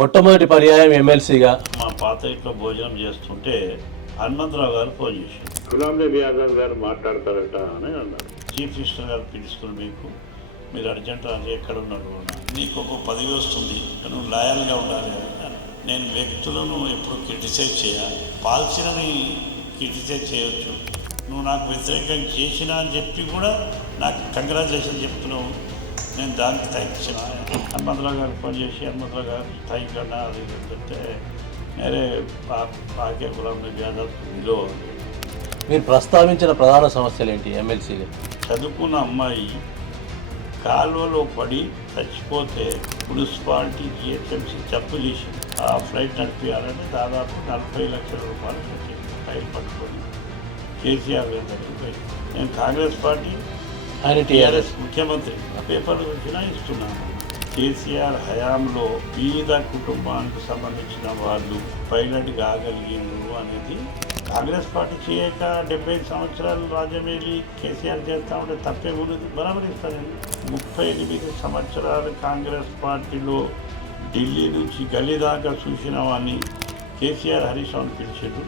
మొట్టమొదటి పర్యాయం ఎమ్మెల్సీగా మా పాత ఇంట్లో భోజనం చేస్తుంటే హనుమంతరావు గారు ఫోన్ చేశారు. గులాం నబీ ఆజాద్ గారు మాట్లాడతారట అని అన్నారు. చీఫ్ మినిస్టర్ గారు పిలుస్తున్నారు, మీరు అర్జెంట్ అది ఎక్కడ ఉన్నారు అన్నారు. నీకు ఒక పదవి వస్తుంది, నువ్వు లాయల్గా ఉండాలి అన్నారు. నేను వ్యక్తులను ఎప్పుడు క్రిటిసైజ్ చేయాలి, పాలసీలని క్రిటిసైజ్ చేయవచ్చు. నువ్వు నాకు వ్యతిరేకం చేసినా అని చెప్పి కూడా నాకు కంగ్రాచులేషన్ చెప్తున్నావు, నేను దానికి థ్యాంక్స్. హనుమంతరావు గారు ఫోన్ చేసి హనుమంతరావు గారు థ్యాంక్ అన్నా అది చెప్తే నేనే ఆకే గులాం నబీ ఆజాద్ విలో. మీరు ప్రస్తావించిన ప్రధాన సమస్యలు ఏంటి ఎమ్మెల్సీగా? చదువుకున్న అమ్మాయి కాలువలో పడి చచ్చిపోతే మున్సిపాలిటీ జిహెచ్ఎంసీ తప్పు చేసి ఆ ఫ్లైట్ నడిపించాలని దాదాపు 40 లక్షల రూపాయలు పెట్టింది. ఫైల్ పట్టుకొని కేసీఆర్ గారి దగ్గరికి పోయింది. నేను కాంగ్రెస్ పార్టీ, ఆయన టీఆర్ఎస్ ముఖ్యమంత్రి, పేపర్లు వచ్చినా ఇస్తున్నాను. కేసీఆర్ హయాంలో పేద కుటుంబానికి సంబంధించిన వాళ్ళు పైలట్ కాగలిగిండ్రు అనేది కాంగ్రెస్ పార్టీ చేయక 75 సంవత్సరాలు రాజ్యమేలి కేసీఆర్ చేస్తా ఉంటే తప్పే ఉన్నది, బరాబర్ ఇస్తాను. 38 సంవత్సరాలు కాంగ్రెస్ పార్టీలో ఢిల్లీ నుంచి గల్లీ దాకా చూసిన వాడిని కేసీఆర్ హరీష్ రావుని పిలిచాడు.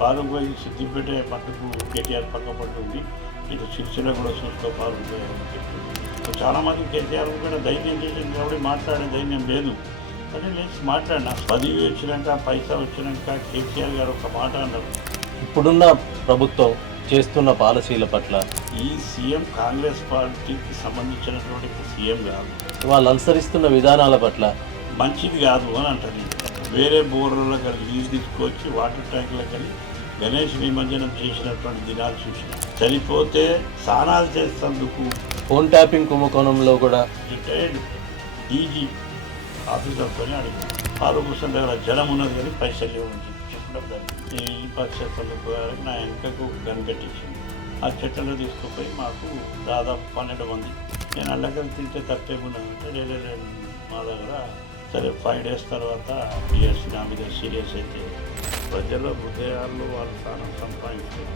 పారుపోయి సిద్దిపేట పట్టుకు కేటీఆర్ పక్క పట్టు ఉంది, ఇటు సిరిసిల్ల కూడా చూసుకో పారుపోయి అని చెప్పి చాలామంది కేసీఆర్ కూడా ధైర్యం చేసింది కాబట్టి మాట్లాడే ధైర్యం లేదు. అదే లేచి మాట్లాడినా పదవి వచ్చినాక పైసా వచ్చినాక కేసీఆర్ గారు ఒక మాట అన్నారు. ఇప్పుడున్న ప్రభుత్వం చేస్తున్న పాలసీల పట్ల ఈ సీఎం కాంగ్రెస్ పార్టీకి సంబంధించినటువంటి సీఎం కాదు, వాళ్ళు అనుసరిస్తున్న విధానాల పట్ల మంచిది కాదు అని అంటారు. వేరే బోర్లలో కలిసి నీళ్ళు తీసుకొచ్చి వాటర్ ట్యాంకులకు కలిసి గణేష్ నిమజ్జనం చేసినటువంటి దినాలు చూసిన. చనిపోతే స్నానాలు చేసేందుకు ఫోన్ ట్యాపింగ్ కుంభకోణంలో కూడా రిటైర్డ్ డీజీ ఆఫీసర్తో అడిగింది. పాలభూషణ్ దగ్గర జనం ఉన్నది కానీ పైసలు లేవని చెప్పడం. ఈ పరిస్థితుల్లో నా వెనుకకు గన్ కట్టించింది. ఆ చెట్టులో తీసుకుపోయి మాకు దాదాపు 12 మంది. నేను అల్లకలు తింటే తప్పేమున్నానంటే లేదు మా దగ్గర. సరే 5 days తర్వాత టీఎస్సీ నా మీద సీరియస్ అయితే ప్రజల హృదయాల్లో వాళ్ళు స్థానం సంపాదించారు.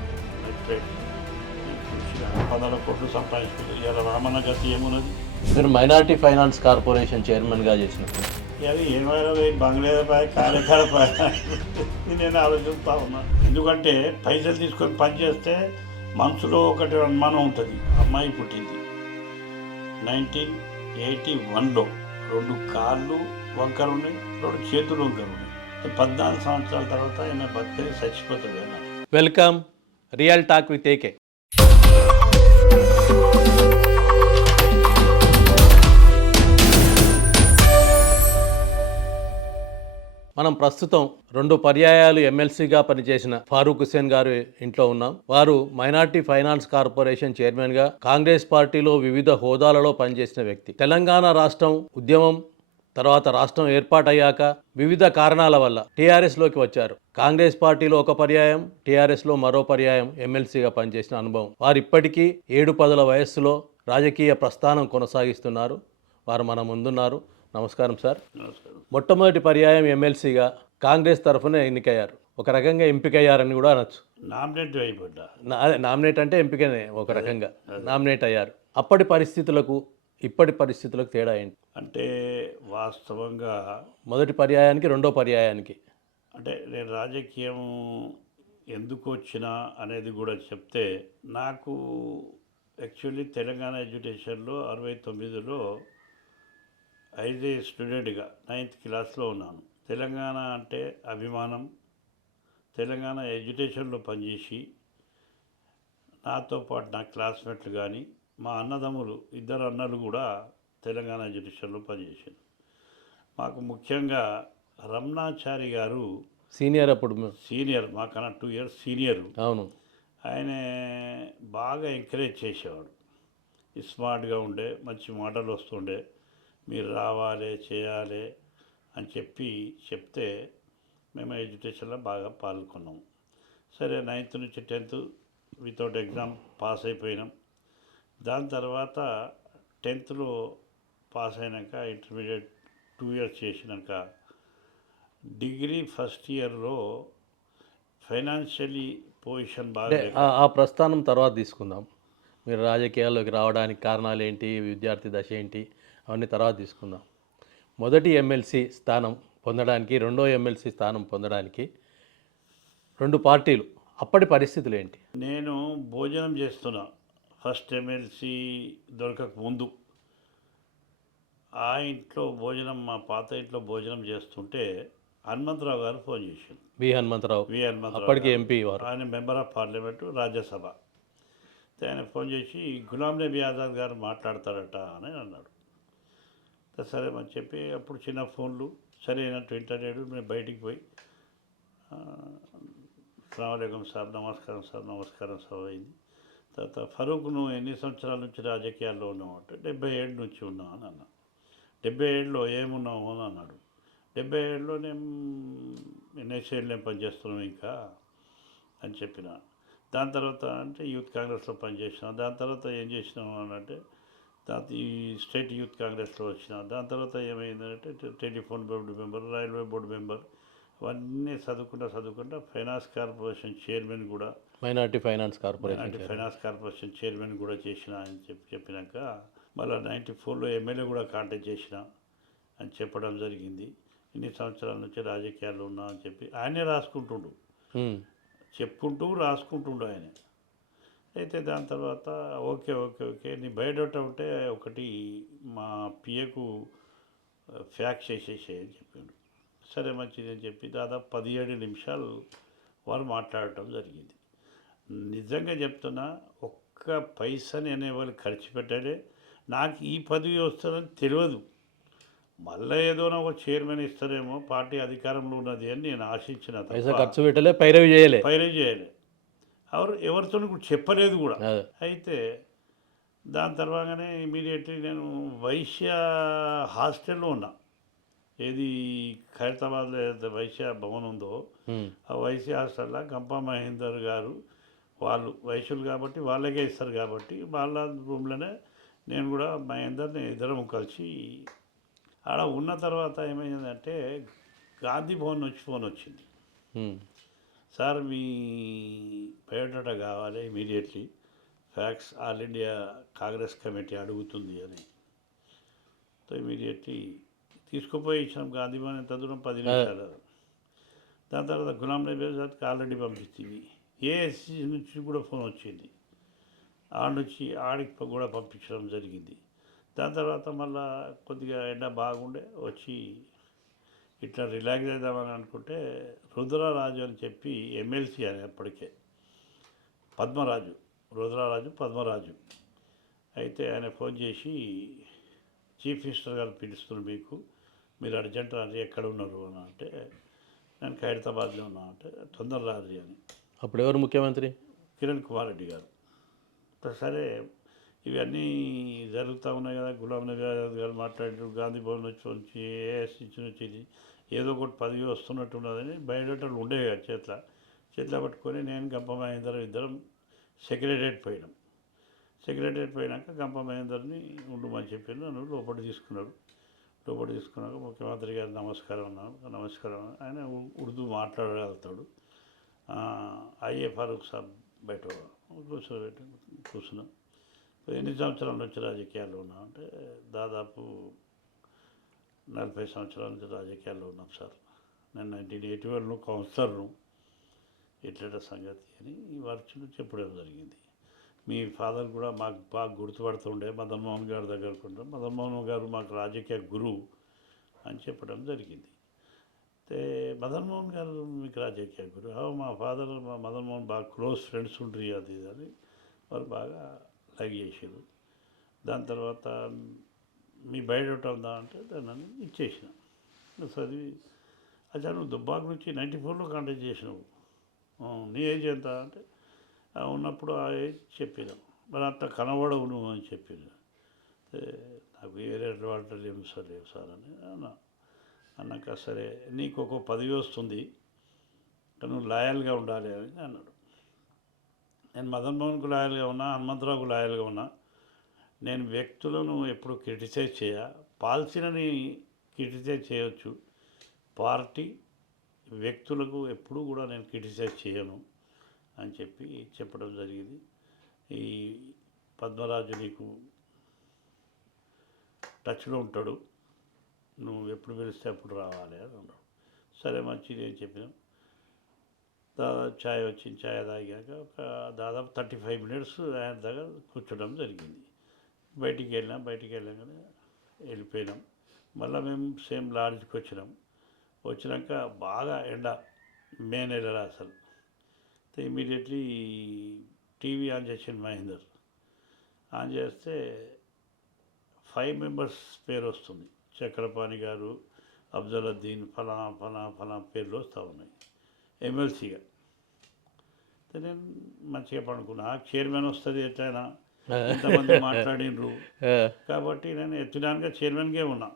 చూసిన 14 కోట్లు సంపాదించుకుంది. ఇలా రామన్న గతి ఏమున్నది? మీరు మైనారిటీ ఫైనాన్స్ కార్పొరేషన్ చైర్మన్గా చేసినప్పుడు అది ఏమైనా బంగ్లాదేశ్ కార్యకాలపాయ నేను ఆలోచిస్తూ ఉన్నా. ఎందుకంటే పైసలు తీసుకొని పనిచేస్తే మనసులో ఒకటి అనుమానం ఉంటుంది. అమ్మాయి పుట్టింది 1981లో, 2 కాళ్ళు వంకర ఉన్నాయి, 2 చేతులు వంకర ఉన్నాయి. 14 సంవత్సరాల తర్వాత ఆయన బతికి చచ్చిపోతుంది అన్నమాట. Welcome real talk with AK. మనం ప్రస్తుతం 2 పర్యాయాలు ఎమ్మెల్సీగా పనిచేసిన ఫారూక్ హుస్సేన్ గారు ఇంట్లో ఉన్నాం. వారు మైనార్టీ ఫైనాన్స్ కార్పొరేషన్ చైర్మన్గా కాంగ్రెస్ పార్టీలో వివిధ హోదాలలో పనిచేసిన వ్యక్తి. తెలంగాణ రాష్ట్రం ఉద్యమం తర్వాత రాష్ట్రం ఏర్పాటయ్యాక వివిధ కారణాల వల్ల టీఆర్ఎస్లోకి వచ్చారు. కాంగ్రెస్ పార్టీలో ఒక పర్యాయం, టీఆర్ఎస్లో మరో పర్యాయం ఎమ్మెల్సీగా పనిచేసిన అనుభవం. వారు ఇప్పటికీ 7 పదుల వయస్సులో రాజకీయ ప్రస్థానం కొనసాగిస్తున్నారు. వారు మన ముందున్నారు. నమస్కారం సార్. నమస్కారం. మొట్టమొదటి పర్యాయం ఎమ్మెల్సీగా కాంగ్రెస్ తరఫున ఎన్నికయ్యారు. ఒక రకంగా ఎంపికయ్యారని కూడా అనొచ్చు. నామినేట్ అయిపోద్దా? అదే నామినేట్ అంటే ఎంపికనే, ఒక రకంగా నామినేట్ అయ్యారు. అప్పటి పరిస్థితులకు ఇప్పటి పరిస్థితులకు తేడా ఏంటి? అంటే వాస్తవంగా మొదటి పర్యాయానికి రెండో పర్యాయానికి అంటే నేను రాజకీయం ఎందుకు వచ్చినా అనేది కూడా చెప్తే, నాకు యాక్చువల్లీ తెలంగాణ ఎడ్యుకేషన్లో 69లో ఐదే స్టూడెంట్గా 9th క్లాస్లో ఉన్నాను. తెలంగాణ అంటే అభిమానం. తెలంగాణ ఎడ్యుకేషన్లో పనిచేసి నాతో పాటు నా క్లాస్మేట్లు కానీ మా అన్నదమ్ములు 2 అన్నలు కూడా తెలంగాణ ఎడ్యుకేషన్లో పనిచేశారు. మాకు ముఖ్యంగా రమణాచారి గారు సీనియర్, అప్పుడు సీనియర్, మాకన్నా 2 years సీనియరు. అవును. ఆయన బాగా ఎంకరేజ్ చేసేవాడు. స్మార్ట్గా ఉండే, మంచి మాటలు వస్తుండే, మీరు రావాలి చేయాలి అని చెప్తే మేము ఎడ్యుకేషన్లో బాగా పాల్గొన్నాము. సరే 9th నుంచి 10th వితౌట్ ఎగ్జామ్ పాస్ అయిపోయినాం. దాని తర్వాత 10thలో పాస్ అయినాక ఇంటర్మీడియట్ 2 years చేసినాక డిగ్రీ ఫస్ట్ ఇయర్లో ఫైనాన్షియలీ పొజిషన్ బాగా. ఆ ప్రస్థానం తర్వాత తీసుకుందాం. మీరు రాజకీయాల్లోకి రావడానికి కారణాలు ఏంటి, విద్యార్థి దశ ఏంటి, అవన్నీ తర్వాత తీసుకుందాం. మొదటి ఎమ్మెల్సీ స్థానం పొందడానికి, రెండో ఎమ్మెల్సీ స్థానం పొందడానికి 2 పార్టీలు అప్పటి పరిస్థితులు ఏంటి? నేను భోజనం చేస్తున్నా ఫస్ట్ ఎమ్మెల్సీ దొరకక ముందు. ఆ ఇంట్లో భోజనం, మా పాత ఇంట్లో భోజనం చేస్తుంటే హనుమంతరావు గారు ఫోన్ చేసిండు. హనుమంతరావు వి హనుమంతరావు అప్పటికి గారు. ఎంపీ వారు. ఆయన మెంబర్ ఆఫ్ పార్లమెంటు, రాజ్యసభ. ఆయన ఫోన్ చేసి గులాం నబీ ఆజాద్ గారు మాట్లాడతారట అని అన్నాడు. సరే అని చెప్పి అప్పుడు చిన్న ఫోన్లు సరే అయినట్టు ఇంటర్నేడు. మేము బయటికి పోయి అస్సలాముఅలైకుం సార్, నమస్కారం సార్, నమస్కారం సార్ అయింది. తర్వాత ఫరూక్, నువ్వు ఎన్ని సంవత్సరాల నుంచి రాజకీయాల్లో ఉన్నావు అంటే 77 నుంచి ఉన్నావు అని అన్నా. 77లో ఏమున్నావు అని అన్నాడు. 77లో నేను ఎన్ఎస్ఏలో పనిచేస్తున్నాను ఇంకా అని చెప్పిన. దాని తర్వాత అంటే యూత్ కాంగ్రెస్లో పనిచేసిన. దాని తర్వాత ఏం చేసినావు అని అంటే ఈ స్టేట్ యూత్ కాంగ్రెస్లో వచ్చిన. దాని తర్వాత ఏమైందంటే telephone board member, railway board member, అవన్నీ చదువుకుంటా ఫైనాన్స్ కార్పొరేషన్ చైర్మన్ కూడా, మైనార్టీ ఫైనాన్స్ కార్పొరేషన్ చైర్మన్ కూడా చేసిన అని చెప్పినాక మళ్ళీ 94లో ఎమ్మెల్యే కూడా కాంటాక్ట్ చేసిన అని చెప్పడం జరిగింది. ఇన్ని సంవత్సరాల నుంచి రాజకీయాల్లో ఉన్నా అని చెప్పి ఆయనే రాసుకుంటుండు, చెప్పుకుంటూ రాసుకుంటుండు ఆయన. అయితే దాని తర్వాత ఓకే నీ బయోడేటా ఉంటే ఒకటి మా పిఏకు ఫ్యాక్స్ చేసేసేయని చెప్పిండు. సరే మంచిది అని చెప్పి దాదాపు 17 నిమిషాలు వారు మాట్లాడటం జరిగింది. నిజంగా చెప్తున్నా, ఒక్క పైసని అనేవాళ్ళు ఖర్చు పెట్టాడే. నాకు ఈ పదవి వస్తుందని తెలియదు. మళ్ళీ ఏదోనో ఒక చైర్మన్ ఇస్తారేమో, పార్టీ అధికారంలో ఉన్నది అని నేను ఆశించిన. ఖర్చు పెట్టలే, పైరవి చేయలే. ఎవరితో కూడా చెప్పలేదు కూడా. అయితే దాని తర్వాతనే ఇమీడియట్లీ నేను వైశ్య హాస్టల్లో ఉన్నా. ఏది ఖైరతాబాద్లో ఏదైతే వైశ్య భవన్ ఉందో ఆ వైశ్య హాస్టల్లో గంపా మహేందర్ గారు, వాళ్ళు వైశ్యులు కాబట్టి వాళ్ళకే ఇస్తారు కాబట్టి వాళ్ళ రూమ్లోనే నేను కూడా మహేందర్ని ఇద్దరం కలిసి ఆడ ఉన్న తర్వాత ఏమైందంటే గాంధీ భవన్ నుంచి ఫోన్ వచ్చింది. సార్ మీ బయోడేటా కావాలి ఇమీడియట్లీ, ఫ్యాక్స్ ఆల్ ఇండియా కాంగ్రెస్ కమిటీ అడుగుతుంది అని. సో ఇమీడియట్లీ తీసుకుపోయి ఇచ్చినాం. గాంధీ భవన్ ఎంత దూరం, 10 నిమిషాలు. దాని తర్వాత గులాం నబీ ఆజాద్కి ఆల్రెడీ పంపించింది. ఏఎస్సీ నుంచి కూడా ఫోన్ వచ్చింది, ఆడికి కూడా పంపించడం జరిగింది. దాని తర్వాత మళ్ళా కొద్దిగా ఎండ బాగుండే వచ్చి ఇట్లా రిలాక్స్ అవుదామని అనుకుంటే రుద్రరాజు అని చెప్పి ఎమ్మెల్సీ అని అప్పటికే పద్మరాజు అయితే ఆయన ఫోన్ చేసి చీఫ్ మినిస్టర్ గారు పిలుస్తున్నారు, మీరు అర్జెంట్ అని ఎక్కడ ఉన్నారు అని అంటే నేను ఖైరతాబాద్లో ఉన్నా అంటే తొందర రాజు అని. అప్పుడు ఎవరు ముఖ్యమంత్రి? కిరణ్ కుమార్ రెడ్డి గారు. సరే ఇవన్నీ జరుగుతూ ఉన్నాయి కదా. గులాం నబీ ఆజాద్ గారు మాట్లాడారు, గాంధీ భవన్ నుంచి ఏఎస్సీ నుంచి ఏదో ఒకటి పదవి వస్తున్నట్టున్నదని బయోడేటాలు ఉండేవి కదా చేతిలో పట్టుకొని నేను గంప మహేందర్ ఇద్దరం సెక్రటరియట్ పోయినాం. సెక్రటరియట్ పోయినాక గంప మహేందర్ని ఉండమని చెప్పాను. నన్ను లోపలికి తీసుకున్నాక ముఖ్యమంత్రి గారు నమస్కారం అన్నాను. నమస్కారం. ఆయన ఉర్దూ మాట్లాడగలుగుతాడు. అయ్యే ఫారూక్ సాబ్ బయట కూర్చున్నాం. ఎన్ని సంవత్సరాల నుంచి రాజకీయాల్లో ఉన్నాం అంటే దాదాపు 40 సంవత్సరాల నుంచి రాజకీయాల్లో ఉన్నాం సార్. నేను 1981లో కౌన్సిలర్ను, ఎట్లా సంగతి అని ఈ వర్చులు చెప్పడం జరిగింది. మీ ఫాదర్ కూడా మాకు బాగా గుర్తుపడుతుండే, మదన్ మోహన్ గారి దగ్గరకు ఉంటాం, మదన్ మోహన్ గారు మాకు రాజకీయ గురువు అని చెప్పడం జరిగింది. అయితే మదన్ మోహన్ గారు మీకు రాజకీయ గురువు? మా ఫాదర్ మా మదన్ మోహన్ బాగా క్లోజ్ ఫ్రెండ్స్ ఉండ్రి అది అని వారు బాగా లైక్ చేసారు. దాని తర్వాత మీ బయోడేటా ఉందా అంటే దాన్ని ఇచ్చేసిన. చదివి అచ్చా నువ్వు దుబ్బాక నుంచి 94లో కాంటాక్ట్ చేసినావు, నీ ఏజ్ ఎంత అంటే ఉన్నప్పుడు ఆ ఏజ్ చెప్పినాం. మరి అంత కనబడవు నువ్వు అని చెప్పింది. నాకు వేరే వాళ్ళు లేవు సార్ అని అన్నాక సరే నీకు ఒక పదవి వస్తుంది, నువ్వు లాయల్గా ఉండాలి అని అన్నాడు. నేను మదన్ మోహన్కు లాయల్గా ఉన్నా, హనుమంతరావుకు లాయల్గా ఉన్నా. నేను వ్యక్తులను ఎప్పుడు క్రిటిసైజ్ పాలసీని క్రిటిసైజ్ చేయవచ్చు, పార్టీ వ్యక్తులకు ఎప్పుడూ కూడా నేను క్రిటిసైజ్ చేయను అని చెప్పడం జరిగింది. ఈ పద్మరాజు నీకు టచ్లో ఉంటాడు, నువ్వు ఎప్పుడు పిలిస్తే అప్పుడు రావాలి అని అన్నాడు. సరే మంచిది అని చెప్పినాం. ఛాయ్ వచ్చింది. ఛాయ్ తాగాక ఒక దాదాపు 35 మినిట్స్ ఆయన దగ్గర కూర్చోడం జరిగింది. బయటికి వెళ్ళాగానే వెళ్ళిపోయినాం. మళ్ళీ మేము సేమ్ లాడ్జ్కి వచ్చినాక బాగా ఎండ, మే నెలలో అసలు. ఇమీడియట్లీ టీవీ ఆన్ చేసింది మహేందర్. ఆన్ చేస్తే 5 మెంబర్స్ పేరు వస్తుంది. చక్రపాణి గారు, అఫ్జలుద్దీన్, ఫలానా పేర్లు వస్తూ ఉన్నాయి ఎమ్మెల్సీగా. నేను మంచిగా పడుకున్నా. చైర్మన్ వస్తుంది ఎట్లయినా, ఇంతమంది మాట్లాడినరు కాబట్టి నేను ఎత్తడానికే చైర్మన్గా ఉన్నా,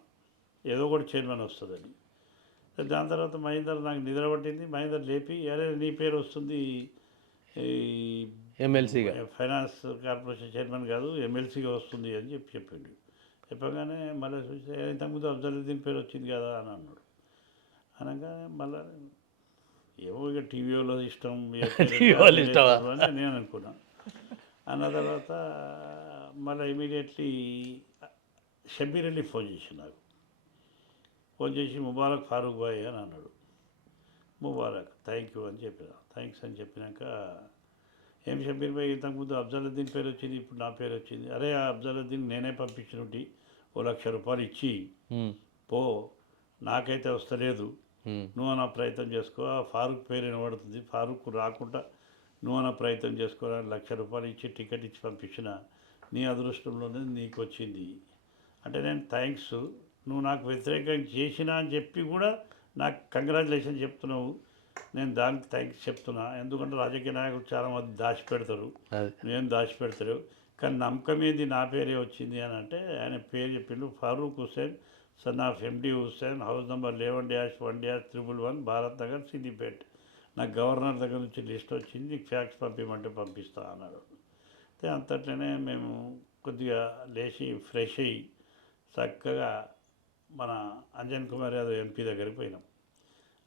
ఏదో ఒకటి చైర్మన్ వస్తుందని. దాని తర్వాత మహేందర్ నాకు నిద్ర పట్టింది. మహేందర్ లేపి, అరే నీ పేరు వస్తుంది ఈ ఎమ్మెల్సీగా, ఫైనాన్స్ కార్పొరేషన్ చైర్మన్ కాదు ఎమ్మెల్సీగా వస్తుంది అని చెప్పిండు. చెప్పగానే మళ్ళీ చూస్తే ఇంతకుముందు అఫ్జలుద్దీన్ పేరు వచ్చింది కదా అని అన్నాడు. అనగానే మళ్ళీ ఏమో ఇక టీవీలో ఇష్టం అని నేను అనుకున్నా. అన్న తర్వాత మళ్ళీ ఇమీడియట్లీ షబీర్ అలీ ఫోన్ చేసి నాకు ఫోన్ చేసి ముబారక్ ఫారూక్ భాయ్ అని అన్నాడు. ముబారక్ థ్యాంక్ యూ అని చెప్పిన. థ్యాంక్స్ అని చెప్పినాక, ఏం షబీర్ భాయ్ ఇంతకుముందు అఫ్జలుద్దీన్ పేరు వచ్చింది, ఇప్పుడు నా పేరు వచ్చింది. అరే ఆ అఫ్జలుద్దీన్ నేనే పంపించినట్టు ₹1,00,000 ఇచ్చి పో, నాకైతే వస్తలేదు, నువ్వు నా ప్రయత్నం చేసుకో. ఆ ఫారూక్ పేరు వినబడుతుంది, ఫారూక్ రాకుండా నువ్వు నా ప్రయత్నం చేసుకో. ₹1,00,000 ఇచ్చి టికెట్ ఇచ్చి పంపించిన, నీ అదృష్టంలోనే నీకు వచ్చింది అంటే నేను థ్యాంక్స్, నువ్వు నాకు వ్యతిరేకం చేసినా అని చెప్పి కూడా నాకు కంగ్రాచులేషన్ చెప్తున్నావు, నేను దానికి థ్యాంక్స్ చెప్తున్నా. ఎందుకంటే రాజకీయ నాయకులు చాలామంది దాచిపెడతారు, నేను దాచిపెడతారు, కానీ నమ్మకం ఏంది నా పేరే వచ్చింది అని అంటే ఆయన పేరు చెప్పిండు. Farooq Hussain, son of MD Hussain, house number 11-1-111 Bharat Nagar, Siddipet. నాకు గవర్నర్ దగ్గర నుంచి లిస్ట్ వచ్చింది, నీకు ఫ్యాక్స్ పంపించమంటే పంపిస్తా అన్నాడు. అంతట్లోనే మేము కొద్దిగా లేచి ఫ్రెష్ అయ్యి చక్కగా మన అంజన్ కుమార్ యాదవ్ ఎంపీ దగ్గరికి పోయినాం.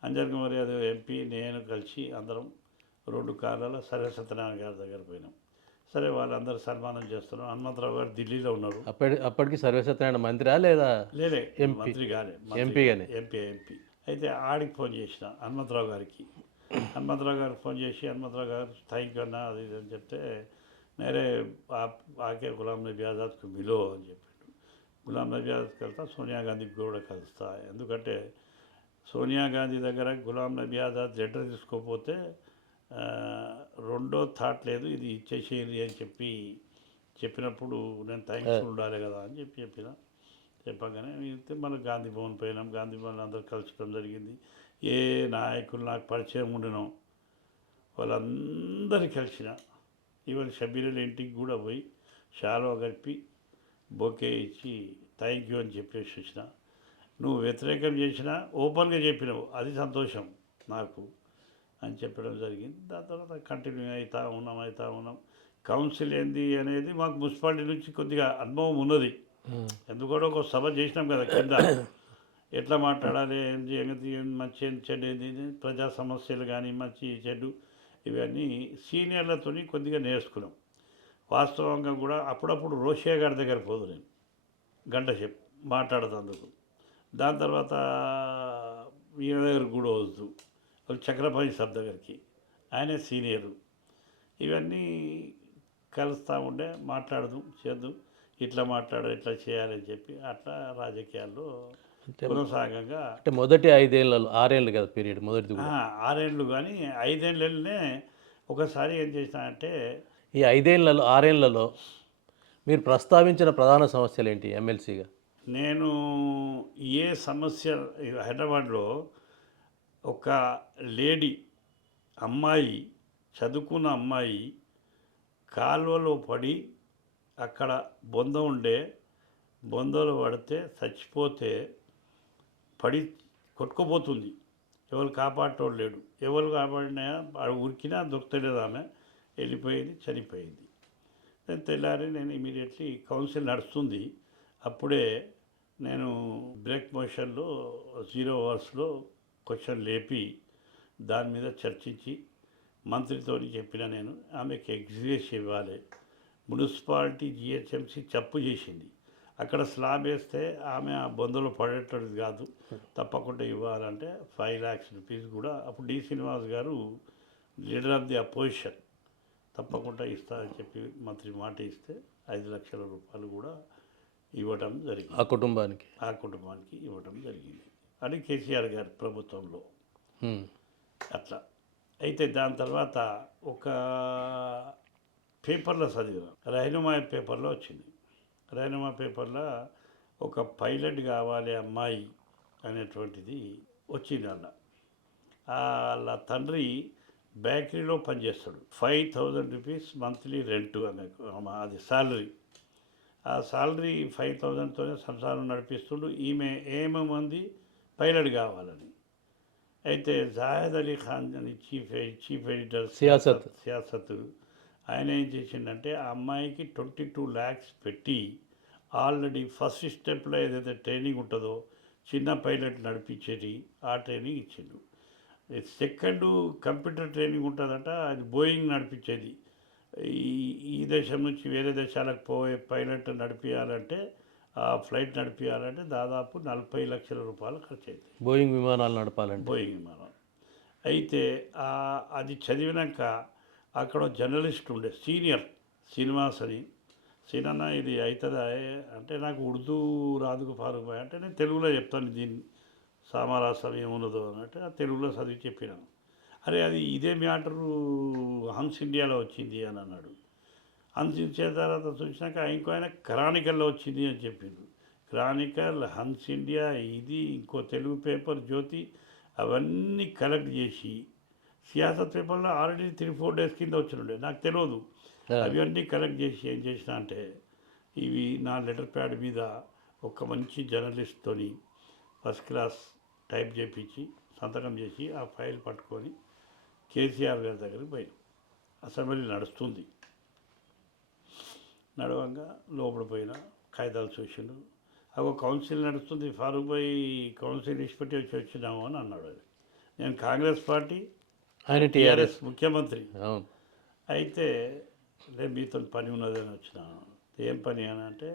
అంజన్ కుమార్ యాదవ్ ఎంపీ నేను కలిసి అందరం 2 కార్లలో సర్వ సత్యనారాయణ గారి దగ్గర పోయినాం. సరే వాళ్ళందరూ సన్మానం చేస్తున్నాం. హనుమంతరావు గారు ఢిల్లీలో ఉన్నారు. అప్పటికి సర్వసత్యనారాయణ మంత్రా లేదా? లేదే, మంత్రి కాలే, ఎంపీ. అయితే ఆడికి ఫోన్ చేసిన హనుమంతరావు గారికి. హనుమంతరావు గారికి ఫోన్ చేసి, హనుమంతరావు గారు థ్యాంక్ యూ అన్న అది ఇది అని చెప్తే, నేరే ఆకే గులాం నబీ ఆజాద్కు మిలో అని చెప్పాడు. గులాం నబీ ఆజాద్కి వెళ్తా, సోనియా గాంధీకి కూడా కలుస్తా, ఎందుకంటే సోనియా గాంధీ దగ్గర గులాం నబీ ఆజాద్ లెటర్ తీసుకోకపోతే రెండో థాట్ లేదు, ఇది ఇచ్చేసేది అని చెప్పినప్పుడు నేను థ్యాంక్స్ ఉండాలి కదా అని చెప్పగానే మళ్ళీ గాంధీ భవన్ పోయినాం. గాంధీ భవన్ అందరూ కలుసుకోవడం జరిగింది. ఏ నాయకులు నాకు పరిచయం ఉండినో వాళ్ళందరినీ కలిసిన. ఈవెన్ షబీర్ అలీ ఇంటికి కూడా పోయి షాల్వా గడిపి బొకే ఇచ్చి థ్యాంక్ యూ అని చెప్పేసి వచ్చిన. నువ్వు వ్యతిరేకం చేసినా ఓపెన్గా చెప్పినావు, అది సంతోషం నాకు అని చెప్పడం జరిగింది. దాని తర్వాత కంటిన్యూ అవుతా ఉన్నాం. కౌన్సిల్ ఏంది అనేది మాకు మున్సిపాలిటీ నుంచి కొద్దిగా అనుభవం ఉన్నది. ఎందుకంటే ఒక సభ చేసినాం కదా కింద, ఎట్లా మాట్లాడాలి, ఏంటి మంచి చెడు ఏంది, ప్రజా సమస్యలు కానీ మంచి చెడు ఇవన్నీ సీనియర్లతో కొద్దిగా నేర్చుకున్నాం. వాస్తవంగా కూడా అప్పుడప్పుడు రోషయ్య గారి దగ్గర పోదు నేను గంట సేపు మాట్లాడుతందుకు. దాని తర్వాత ఈయన దగ్గర కూడా వద్దు, చక్రపాణి సాబ్ దగ్గరికి, ఆయనే సీనియరు. ఇవన్నీ కలుస్తూ ఉండే, మాట్లాడదు చేద్దు, ఇట్లా మాట్లాడు ఇట్లా చేయాలని చెప్పి అట్లా రాజకీయాల్లో కొనసాగంగా. అంటే మొదటి 5 ఏళ్ళు 6 ఏళ్ళు కదా పీరియడ్, మొదటిది 6 ఏళ్ళు. కానీ 5 ఏళ్ళనే ఒకసారి ఏం చేసినానంటే, ఈ 5 ఏళ్ళలో 6 ఏళ్లలో మీరు ప్రస్తావించిన ప్రధాన సమస్యలు ఏంటి ఎమ్మెల్సీగా? నేను ఏ సమస్య, హైదరాబాద్లో ఒక లేడీ అమ్మాయి, చదువుకున్న అమ్మాయి కాలువలో పడి అక్కడ బొందలో పడితే చచ్చిపోతే పడి కొట్టుకుపోతుంది, ఎవరు కాపాడటోడు లేడు, ఎవరు కాపాడినా ఉరికినా దొరకలేదు, ఆమె వెళ్ళిపోయింది, చనిపోయింది. తెల్లారి నేను ఇమీడియట్లీ కౌన్సిల్ నడుస్తుంది, అప్పుడే నేను బ్రేక్ మోషన్లో 0 అవర్స్లో క్వశ్చన్ లేపి దాని మీద చర్చించి మంత్రితో చెప్పిన, నేను ఆమెకి ఎగ్జిక్యూషన్ ఇవ్వాలి, మున్సిపాలిటీ జిహెచ్ఎంసీ తప్పు చేసింది, అక్కడ స్లాబ్ వేస్తే ఆమె ఆ బొందలో పడేటది కాదు, తప్పకుండా ఇవ్వాలంటే 5 lakhs రూపీస్ కూడా అప్పుడు డి శ్రీనివాస్ గారు లీడర్ ఆఫ్ ది అపోజిషన్ తప్పకుండా ఇస్తా అని చెప్పి మంత్రి మాట ఇస్తే 5 లక్షల రూపాయలు కూడా ఇవ్వటం జరిగింది. ఆ కుటుంబానికి ఇవ్వటం జరిగింది. అది కేసీఆర్ గారి ప్రభుత్వంలో అట్లా. అయితే దాని తర్వాత ఒక పేపర్లో చదివిన రైనుమా పేపర్లో వచ్చింది. రైనుమా పేపర్లో ఒక పైలట్ కావాలి అమ్మాయి అనేటువంటిది వచ్చింది. వాళ్ళ తండ్రి బేకరీలో పనిచేస్తాడు. 5,000 రూపీస్ మంత్లీ రెంట్ అది శాలరీ. ఆ శాలరీ 5,000తోనే సంసారం నడిపిస్తుండు. ఈమె ఏమేమంది పైలట్ కావాలని. అయితే జాయద్ అలీ ఖాన్ అని చీఫ్ ఎడిటర్ సియాసత్ ఆయన ఏం చేసిండంటే ఆ అమ్మాయికి 22 lakhs పెట్టి ఆల్రెడీ ఫస్ట్ స్టెప్లో ఏదైతే ట్రైనింగ్ ఉంటుందో చిన్న పైలట్ నడిపించేది ఆ ట్రైనింగ్ ఇచ్చిండు. సెకండ్ కంప్యూటర్ ట్రైనింగ్ ఉంటుందట, అది బోయింగ్ నడిపించేది. ఈ దేశం నుంచి వేరే దేశాలకు పోయే పైలట్ నడిపించాలంటే ఆ ఫ్లైట్ నడిపించాలంటే దాదాపు 40 లక్షల రూపాయలు ఖర్చు అవుతాయి. బోయింగ్ విమానాలు నడపాలంటే. బోయింగ్ విమానాలు. అయితే అది చదివినాక అక్కడ జర్నలిస్ట్ ఉండే సీనియర్ శ్రీనివాస్ అని, సీనన్న ఇది అవుతుందా అంటే నాకు ఉర్దూ రాదుకు ఫారూక్ భాయ్ అంటే నేను తెలుగులో చెప్తాను దీన్ని సామరాసం ఏమున్నదో అన్నట్టు తెలుగులో చదివి చెప్పినాను. అరే అది ఇదే మ్యాటరు హన్స్ ఇండియాలో వచ్చింది అని అన్నాడు. హన్స్ ఇచ్చిన తర్వాత చూసినాక ఇంకో ఆయన క్రానికల్లో వచ్చింది అని చెప్పిండు. క్రానికల్, హన్స్ ఇండియా, ఇది ఇంకో తెలుగు పేపర్ జ్యోతి అవన్నీ కలెక్ట్ చేసి సియాసత్ పేపర్లో ఆల్రెడీ 3-4 days కింద వచ్చినుండే, నాకు తెలియదు. అవన్నీ కలెక్ట్ చేసి ఏం చేసిన అంటే ఇవి నా లెటర్ ప్యాడ్ మీద ఒక మంచి జర్నలిస్ట్తోని ఫస్ట్ క్లాస్ టైప్ చేయించి సంతకం చేసి ఆ ఫైల్ పట్టుకొని కేసీఆర్ గారి దగ్గరికి పోయినాం. అసెంబ్లీ నడుస్తుంది. నడవంగా లోపల పోయిన కాగితాలు చూసిండు. అవి కౌన్సిల్ నడుస్తుంది, ఫారూక్ భాయ్ కౌన్సిల్ ఇచ్చిపెట్టి వచ్చినాము అని అన్నాడు. నేను కాంగ్రెస్ పార్టీ, ఆయన టీఆర్ఎస్ ముఖ్యమంత్రి. అయితే నేను మీతో పని ఉన్నదని వచ్చినాను. ఏం పని అని అంటే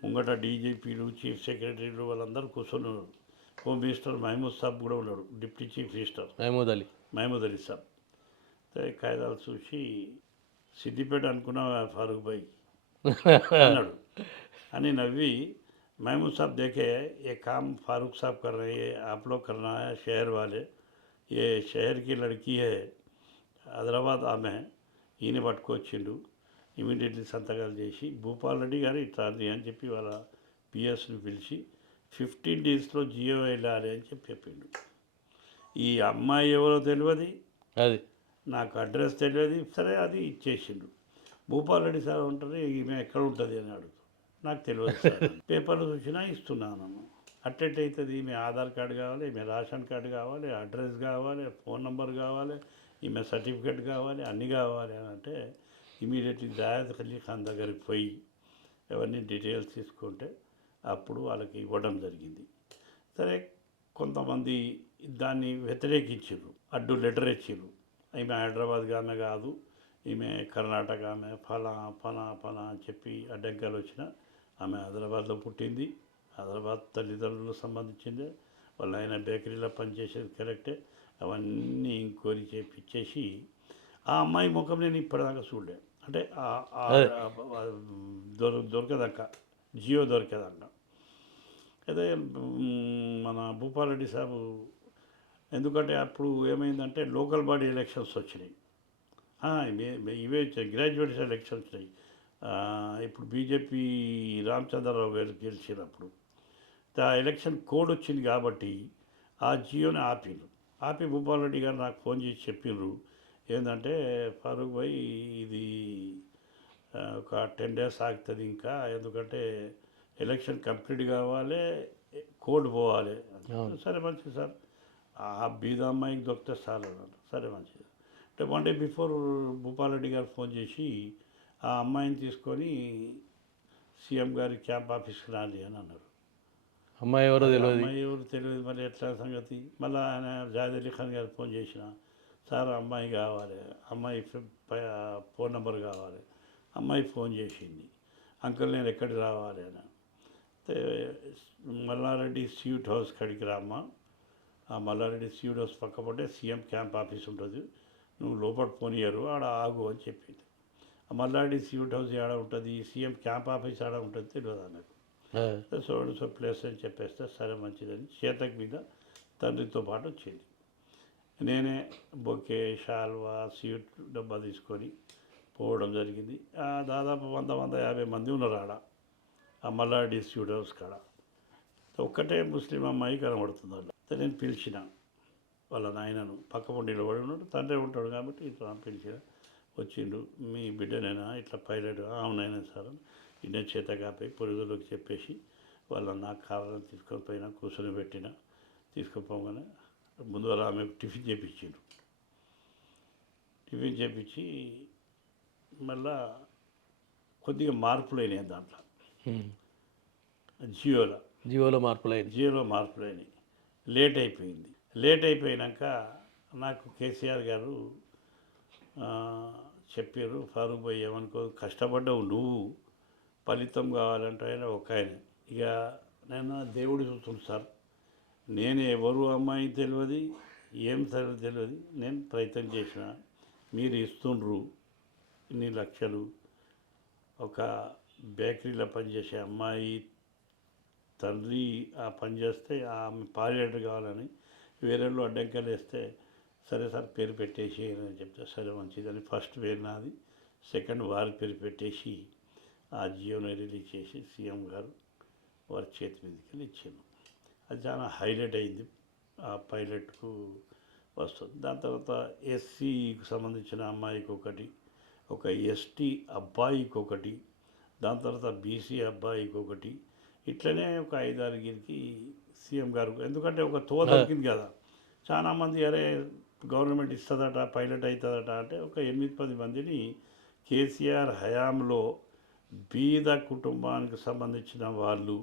ముంగట డీజీపీలు, చీఫ్ సెక్రటరీలు వాళ్ళందరూ కూర్చున్నారు. హోమ్ మినిస్టర్ మహమూద్ సాబ్ కూడా ఉన్నాడు, deputy chief minister Mahmood Ali sab. కాగితాలు చూసి సిద్దిపేట అనుకున్నా ఫారూక్ భాయ్ అన్నాడు అని నవ్వి, महमूद साहब देखे ये काम फारूक साहब कर रहे हैं, आप लोग करना है शहर वाले, ये शहर की लड़की है హైదరాబాద్ ఆమె, ఈయన పట్టుకొచ్చిండు. ఇమీడియట్లీ సంతకాలు చేసి భూపాల్ రెడ్డి గారు ఇట్లా అని చెప్పి వాళ్ళ పిఎస్ని పిలిచి 15 daysలో జియో వెళ్ళాలి అని చెప్పి చెప్పిండు. ఈ అమ్మాయి ఎవరో తెలియదు, అది నాకు అడ్రస్ తెలియదు. సరే అది ఇచ్చేసిండు. భూపాల్ రెడ్డి సార్ ఉంటుంది, ఈమె ఎక్కడ ఉంటుంది అని అడుగుతాడు. నాకు తెలియదు సార్, పేపర్లు చూసినా ఇస్తున్నాను. అట్టెట్ అవుతుంది, ఈమె ఆధార్ కార్డు కావాలి, ఈమె రేషన్ కార్డు కావాలి, అడ్రస్ కావాలి, ఫోన్ నెంబర్ కావాలి, ఈమె సర్టిఫికేట్ కావాలి, అన్నీ కావాలి అని అంటే ఇమీడియట్లీ జాయద్ అలీ ఖాన్ దగ్గరికి పోయి అవన్నీ డీటెయిల్స్ తీసుకుంటే అప్పుడు వాళ్ళకి ఇవ్వడం జరిగింది. సరే కొంతమంది దాన్ని వ్యతిరేకించారు, అడ్డు లెటర్ ఇచ్చారు. ఈమె హైదరాబాద్ ఆమె కాదు, ఈమె కర్ణాటక ఆమె ఫలా అని చెప్పి అడ్డంకాలు వచ్చిన ఆమె హైదరాబాద్లో పుట్టింది, హైదరాబాద్ తల్లిదండ్రులకు సంబంధించిందే, వాళ్ళ ఆయన బేకరీలో పనిచేసేది కరెక్టే. అవన్నీ ఎంక్వైరీ చేపించేసి ఆ అమ్మాయి ముఖం నేను ఇప్పటిదాకా చూడలే. అంటే దొరకదాక జియో దొరికేదాక. అయితే మన భూపాల్ రెడ్డి సాబు, ఎందుకంటే అప్పుడు ఏమైందంటే లోకల్ బాడీ ఎలక్షన్స్ వచ్చినాయి, ఇవే గ్రాడ్యుయేట్స్ ఎలక్షన్స్ వచ్చినాయి. ఇప్పుడు బీజేపీ రామచంద్రరావు గారు గెలిచినప్పుడు ఆ ఎలక్షన్ కోడ్ వచ్చింది కాబట్టి ఆ జియోని ఆపి భూపాల్ రెడ్డి గారు నాకు ఫోన్ చేసి చెప్పిండ్రు, ఏంటంటే ఫారూక్ భాయ్ ఇది ఒక 10 days ఆగుతుంది ఇంకా, ఎందుకంటే ఎలక్షన్ కంప్లీట్ కావాలి, కోడ్ పోవాలి. సరే మంచిది సార్, ఆ బీద అమ్మాయికి దొరికితే చాలు అన్నారు. సరే మంచిది అంటే 1 day బిఫోర్ భూపాల్ రెడ్డి గారు ఫోన్ చేసి ఆ అమ్మాయిని తీసుకొని సీఎం గారి క్యాంప్ ఆఫీస్కి రాలి అని అన్నారు. అమ్మాయి ఎవరు తెలియదు, మరి ఎట్లా సంగతి. మళ్ళీ ఆయన జాయద్ అలీ ఖాన్ గారు ఫోన్ చేసిన, సార్ అమ్మాయి కావాలి, అమ్మాయి ఫోన్ నెంబర్ కావాలి. అమ్మాయి ఫోన్ చేసింది, అంకుల్ నేను ఎక్కడికి రావాలి అని. అయితే మల్లారెడ్డి స్వీట్ హౌస్ కడికి రామ్మా, ఆ మల్లారెడ్డి స్వీట్ హౌస్ పక్క పట్టే సీఎం క్యాంప్ ఆఫీస్ ఉంటుంది, నువ్వు లోపల పోనీయరు ఆడ ఆగు అని చెప్పింది. ఆ మల్లారెడ్డి స్వీట్ హౌస్ ఆడ ఉంటుంది, సీఎం క్యాంప్ ఆఫీస్ ఆడ ఉంటుంది తెలియదు నాకు. సో ప్లేస్ అని చెప్పేస్తే సరే మంచిదని చేతకి మీద తండ్రితో పాటు వచ్చింది. నేనే బొకే షాల్వా స్వీట్ డబ్బా తీసుకొని పోవడం జరిగింది. దాదాపు 150 మంది ఉన్నారు ఆడ ఆ మల్లారెడ్డి స్వీట్ హౌస్ కాడ. ఒక్కటే ముస్లిం అమ్మాయి కనబడుతుంది అలా. నేను పిలిచిన వాళ్ళ నాయనను, పక్క పొండిలో పడి ఉన్నాడు, తండ్రి ఉంటాడు కాబట్టి ఇట్లా పిలిచిన. వచ్చిండు, మీ బిడ్డనైనా ఇట్లా పైలట్? అవునైనా సార్. ఇన్నే చేత కాపై పొరుగులోకి చెప్పేసి వాళ్ళ నాకు కావాలని తీసుకొని పోయినా, కూర్చొని పెట్టిన. తీసుకుపోగానే ముందు వాళ్ళ ఆమెకు టిఫిన్ చేపించిండు. టిఫిన్ చేపించి మళ్ళా కొద్దిగా మార్పులు అయినాయి దాంట్లో. జియోలో మార్పులైనవి. లేట్ అయిపోయింది. లేట్ అయిపోయినాక నాకు కేసీఆర్ గారు చెప్పారు, ఫారూక్ భాయ్ ఏమనుకో, కష్టపడ్డావు నువ్వు, ఫలితం కావాలంటే ఆయన ఒక ఆయన. ఇక నేను దేవుడు చూస్తుంది సార్, నేను ఎవరు అమ్మాయి తెలియదు, ఏం తెలియదు, నేను ప్రయత్నం చేసిన, మీరు ఇస్తుండ్రు ఇన్ని లక్షలు. ఒక బేకరీలో పనిచేసే అమ్మాయి తండ్రి ఆ పని చేస్తే ఆమె పాలియేటర్ కావాలని వేరేళ్ళు అడ్డంకాలు వేస్తే, సరే సార్ పేరు పెట్టేసి అని చెప్తే సరే మంచిదని ఫస్ట్ పేరు నాది, సెకండ్ వారి పేరు పెట్టేసి ఆ జియోని రిలీజ్ చేసి సీఎం గారు వారి చేతి మీదకి వెళ్ళి ఇచ్చాను. అది చాలా హైలైట్ అయింది, ఆ పైలట్కు వస్తుంది. దాని తర్వాత ఎస్సీకి సంబంధించిన అమ్మాయికి ఒకటి, ఒక ఎస్టీ అబ్బాయికి ఒకటి, దాని తర్వాత బీసీ అబ్బాయికి ఒకటి, ఇట్లనే ఒక 5-6కి సీఎం గారు. ఎందుకంటే ఒక దొరికింది కదా, చాలామంది అరే గవర్నమెంట్ ఇస్తుందట, పైలట్ అవుతుందట అంటే ఒక 8-10 మందిని కేసీఆర్ హయాంలో బీద కుటుంబానికి సంబంధించిన వాళ్ళు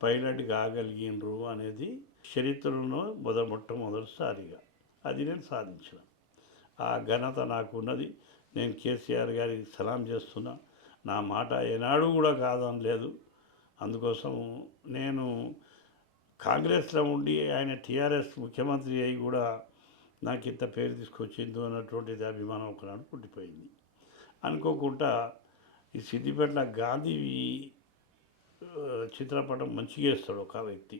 పైలట్ కాగలిగినరు అనేది చరిత్రలో మొట్టమొదటిసారిగా అది నేను సాధించిన. ఆ ఘనత నాకు ఉన్నది. నేను కేసీఆర్ గారికి సలాం చేస్తున్నా. నా మాట ఏనాడు కూడా కాదని లేదు. అందుకోసం నేను కాంగ్రెస్లో ఉండి ఆయన టీఆర్ఎస్ ముఖ్యమంత్రి అయి కూడా నాకు ఇంత పేరు తీసుకొచ్చిందో అన్నటువంటిది అభిమానం ఒకనాడు పుట్టిపోయింది. అనుకోకుండా ఈ సిద్దిపేటలో గాంధీ చిత్రపటం మంచిగా వేస్తాడు ఒక వ్యక్తి,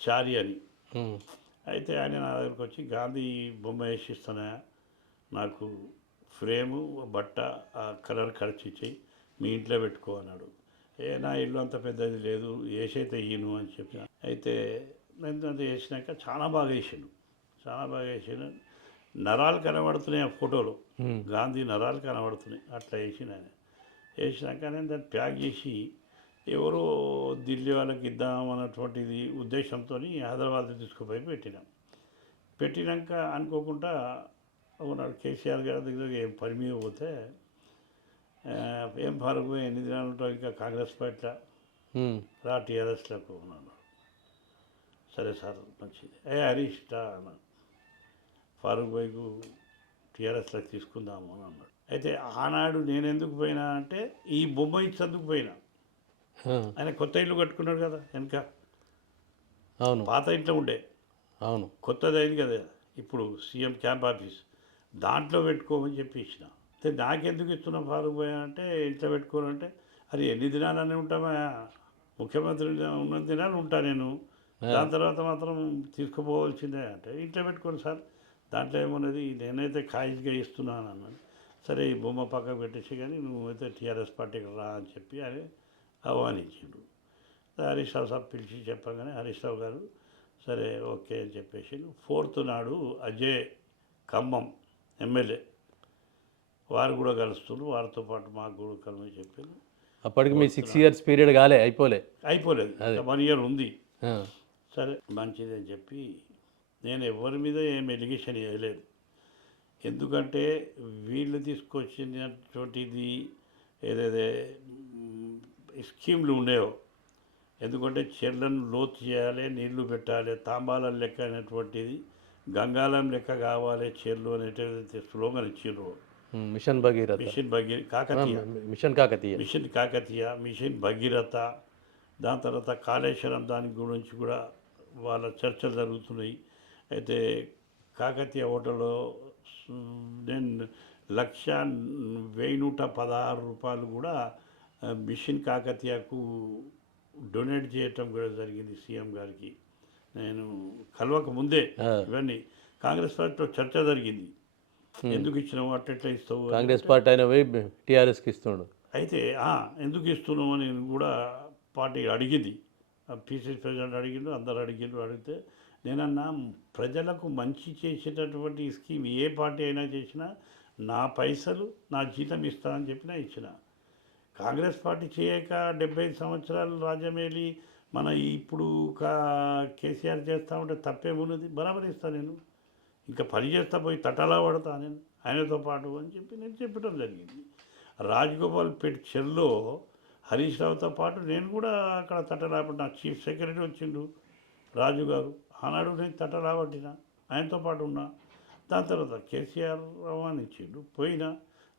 చారి అని. అయితే ఆయన నా దగ్గరికి వచ్చి, గాంధీ బొమ్మ వేసిస్తున్నా, నాకు ఫ్రేము బట్ట ఆ కలర్ ఖర్చు ఇచ్చేయి, మీ ఇంట్లో పెట్టుకో అన్నాడు. నా ఇల్లు అంత పెద్దది లేదు, వేసైతే ఇయ్యను అని చెప్పిన. అయితే నేను అంత వేసినాక చాలా బాగా వేసాను. నరాలు కనబడుతున్నాయి ఆ ఫోటోలో, గాంధీ నరాలు కనబడుతున్నాయి. అట్లా వేసినాక నేను దాన్ని ప్యాక్ చేసి ఎవరో ఢిల్లీ వాళ్ళకి ఇద్దామన్నటువంటిది ఉద్దేశంతో హైదరాబాద్ తీసుకుపోయి పెట్టినాక అనుకోకుండా ఉన్నాడు కేసీఆర్ గారి దగ్గర ఏం పని మీద పోతే, ఏం ఫారూక్ ఎన్ని దినాలు ఉంటావు ఇంకా కాంగ్రెస్ పార్టీలో రా టీఆర్ఎస్లోకి ఉన్నాను. సరే సార్ మంచిది. హరీష్ అన్నాడు, ఫారూక్ భాయ్కు టీఆర్ఎస్లోకి తీసుకుందాము అని అన్నాడు. అయితే ఆనాడు నేను ఎందుకు పోయినా అంటే ఈ బొమ్మ ఇచ్చేందుకు పోయినా. ఆయన కొత్త ఇల్లు కట్టుకున్నాడు కదా వెనక, అవును, పాత ఇంట్లో ఉండే, అవును, కొత్తది అయింది కదా ఇప్పుడు సీఎం క్యాంప్ ఆఫీస్, దాంట్లో పెట్టుకోమని చెప్పి ఇచ్చిన. అయితే నాకెందుకు ఇస్తున్నాం ఫారూక్ భాయ్ అంటే, ఇంట్లో పెట్టుకోనంటే, అది ఎన్ని దినాలనే ఉంటామా, ముఖ్యమంత్రి ఉన్న దినాలు ఉంటా నేను, దాని తర్వాత మాత్రం తీసుకుపోవాల్సిందే అంటే, ఇంట్లో పెట్టుకోండి సార్, దాంట్లో ఏమున్నది, నేనైతే ఖాయిజ్గా ఇస్తున్నాను అన్నాను. సరే ఈ బొమ్మ పక్కకు పెట్టేసి కానీ నువ్వైతే టీఆర్ఎస్ పార్టీకి రా అని చెప్పి అని ఆహ్వానించిండు. హరీష్ రావు సార్ పిలిచి చెప్పగానే హరీష్ రావు గారు సరే ఓకే అని చెప్పేసి 4th నాడు అజయ్ ఖమ్మం ఎమ్మెల్యే వారు కూడా కలుస్తున్నారు, వారితో పాటు మాకు కూడా కలమని చెప్పాను. అప్పటికి మీ 6 years పీరియడ్ అయిపోలేదు 1 year ఉంది. సరే మంచిది అని చెప్పి నేను ఎవరి మీద ఏం ఎలిగేషన్ వేయలేదు. ఎందుకంటే వీళ్ళు తీసుకొచ్చినటువంటిది ఏదైతే స్కీమ్లు ఉండేవో, ఎందుకంటే చెర్లను లోతు చేయాలి, నీళ్లు పెట్టాలి, తాంబాలం లెక్క అనేటువంటిది గంగాలం లెక్క కావాలి చెర్లు అనేటువంటి స్లోగన్ ఇచ్చిండ్రు. Mission Bhagiratha, mission Kakatiya, mission Bhagiratha, దాని తర్వాత కాళేశ్వరం దాని గురించి కూడా వాళ్ళ చర్చలు జరుగుతున్నాయి. అయితే కాకతీయ హోటల్లో నేను 1,1116 రూపాయలు కూడా మిషన్ కాకతీయకు డొనేట్ చేయటం కూడా జరిగింది సీఎం గారికి. నేను కలవక ముందే ఇవన్నీ కాంగ్రెస్ పార్టీలో చర్చ జరిగింది. ఎందుకు ఇచ్చినావు అట్లా ఇస్తావు కాంగ్రెస్ పార్టీ ఆయన పోయి టీఆర్ఎస్కి ఇస్తున్నాడు. అయితే ఎందుకు ఇస్తున్నావు అని కూడా పార్టీ అడిగింది. పీసీసీ ప్రెసిడెంట్ అడిగిండు, అందరు అడిగితే నేనన్నా ప్రజలకు మంచి చేసేటటువంటి స్కీమ్ ఏ పార్టీ అయినా చేసినా నా పైసలు నా జీతం ఇస్తా అని చెప్పినా ఇచ్చిన. కాంగ్రెస్ పార్టీ చేయక 75 సంవత్సరాలు రాజ్యమేలి మన ఇప్పుడు కేసీఆర్ చేస్తూ ఉంటే తప్పేమున్నది, బరాబర్ ఇస్తాను నేను, ఇంకా పని చేస్తా పోయి తటలా పడతా నేను ఆయనతో పాటు అని చెప్పి నేను చెప్పడం జరిగింది. రాజగోపాల్ పేట్ చెల్లో హరీష్ రావుతో పాటు నేను కూడా అక్కడ తటలాపడి, నా చీఫ్ సెక్రటరీ వచ్చిండు రాజు గారు, ఆనాడు నేను తటలాపట్టిన ఆయనతో పాటు ఉన్నా. దాని తర్వాత కేసీఆర్ ఆహ్వానించిండు, పోయినా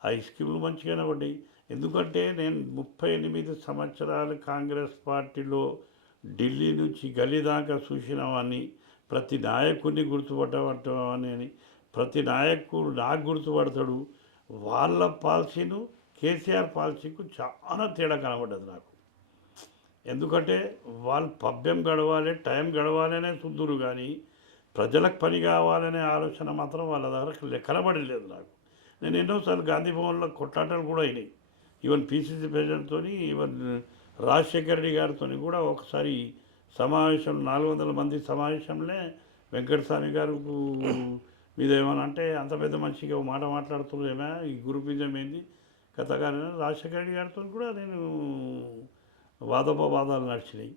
ఆ స్కీములు మంచిగానే పడ్డాయి. ఎందుకంటే నేను 38 సంవత్సరాలు కాంగ్రెస్ పార్టీలో ఢిల్లీ నుంచి గల్లీ దాకా చూసినవాన్ని, ప్రతి నాయకుడిని గుర్తుపట్టబట్టమని, ప్రతి నాయకుడు నాకు గుర్తుపడతాడు. వాళ్ళ పాలసీను కేసీఆర్ పాలసీకు చాలా తేడా కనబడ్డది నాకు. ఎందుకంటే వాళ్ళు పబ్బెం గడవాలి, టైం గడవాలి అనే చూద్దురు, కానీ ప్రజలకు పని కావాలనే ఆలోచన మాత్రం వాళ్ళ దగ్గర కనబడలేదు నాకు. నేను ఎన్నోసార్లు గాంధీ భవన్లో కొట్లాటలు కూడా అయినాయి. ఈవెన్ పీసీసీ ప్రెసిడెంట్తో, ఈవెన్ రాజశేఖర రెడ్డి గారితో కూడా ఒకసారి సమావేశం 400 మంది సమావేశంలో వెంకటస్వామి గారు మీద ఏమన్నా అంటే అంత పెద్ద మనిషిగా మాట మాట్లాడుతున్నారేమో, ఈ గ్రూపిజం ఏంది కథగానే రాజశేఖర రెడ్డి గారితో కూడా నేను వాదోపవాదాలు నడిచినాయి.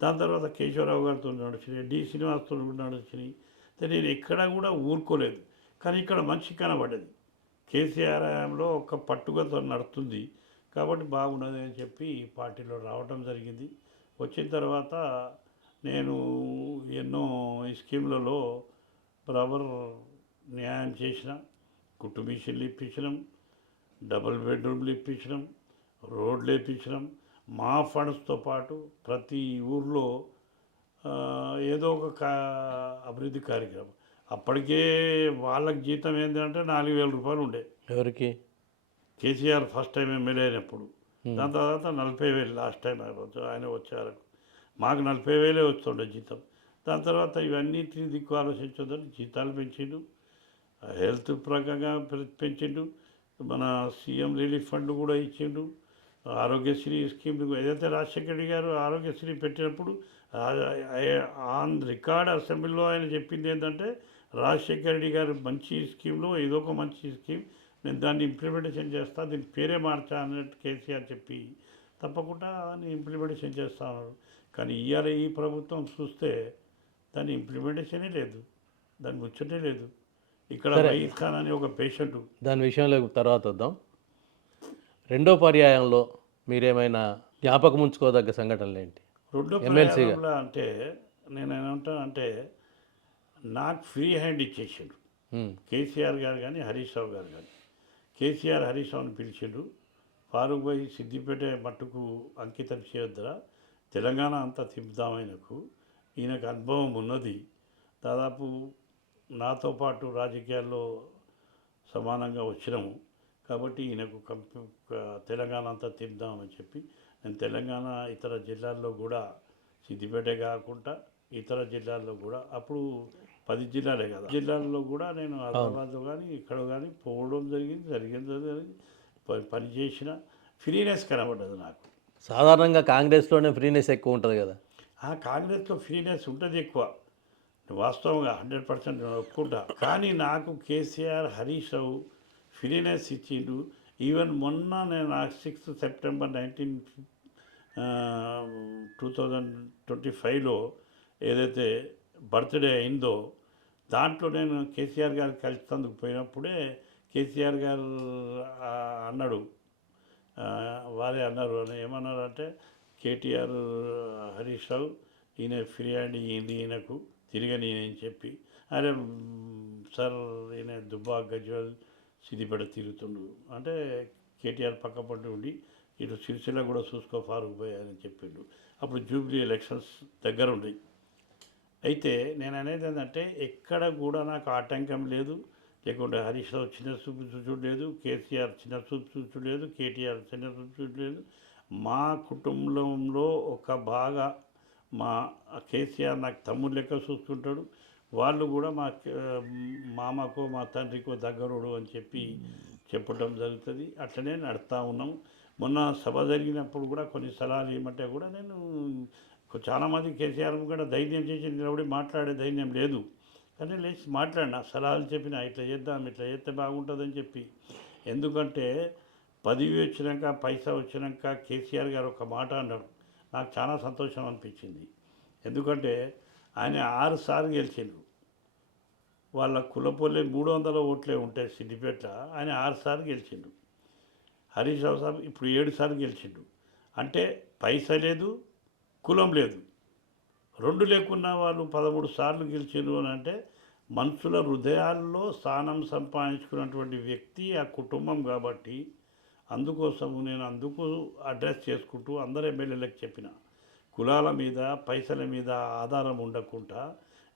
దాని తర్వాత కేశవరావు గారితో నడిచినాయి, డి శ్రీనివాస్తో కూడా నడిచినాయి. నేను ఎక్కడా కూడా ఊరుకోలేదు. కానీ ఇక్కడ మంచి కనబడ్డది, కేసీఆర్ హయాంలో ఒక పట్టుగతో నడుస్తుంది కాబట్టి బాగున్నది అని చెప్పి పార్టీలో రావటం జరిగింది. వచ్చిన తర్వాత నేను ఎన్నో స్కీమ్లలో బరాబర్ న్యాయం చేసిన. కుటుంబీషన్లు ఇప్పించడం, డబుల్ బెడ్రూమ్లు ఇప్పించడం, రోడ్లు వేయించడం, మా ఫండ్స్తో పాటు ప్రతి ఊర్లో ఏదో ఒక అభివృద్ధి కార్యక్రమం. అప్పటికే వాళ్ళకి జీతం ఏంటంటే 4,000 రూపాయలు ఉండే. ఎవరికి? కేసీఆర్ ఫస్ట్ టైం ఎమ్మెల్యే అయినప్పుడు. దాని తర్వాత 40,000 లాస్ట్ టైం ఆయన వచ్చారు. మాకు 40,000 వస్తుండే జీతం. దాని తర్వాత ఇవన్నీ దిక్కు ఆలోచించొద్దని జీతాలు పెంచిండు, హెల్త్ ప్రకారంగా పెంచిండు, మన సీఎం రిలీఫ్ ఫండ్ కూడా ఇచ్చిండు, ఆరోగ్యశ్రీ స్కీమ్ ఏదైతే రాజశేఖర రెడ్డి గారు ఆరోగ్యశ్రీ పెట్టినప్పుడు ఆన్ రికార్డ్ అసెంబ్లీలో ఆయన చెప్పింది ఏంటంటే రాజశేఖర రెడ్డి గారు మంచి స్కీమ్లో ఏదో ఒక మంచి స్కీమ్, నేను దాన్ని ఇంప్లిమెంటేషన్ చేస్తా, దీని పేరే మార్చా అన్నట్టు కేసీఆర్ చెప్పి తప్పకుండా నేను ఇంప్లిమెంటేషన్ చేస్తాను. కానీ ఇవాళ ఈ ప్రభుత్వం చూస్తే దాని ఇంప్లిమెంటేషనే లేదు, దాని ముచ్చటే లేదు. ఇక్కడ వైఎస్ ఖాన్ అనే ఒక పేషెంట్, దాని విషయంలో తర్వాత వద్దాం. రెండో పర్యాయంలో మీరేమైనా జ్ఞాపకం ఉంచుకోదగ్గ సంఘటనలు ఏంటి? రెండో పర్యాయంలో అంటే నేను ఏమంటానంటే నాకు ఫ్రీ హ్యాండ్ ఇచ్చేసాడు కేసీఆర్ గారు కానీ హరీష్ రావు గారు కానీ. కేసీఆర్ హరీష్ రావుని పిలిచిండు, ఫారూక్ భాయ్ సిద్దిపేట మట్టుకు అంకితం చేయొద్దురా, తెలంగాణ అంతా తిప్పుదామైనకు, ఈయనకు అనుభవం ఉన్నది, దాదాపు నాతో పాటు రాజకీయాల్లో సమానంగా వచ్చినాము కాబట్టి ఈయనకు తెలంగాణ అంతా తిప్పుదామని చెప్పి నేను తెలంగాణ ఇతర జిల్లాల్లో కూడా, సిద్దిపేట కాకుండా ఇతర జిల్లాల్లో కూడా, అప్పుడు 10 జిల్లాలే కదా, జిల్లాల్లో కూడా నేను హైదరాబాద్లో కానీ ఇక్కడ కానీ పోవడం జరిగింది పని చేసిన ఫ్రీనెస్ కనబడ్డది నాకు. సాధారణంగా కాంగ్రెస్లోనే ఫ్రీనెస్ ఎక్కువ ఉంటుంది కదా. కాంగ్రెస్లో ఫ్రీనెస్ ఉంటుంది ఎక్కువ, వాస్తవంగా 100% ఒప్పుకుంటా. కానీ నాకు కేసీఆర్ హరీష్ రావు ఫ్రీనెస్ ఇచ్చిండు. ఈవెన్ మొన్న నేను 6 సెప్టెంబర్ 2025లో ఏదైతే బర్త్డే అయిందో దాంట్లో నేను కేసీఆర్ గారు కలిసినందుకు పోయినప్పుడే కేసీఆర్ గారు అన్నాడు, వారే అన్నారు, ఏమన్నారు అంటే కేటీఆర్ హరీష్ రావు ఈయన ఫ్రీ హ్యాండ్ ఇయ్యింది ఈయనకు తిరగని అని చెప్పి, అరే సార్ ఈయన దుబ్బాక గజ్వెల్ సిద్దిపేట తిరుగుతుండు అంటే కేటీఆర్ పక్కపట్టు ఉండి ఇటు సిరిసిల్ల కూడా చూసుకో ఫారూక్ భాయ్ అని చెప్పిండు. అప్పుడు జూబ్లీ ఎలక్షన్స్ దగ్గర ఉన్నాయి. అయితే నేను అనేది ఏంటంటే ఎక్కడ కూడా నాకు ఆటంకం లేదు, లేకుంటే హరీష్ రావు చిన్న చూపు చూడలేదు, కేసీఆర్ చిన్న చూపు చూడలేదు, కేటీఆర్ చిన్న చూపు చూడలేదు. మా కుటుంబంలో ఒక బాగా మా కేసీఆర్ నాకు తమ్ముడు లెక్క చూసుకుంటాడు. వాళ్ళు కూడా మా మామకో మా తండ్రికో దగ్గరుడు అని చెప్పి చెప్పడం జరుగుతుంది. అట్లనే నడుస్తూ ఉన్నాం. మొన్న సభ జరిగినప్పుడు కూడా కొన్ని సలహాలు ఏమంటే కూడా నేను చాలామంది కేసీఆర్ కూడా ధైర్యం చేసి నిలబడి మాట్లాడే ధైర్యం లేదు, కానీ లేచి మాట్లాడినా సలహాలు చెప్పిన ఇట్లా చేద్దాం, ఇట్లా చేస్తే బాగుంటుందని చెప్పి. ఎందుకంటే పదవి వచ్చినాక పైసా వచ్చినాక కేసీఆర్ గారు ఒక మాట అన్నాడు, నాకు చాలా సంతోషం అనిపించింది. ఎందుకంటే ఆయన 6 సార్లు గెలిచిండు. వాళ్ళ కులపోలే 300 ఓట్లే ఉంటాయి సిద్దిపేట, ఆయన 6 సార్లు గెలిచిండు. హరీష్ రావు సాబ్ ఇప్పుడు 7 సార్లు గెలిచిండు. అంటే పైసా లేదు, కులం లేదు, 2 లేకున్నా వాళ్ళు 13 సార్లు గెలిచిండ్రు అని అంటే మనుషుల హృదయాల్లో స్థానం సంపాదించుకున్నటువంటి వ్యక్తి ఆ కుటుంబం. కాబట్టి అందుకోసము నేను అందుకు అడ్రస్ చేసుకుంటూ అందరు ఎమ్మెల్యేలకు చెప్పిన, కులాల మీద పైసల మీద ఆధారం ఉండకుండా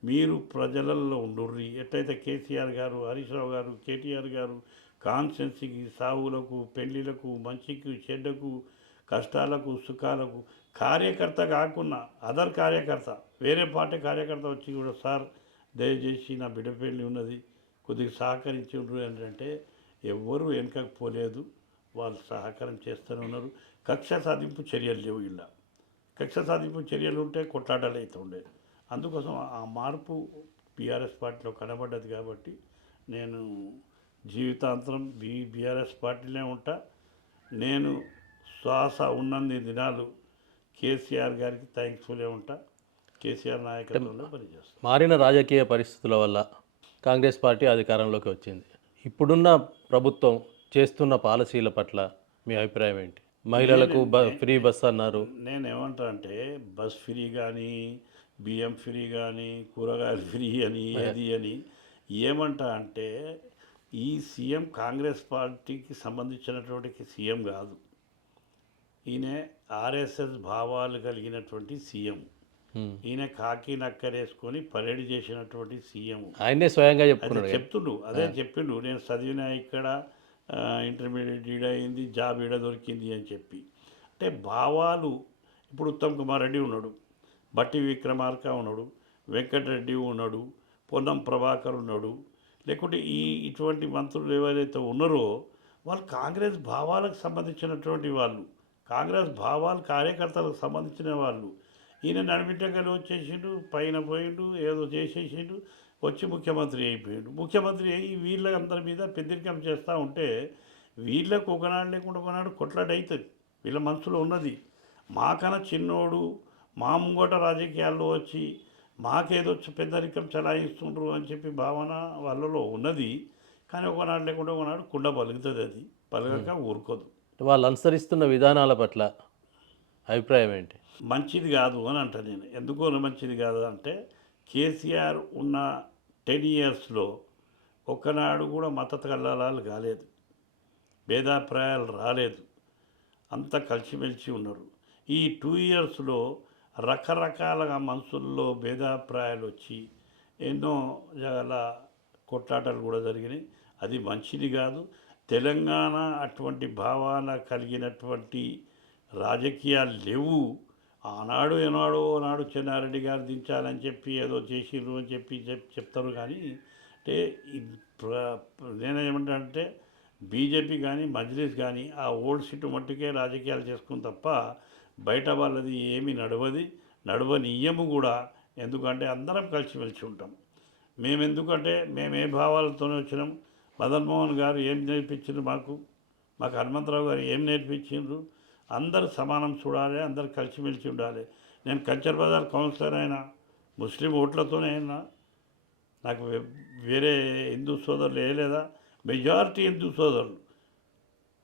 మీరు ప్రజలలో ఉండుర్రి. ఎట్లయితే కేసీఆర్ గారు, హరీష్ రావు గారు, కేటీఆర్ గారు కాన్స్టెన్సీకి, సావులకు, పెళ్ళిళ్ళకు, మంచికి, చెడ్డకు, కష్టాలకు, సుఖాలకు కార్యకర్త కాకుండా అదర్ కార్యకర్త, వేరే పార్టీ కార్యకర్త వచ్చి కూడా సార్ దయచేసి నా బిడ్డ పెళ్ళి ఉన్నది కొద్దిగా సహకరించి ఉండరు ఏంటంటే ఎవ్వరూ వెనకకు పోలేదు, వాళ్ళు సహకారం చేస్తూనే ఉన్నారు. కక్ష సాధింపు చర్యలు లేవు. ఇలా కక్ష సాధింపు చర్యలు ఉంటే కొట్లాటలు అయితే ఉండేది. అందుకోసం ఆ మార్పు బీఆర్ఎస్ పార్టీలో కనబడ్డది. కాబట్టి నేను జీవితాంతరం బీఆర్ఎస్ పార్టీలో ఉంటా. నేను శ్వాస ఉన్నన్ని దినాలు కేసీఆర్ గారికి థ్యాంక్ఫుల్లే ఉంటా. కేసీఆర్ నాయకత్వంలో పనిచేస్తాను. మారిన రాజకీయ పరిస్థితుల వల్ల కాంగ్రెస్ పార్టీ అధికారంలోకి వచ్చింది. ఇప్పుడున్న ప్రభుత్వం చేస్తున్న పాలసీల పట్ల మీ అభిప్రాయం ఏంటి? మహిళలకు ఫ్రీ బస్ అన్నారు. నేనేమంటా అంటే బస్ ఫ్రీ కానీ, బియ్యం ఫ్రీ కానీ, కూరగాయలు ఫ్రీ అని, అది అని ఏమంటా అంటే ఈ సీఎం కాంగ్రెస్ పార్టీకి సంబంధించినటువంటి సీఎం కాదు. ఈయన ఆర్ఎస్ఎస్ భావాలు కలిగినటువంటి సీఎం. ఈయన కాకి నక్కరేసుకొని పరేడ్ చేసినటువంటి సీఎం. ఆయనే స్వయంగా చెప్తున్నాడు. అదే చెప్పిండు, నేను చదివిన ఇక్కడ ఇంటర్మీడియట్ ఈడ అయింది, జాబ్ ఈడ దొరికింది అని చెప్పి. అంటే భావాలు ఇప్పుడు ఉత్తమ్ కుమార్ రెడ్డి ఉన్నాడు, బట్టి విక్రమార్క ఉన్నాడు, వెంకటరెడ్డి ఉన్నాడు, పొన్నం ప్రభాకర్ ఉన్నాడు, లేకుంటే ఇటువంటి మంత్రులు ఎవరైతే ఉన్నారో వాళ్ళు కాంగ్రెస్ భావాలకు సంబంధించినటువంటి వాళ్ళు, కాంగ్రెస్ భావాలు కార్యకర్తలకు సంబంధించిన వాళ్ళు. ఈయన నడిమిట్టగలు వచ్చేసిండు, పైన పోయిండు, ఏదో చేసేసిండు, వచ్చి ముఖ్యమంత్రి అయిపోయాడు. ముఖ్యమంత్రి అయ్యి వీళ్ళందరి మీద పెద్దరికం చేస్తూ ఉంటే వీళ్ళకు ఒకనాడు లేకుండా ఒకనాడు కొట్లాట అవుతుంది. వీళ్ళ మనసులో ఉన్నది మాకన్నా చిన్నోడు మా ముంగోట రాజకీయాల్లో వచ్చి మాకేదో పెద్దరికం చలాయిస్తుండ్రు అని చెప్పి భావన వాళ్ళలో ఉన్నది. కానీ ఒకనాడు లేకుండా ఒకనాడు కుండ పలుకుతుంది, అది పలగక ఊరుకోదు. వాళ్ళు అనుసరిస్తున్న విధానాల పట్ల అభిప్రాయం ఏంటి? మంచిది కాదు అని అంట నేను. ఎందుకో మంచిది కాదు అంటే కేసీఆర్ ఉన్న 10 ఇయర్స్లో ఒక్కనాడు కూడా మత కల్లాలు కాలేదు, భేదాభిప్రాయాలు రాలేదు, అంతా కలిసిమెలిసి ఉన్నారు. ఈ 2 ఇయర్స్లో రకరకాలుగా మనసుల్లో భేదాభిప్రాయాలు వచ్చి ఎన్నో జగల కొట్లాటలు కూడా జరిగినాయి. అది మంచిది కాదు. తెలంగాణ అటువంటి భావాన కలిగినటువంటి రాజకీయాలు లేవు. ఆనాడు ఏనాడో నాడు చెన్నారెడ్డి గారు దించాలని చెప్పి ఏదో చేసిర్రు అని చెప్పి చెప్తారు. కానీ అంటే నేనేమంటానంటే బీజేపీ కానీ మజ్లిస్ కానీ ఆ ఓల్డ్ సిటీ మట్టుకే రాజకీయాలు చేసుకుని తప్ప బయట వాళ్ళది ఏమీ నడవనియ్యము కూడా. ఎందుకంటే అందరం కలిసిమెలిసి ఉంటాం. ఎందుకంటే మేము ఏ భావాలతోనే వచ్చినాం. మదన్మోహన్ గారు ఏం నేర్పించారు మాకు హనుమంతరావు గారు ఏం నేర్పించారు? అందరు సమానం చూడాలి, అందరు కలిసిమెలిసి ఉండాలి. నేను కంచర్ బజార్ కౌన్సిలర్ అయినా, ముస్లిం ఓట్లతోనే అయినా, నాకు వేరే హిందూ సోదరులు వేయలేదా? మెజారిటీ హిందూ సోదరులు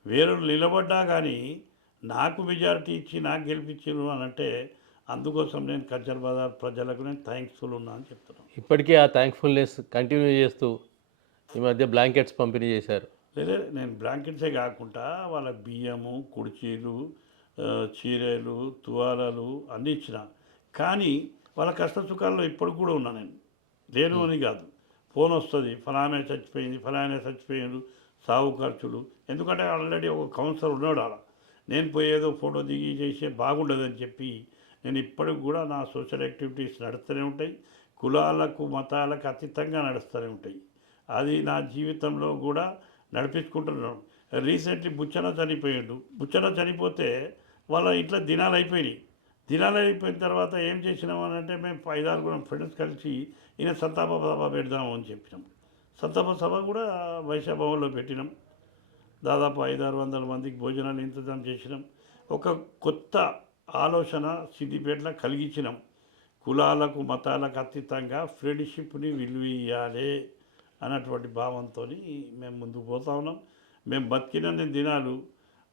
వేరే నిలబడ్డా కానీ నాకు మెజారిటీ ఇచ్చి నాకు గెలిపించారు అని అంటే అందుకోసం నేను కంచర్ బజార్ ప్రజలకు నేను థ్యాంక్ఫుల్ ఉన్నా అని చెప్తున్నాను. ఇప్పటికీ ఆ థ్యాంక్ఫుల్నెస్ కంటిన్యూ చేస్తూ ఈ మధ్య బ్లాంకెట్స్ పంపిణీ చేశారు. లేదా నేను బ్లాంకెట్సే కాకుండా వాళ్ళ బియ్యము కుర్చీలు చీరలు తువాలలు అన్నీ ఇచ్చిన. కానీ వాళ్ళ కష్ట సుఖాల్లో ఇప్పటికి కూడా ఉన్నా నేను, లేను అని కాదు. ఫోన్ వస్తుంది, ఫలానా చచ్చిపోయింది, ఫలానా చచ్చిపోయారు, సాగు ఖర్చులు. ఎందుకంటే ఆల్రెడీ ఒక కౌన్సిలర్ ఉన్నాడు అలా. నేను పోయేదో ఫోటో దిగి చేసే బాగుండదని చెప్పి నేను ఇప్పటికి కూడా నా సోషల్ యాక్టివిటీస్ నడుస్తూనే ఉంటాయి. కులాలకు మతాలకు అతీతంగా నడుస్తూనే ఉంటాయి. అది నా జీవితంలో కూడా నడిపించుకుంటున్నాను. రీసెంట్లీ బుచ్చన చనిపోయాడు. బుచ్చన చనిపోతే వాళ్ళ ఇంట్లో దినాలు అయిపోయినాయి. దినాలు అయిపోయిన తర్వాత ఏం చేసినామని అంటే మేము 5-6 ఫ్రెండ్స్ కలిసి ఈయన సంతాప సభ పెడదాము అని చెప్పినాం. సంతాప సభ కూడా వైశాభవన్లో పెట్టినాం. దాదాపు 500-600 మందికి భోజనాలు ఇంతజాం చేసినాం. ఒక కొత్త ఆలోచన సిద్దిపేటలో కలిగించినాం. కులాలకు మతాలకు అతీతంగా ఫ్రెండ్షిప్ని విలువ ఇవ్వాలి అన్నటువంటి భావంతో మేము ముందుకు పోతా ఉన్నాం. మేము బతికినన్ని దినాలు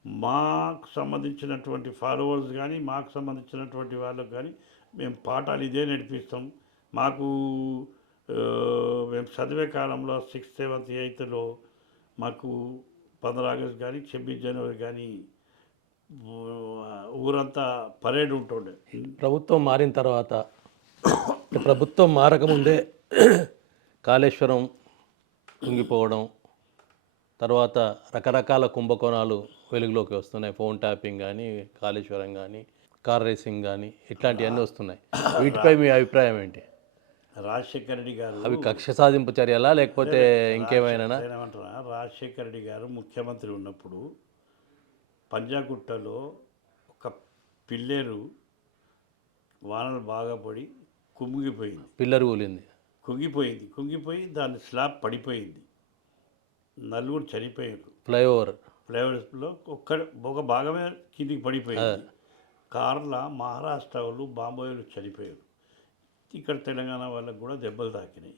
మాకు సంబంధించినటువంటి ఫాలోవర్స్ కానీ మాకు సంబంధించినటువంటి వాళ్ళకు కానీ మేము పాఠాలు ఇదే నడిపిస్తాం. మాకు మేము చదివే కాలంలో 6th, 7th, 8thలో మాకు 15 ఆగస్ట్ కానీ 26 జనవరి కానీ ఊరంతా పరేడ్ ఉంటుండే. ప్రభుత్వం మారిన తర్వాత, ప్రభుత్వం మారకముందే కాళేశ్వరం కుంగిపోవడం, తర్వాత రకరకాల కుంభకోణాలు వెలుగులోకి వస్తున్నాయి. ఫోన్ ట్యాపింగ్ కానీ, కాళేశ్వరం కానీ, కార్ రేసింగ్ కానీ, ఇట్లాంటివన్నీ వస్తున్నాయి. వీటిపై మీ అభిప్రాయం ఏంటి? రాజశేఖర రెడ్డి గారు అవి కక్ష సాధింపు చర్యలా లేకపోతే ఇంకేమైనా? ఏమంటారా, రాజశేఖర రెడ్డి గారు ముఖ్యమంత్రి ఉన్నప్పుడు పంజాగుట్టలో ఒక పిల్లేరు వానలు బాగా పడి కుంగిపోయింది. పిల్లరు కూలింది, కుంగిపోయి దాని స్లాబ్ పడిపోయింది. నలుగురు చనిపోయారు. ఫ్లైఓవర్లో ఒక భాగమే కిందికి పడిపోయింది. కార్ల మహారాష్ట్ర వాళ్ళు, బాంబేలు చనిపోయారు. ఇక్కడ తెలంగాణ వాళ్ళకు కూడా దెబ్బలు తాకినాయి.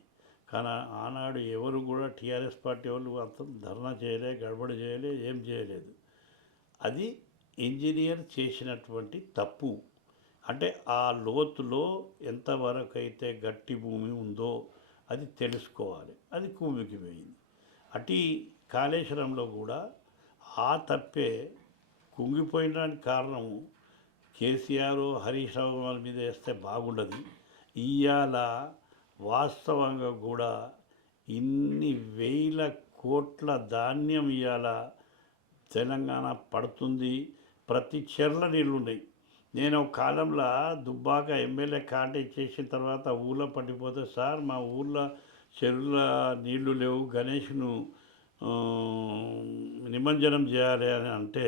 కానీ ఆనాడు ఎవరు కూడా టీఆర్ఎస్ పార్టీ వాళ్ళు అంత ధర్నా చేయలే, గడబడి చేయలే, ఏం చేయలేదు. అది ఇంజనీర్ చేసినటువంటి తప్పు. అంటే ఆ లోతులో ఎంతవరకు అయితే గట్టి భూమి ఉందో అది తెలుసుకోవాలి. అది కుంగికి పోయింది. అటు కాళేశ్వరంలో కూడా ఆ తప్పే కుంగిపోయడానికి కారణము కేసీఆర్, హరీష్ రావు వాళ్ళ మీద వేస్తే బాగుండదు. ఇవాళ వాస్తవంగా కూడా ఇన్ని వేల కోట్ల ధాన్యం ఇవాళ తెలంగాణ పడుతుంది. ప్రతి చెర్ల నీళ్ళు ఉన్నాయి. నేను ఒక కాలంలో దుబ్బాక ఎమ్మెల్యే కాంటాక్ట్ చేసిన తర్వాత ఊళ్ళో పట్టిపోతే, సార్ మా ఊళ్ళో చెరువుల నీళ్లు లేవు, గణేష్ను నిమజ్జనం చేయాలి అని అంటే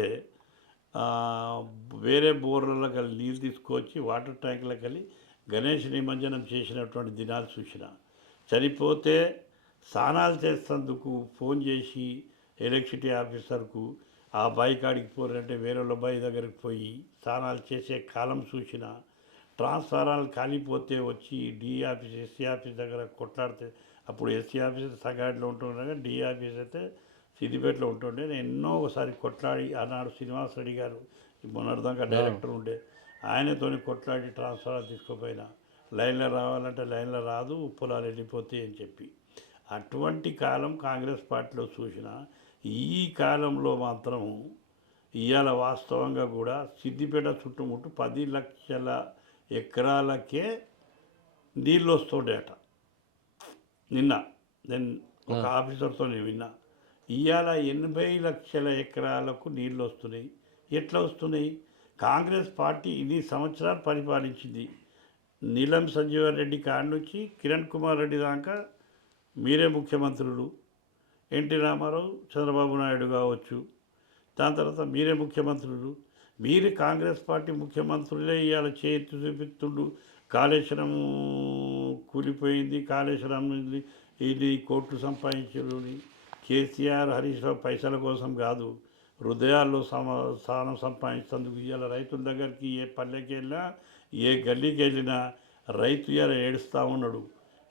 వేరే బోర్లలో కలిసి నీళ్ళు తీసుకొచ్చి వాటర్ ట్యాంకులకు వెళ్ళి గణేష్ నిమజ్జనం చేసినటువంటి దినాలు చూసిన. చనిపోతే స్నానాలు చేసేందుకు ఫోన్ చేసి ఎలక్ట్రిసిటీ ఆఫీసర్కు ఆ బావి కాడికి పోరంటే వేరే వాళ్ళ బావి దగ్గరికి పోయి స్నానాలు చేసే కాలం చూసిన. ట్రాన్స్ఫారాలు కాలిపోతే వచ్చి డిఈ ఆఫీస్, ఎస్సీ ఆఫీస్ దగ్గర కొట్లాడితే, అప్పుడు ఎస్సీ ఆఫీస్ సంగాడిలో ఉంటుండగా డిఈ ఆఫీస్ అయితే సిద్దిపేటలో ఉంటుండే. నేను ఎన్నో ఒకసారి కొట్లాడి, ఆనాడు శ్రీనివాస్ రెడ్డి గారు మొన్నటిదాకా డైరెక్టర్ ఉండే, ఆయనతోని కొట్లాడి ట్రాన్స్ఫారాలు తీసుకుపోయినా. లైన్లో రావాలంటే లైన్లో రాదు, పొలాలు వెళ్ళిపోతాయి అని చెప్పి. అటువంటి కాలం కాంగ్రెస్ పార్టీలో చూసిన. ఈ కాలంలో మాత్రం ఇవాళ వాస్తవంగా కూడా సిద్దిపేట చుట్టుముట్టు 10 లక్షల ఎకరాలకే నీళ్ళు వస్తుండేట. నిన్న నేను ఒక ఆఫీసర్తో విన్నా. ఇవాళ 80 లక్షల ఎకరాలకు నీళ్ళు వస్తున్నాయి. ఎట్లా వస్తున్నాయి? కాంగ్రెస్ పార్టీ ఇన్ని సంవత్సరాలు పరిపాలించింది. నీలం సంజీవరెడ్డి కాడి నుంచి కిరణ్ కుమార్ రెడ్డి దాకా మీరే ముఖ్యమంత్రులు. ఎన్టీ రామారావు, చంద్రబాబు నాయుడు కావచ్చు, దాని తర్వాత మీరే ముఖ్యమంత్రులు. మీరు కాంగ్రెస్ పార్టీ ముఖ్యమంత్రులే ఇవాళ చేతి చూపిస్తుండు. కాళేశ్వరం కూలిపోయింది, కాళేశ్వరం ఇది కోట్లు సంపాదించుని. కేసీఆర్, హరీష్ రావు పైసల కోసం కాదు, హృదయాల్లో స్థానం సంపాదించేందుకు. ఇవాళ రైతుల దగ్గరికి ఏ పల్లెకి వెళ్ళినా, ఏ గల్లీకి వెళ్ళినా రైతు ఇవాళ ఏడుస్తూ ఉన్నాడు.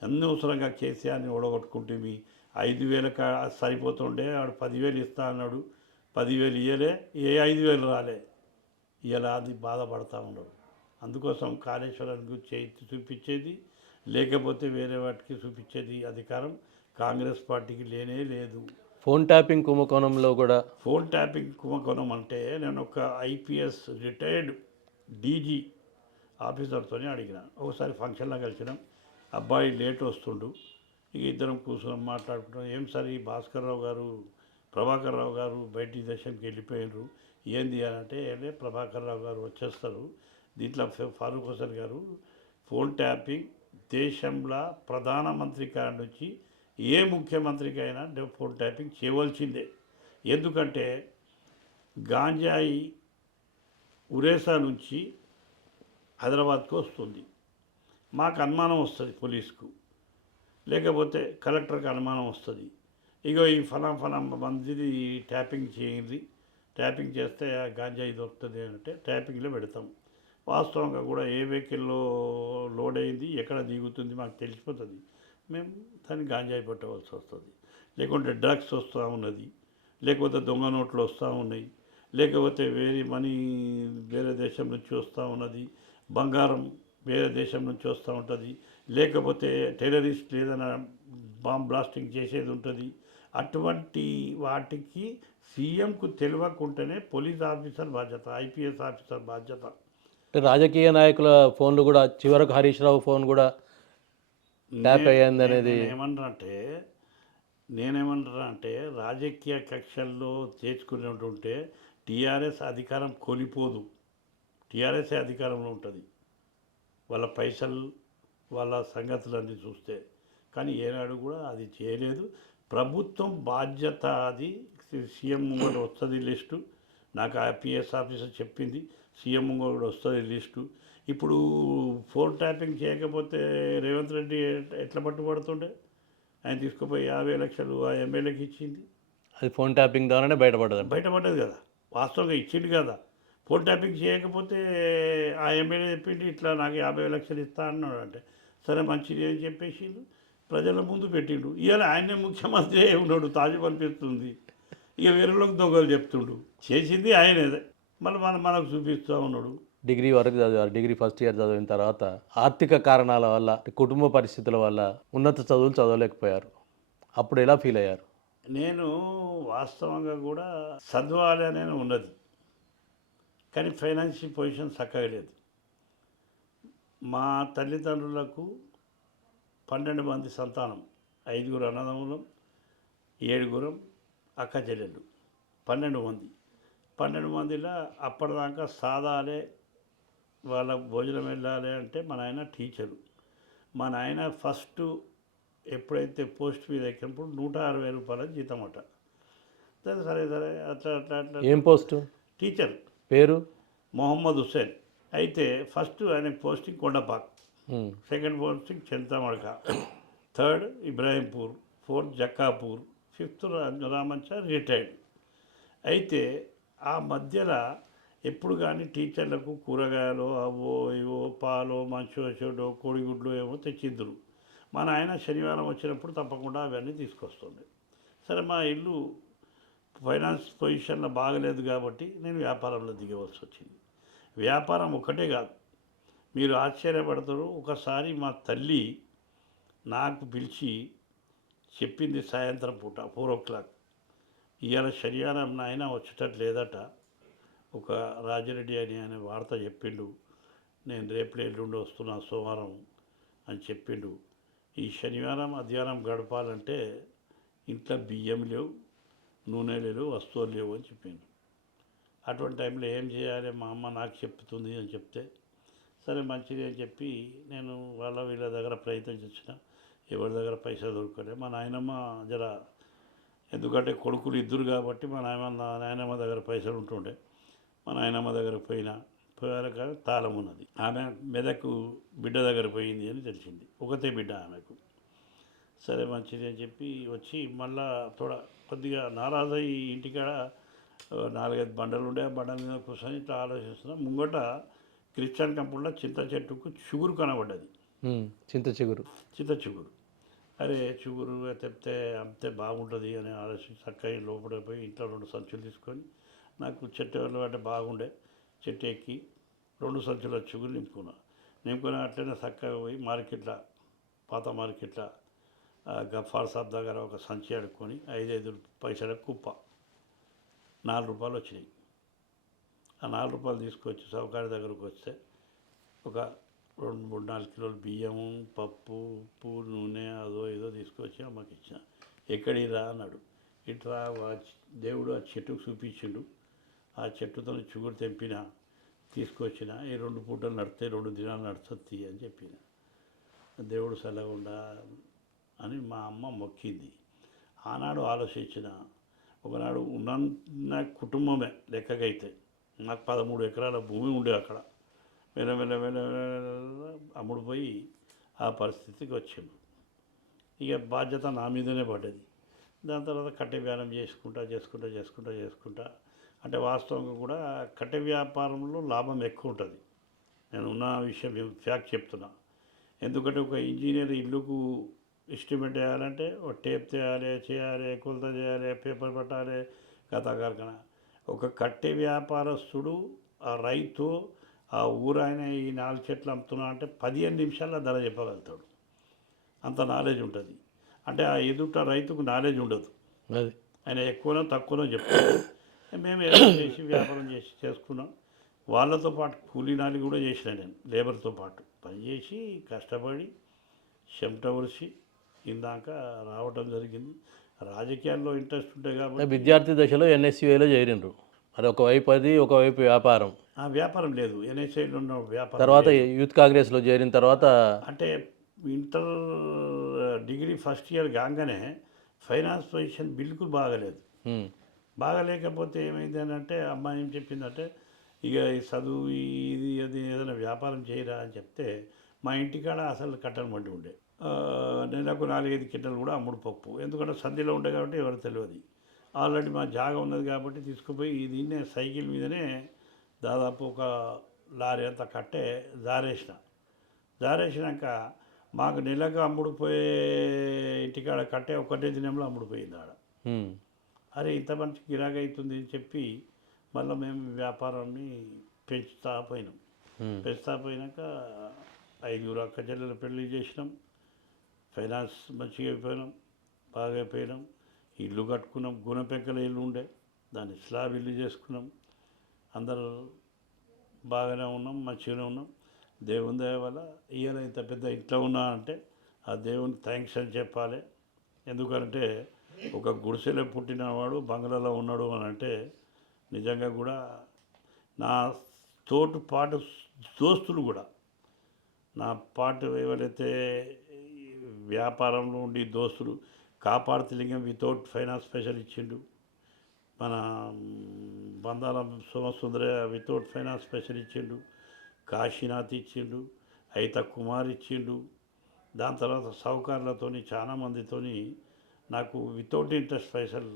అనవసరంగా కేసీఆర్ని ఓడగొట్టుకుంటే 5,000 సరిపోతుండే, వాడు 10,000 ఇస్తా అన్నాడు, 10,000 ఇవ్వలే, ఏ 5,000 రాలే. ఇలా అది బాధపడతా ఉన్నాడు. అందుకోసం కాళేశ్వరానికి చేతి చూపించేది, లేకపోతే వేరే వాటికి చూపించేది అధికారం కాంగ్రెస్ పార్టీకి లేనే లేదు. ఫోన్ ట్యాపింగ్ కుంభకోణంలో కూడా ఫోన్ ట్యాపింగ్ కుంభకోణం అంటే నేను ఒక ఐపీఎస్ రిటైర్డ్ డీజీ ఆఫీసర్తో అడిగిన. ఒకసారి ఫంక్షన్లో కలిసినాం, అబ్బాయి లేట్ వస్తుండు, ఇక ఇద్దరం కూర్చొని మాట్లాడుకుంటాం. ఏం సార్ ఈ భాస్కర్రావు గారు ప్రభాకర్రావు గారు బయటి దేశానికి వెళ్ళిపోయినారు, ఏంది అని అంటే ఏదే ప్రభాకర్రావు గారు వచ్చేస్తారు, దీంట్లో ఫారూక్ హుసేన్ గారు ఫోన్ ట్యాపింగ్ దేశంలో ప్రధానమంత్రి కాడి నుంచి ఏ ముఖ్యమంత్రికి అయినా ఫోన్ ట్యాపింగ్ చేయవలసిందే. ఎందుకంటే గాంజాయి ఉరేసా నుంచి హైదరాబాద్కు వస్తుంది, మాకు అనుమానం వస్తుంది పోలీసుకు, లేకపోతే కలెక్టర్కి అనుమానం వస్తుంది, ఇగో ఈ ఫలాం మందిది ట్యాపింగ్ చేయండి, ట్యాపింగ్ చేస్తే ఆ గాంజాయి దొరుకుతుంది అంటే ట్యాపింగ్లో పెడతాం. వాస్తవంగా కూడా ఏ వెహికల్లో లోడ్ అయింది, ఎక్కడ దిగుతుంది మాకు తెలిసిపోతుంది, మేము దాన్ని గాంజాయి పట్టవలసి వస్తుంది. లేకుంటే డ్రగ్స్ వస్తూ ఉన్నది, లేకపోతే దొంగ నోట్లు వస్తూ ఉన్నాయి, లేకపోతే మనీ వేరే దేశం నుంచి వస్తూ ఉన్నది, బంగారం వేరే దేశం నుంచి వస్తూ ఉంటుంది, లేకపోతే టెర్రరిస్ట్ ఏదైనా బాంబ్ బ్లాస్టింగ్ చేసేది ఉంటుంది. అటువంటి వాటికి సీఎంకు తెలియకుంటేనే పోలీస్ ఆఫీసర్ బాధ్యత, ఐపీఎస్ ఆఫీసర్ బాధ్యత. రాజకీయ నాయకుల ఫోన్లు కూడా చివరకు హరీష్ రావు ఫోన్ కూడా ట్యాప్ అయ్యింది అనేది నేనేమంటారంటే రాజకీయ కక్షల్లో చేర్చుకునేటుంటే టీఆర్ఎస్ అధికారం కోల్పోదు, టీఆర్ఎస్ఏ అధికారంలో ఉంటుంది, వాళ్ళ పైసలు వాళ్ళ సంగతులన్నీ చూస్తే. కానీ ఏనాడు కూడా అది చేయలేదు. ప్రభుత్వం బాధ్యత అది. సీఎం కూడా వస్తుంది లిస్టు, నాకు ఐపీఎస్ ఆఫీసర్ చెప్పింది, సీఎం కూడా వస్తుంది లిస్టు. ఇప్పుడు ఫోన్ ట్యాపింగ్ చేయకపోతే రేవంత్ రెడ్డి ఎట్లా పట్టుబడుతుండే? ఆయన తీసుకుపోయి 50 లక్షలు ఆ ఎమ్మెల్యేకి ఇచ్చింది, అది ఫోన్ ట్యాపింగ్ ద్వారానే బయటపడ్డది కదా, వాస్తవంగా ఇచ్చింది కదా. ఫోన్ ట్యాపింగ్ చేయకపోతే ఆ ఎమ్మెల్యే చెప్పింది ఇట్లా నాకు 50 లక్షలు ఇస్తా అన్నాడు. అంటే సరే మంచిది అని చెప్పేసిండు, ప్రజల ముందు పెట్టిండు. ఇవాళ ఆయనే ముఖ్యమంత్రి ఉన్నాడు, తాజు అనిపిస్తుంది. ఇక వేరేలోకి దొంగలు చెప్తుండు, చేసింది ఆయనేదే, మళ్ళీ మనకు చూపిస్తూ ఉన్నాడు. డిగ్రీ వరకు చదివారు, డిగ్రీ ఫస్ట్ ఇయర్ చదివిన తర్వాత ఆర్థిక కారణాల వల్ల, కుటుంబ పరిస్థితుల వల్ల ఉన్నత చదువులు చదవలేకపోయారు. అప్పుడు ఎలా ఫీల్ అయ్యారు? నేను వాస్తవంగా కూడా చదవాలి అనే ఉన్నది, కానీ ఫైనాన్షియల్ పొజిషన్ చక్కగా లేదు. మా తల్లిదండ్రులకు 12 మంది సంతానం, 5 అన్నదమ్ములం, 7 అక్క చెల్లెళ్ళు, 12 మంది. 12 మందిలో అప్పటిదాకా సాదాలే, వాళ్ళ భోజనం వెళ్ళాలి అంటే మా నాయన టీచరు. మా నాయన ఫస్ట్ ఎప్పుడైతే పోస్ట్ మీద ఎక్కినప్పుడు 160,000 రూపాయల జీతం అట. సరే అట్లా ఏం పోస్టు? టీచర్, పేరు మొహమ్మద్ హుస్సేన్. అయితే ఫస్ట్ ఆయన posting Kondapak, second posting Chinthamadaka, third Ibrahimpur, fourth Jakkapur, fifth Ramancha retired. అయితే ఆ మధ్యలో ఎప్పుడు కానీ టీచర్లకు కూరగాయలు అవో ఇవో పాలో మంచో చెడో కోడిగుడ్లు ఏమో తెచ్చిద్దరు. మా నాయన శనివారం వచ్చినప్పుడు తప్పకుండా అవన్నీ తీసుకొస్తుండే. సరే మా ఇల్లు ఫైనాన్స్ పొజిషన్లో బాగలేదు కాబట్టి నేను వ్యాపారంలో దిగవలసి వచ్చింది. వ్యాపారం ఒకటే కాదు, మీరు ఆశ్చర్యపడతారు. ఒకసారి మా తల్లి నాకు పిలిచి చెప్పింది సాయంత్రం పూట 4 o'clock, ఇవాళ శనివారం నాయన వచ్చేటట్టు లేదట, ఒక రాజిరెడ్డి అని ఆయన వార్త చెప్పిండు, నేను రేపు ఎల్లుండి వస్తున్నా సోమవారం అని చెప్పిండు. ఈ శనివారం మధ్యాహ్నం గడపాలంటే ఇంట్లో బియ్యం లేవు, నూనె లేవు, వస్తువులు లేవు అని చెప్పిండు. అటువంటి టైంలో ఏం చేయాలి, మా అమ్మ నాకు చెప్తుంది అని చెప్తే సరే మంచిది అని చెప్పి నేను వీళ్ళ దగ్గర ప్రయత్నం చేసిన, ఎవరి దగ్గర పైసా దొరకలే. మా నాయనమ్మ జర, ఎందుకంటే కొడుకులు ఇద్దరు కాబట్టి మా నాయనమ్మ దగ్గర పైసలు ఉంటుండే, మా నాయనమ్మ దగ్గర పోయాక తాళం ఉన్నది. ఆమె మెదకు బిడ్డ దగ్గర పోయింది అని తెలిసింది, ఒకతే బిడ్డ ఆమెకు. సరే మంచిది అని చెప్పి వచ్చి మళ్ళా కొద్దిగా నారాజయ్యి ఇంటికాడ 4-5 బండలు ఉండే, ఆ బండల మీద కూర్చొని ఇట్లా ఆలోచిస్తున్నా. ముంగట క్రిస్టియన్ కంపెనీలో చింత చెట్టుకు చిగురు కనబడ్డది, చింత చిగురు. అరే చిగురు తెప్తే అంతే బాగుంటుంది అని ఆలోచించి చక్కగా లోపలికి పోయి ఇంట్లో 2 సంచులు తీసుకొని, నాకు చెట్టు అంటే బాగుండే, చెట్టు ఎక్కి 2 సంచుల చిగురు నింపుకుని అట్లనే చక్కగా పోయి మార్కెట్లో, పాత మార్కెట్లో గఫార్ సాబ్ దగ్గర ఒక సంచి అడుక్కొని 5 పైసల కుప్ప 4 రూపాయలు వచ్చినాయి. ఆ 4 రూపాయలు తీసుకొచ్చి సౌకర్య దగ్గరకు వస్తే ఒక 2-3-4 కిలోలు బియ్యము, పప్పు, ఉప్పు, నూనె అదో ఏదో తీసుకొచ్చి అమ్మకి ఇచ్చిన. ఎక్కడికి రా అన్నాడు. ఇట్లా దేవుడు ఆ చెట్టుకు చూపించిండు. ఆ చెట్టుతో చుగురు తెంపిన తీసుకొచ్చిన. ఈ 2 పూటలు నడితే 2 దినాలు నడుస్తుంది అని చెప్పిన. దేవుడు సలగుండా అని మా అమ్మ మొక్కింది. ఆనాడు ఆలోచించిన. ఒకనాడు ఉన్న కుటుంబమే లెక్కకైతే నాకు 13 ఎకరాల భూమి ఉండే అక్కడ. మెల్ల అమ్ముడుపోయి ఆ పరిస్థితికి వచ్చిండు. ఇక బాధ్యత నా మీదనే పడ్డది. దాని తర్వాత కట్టె వ్యాపారం చేసుకుంటా అంటే వాస్తవంగా కూడా కట్టె వ్యాపారంలో లాభం ఎక్కువ ఉంటుంది. నేను ఉన్న విషయం ఫ్యాక్ట్ చెప్తున్నా. ఎందుకంటే ఒక ఇంజనీర్ ఇల్లుకు ఎస్టిమేట్ వేయాలంటే ఒక టేప్ చేయాలి, కొలత చేయాలి, పేపర్ పట్టాలి, కార్ఖాన. ఒక కట్టె వ్యాపారస్తుడు ఆ రైతు ఆ ఊరాయన ఈ 4 చెట్లు అమ్ముతున్నా అంటే 15 నిమిషాల్లో ధర చెప్పగలుగుతాడు. అంత నాలెడ్జ్ ఉంటుంది. అంటే ఆ ఎదుట రైతుకు నాలెడ్జ్ ఉండదు. ఆయన ఎక్కువనో తక్కువనో చెప్తాడు. మేము ఏదో చేసి వ్యాపారం చేసుకున్నాం. వాళ్ళతో పాటు కూలీనాలి కూడా చేసిన. నేను లేబర్తో పాటు పనిచేసి కష్టపడి చెమట ఒడిసి ఇందాక రావటం జరిగింది. రాజకీయాల్లో ఇంట్రెస్ట్ ఉంటాయి కాబట్టి విద్యార్థి దశలో ఎన్ఎస్యుఐలో చేరిండ్రు. అది ఒకవైపు ఒకవైపు వ్యాపారం. ఆ వ్యాపారం లేదు. ఎన్ఎస్ఐలో ఉన్న వ్యాపారం తర్వాత యూత్ కాంగ్రెస్లో చేరిన తర్వాత అంటే ఇంటర్ డిగ్రీ ఫస్ట్ ఇయర్ కాగానే ఫైనాన్స్ పొజిషన్ బిల్కుల్ బాగలేదు. బాగలేకపోతే ఏమైంది అని అంటే అమ్మాయి ఏం చెప్పిందంటే ఇక ఈ చదువు ఇది అది ఏదైనా వ్యాపారం చేయరా అని చెప్తే మా ఇంటికాడ అసలు కట్టెలు మండి ఉండే. నెలకు 4-5 కింటలు కూడా అమ్ముడు పప్పు. ఎందుకంటే సంధిలో ఉండే కాబట్టి ఎవరు తెలియదు. ఆల్రెడీ మా జాగా ఉన్నది కాబట్టి తీసుకుపోయి దీన్నే సైకిల్ మీదనే దాదాపు ఒక లారీ అంతా కట్టే జారేసినాక మాకు నెలకు అమ్ముడుపోయే ఇంటికాడ కట్టే ఒకటే దినంలో అమ్ముడుపోయింది ఆడ. అరే ఇంత మంచి గిరాకీ అవుతుంది అని చెప్పి మళ్ళీ మేము వ్యాపారాన్ని పెంచుతా పోయినాక 5 అక్క చెల్లెలు పెళ్లి చేసినాం. ఫైనాన్స్ మంచిగా బాగా అయిపోయినాం. ఇల్లు కట్టుకున్నాం. గుణపెంకల ఇల్లు ఉండే, దాన్ని స్లాబ్ ఇల్లు చేసుకున్నాం. అందరూ బాగానే ఉన్నాం, మంచిగానే ఉన్నాం. దేవుని దయ వల్ల ఇవాళ ఇంత పెద్ద ఇంట్లో ఉన్నా అంటే ఆ దేవునికి థ్యాంక్స్ అని చెప్పాలి. ఎందుకంటే ఒక గుడిసెలో పుట్టినవాడు బంగ్లాలో ఉన్నాడు అని అంటే నిజంగా కూడా నా తోటి పాటు దోస్తులు కూడా నా పాటు ఎవరైతే వ్యాపారంలో ఉండి దోస్తులు కాపాడుతలింగం వితౌట్ ఫైనాన్స్ స్పెషల్ ఇచ్చిండు. మన బంధాల సోమసుందర వితౌట్ ఫైనాన్స్ స్పెషల్ ఇచ్చిండు. కాశీనాథ్ ఇచ్చిండు. అయిత కుమార్ ఇచ్చిండు. దాని తర్వాత సౌకర్యాలతోని చాలామందితోని నాకు వితౌట్ ఇంట్రెస్ట్ పైసలు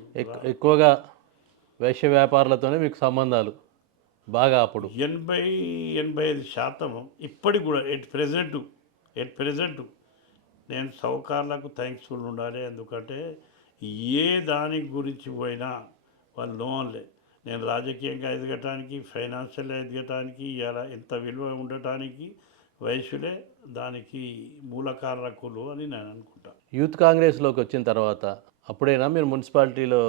ఎక్కువగా వైశ్య వ్యాపారులతోనే మీకు సంబంధాలు బాగా. అప్పుడు 80-85% ఇప్పటికి కూడా ఎట్ ప్రెజెంట్ నేను సౌకర్యాలకు థ్యాంక్స్ఫుల్ ఉండాలి. ఎందుకంటే ఏ దాని గురించి పోయినా వాళ్ళు లోన్లే. నేను రాజకీయంగా ఎదగటానికి, ఫైనాన్షియల్గా ఎదగటానికి, ఇలా ఎంత విలువ ఉండటానికి వయసులే దానికి మూలకారకులు అని నేను అనుకుంటాను. యూత్ కాంగ్రెస్లోకి వచ్చిన తర్వాత అప్పుడైనా మీరు మున్సిపాలిటీలో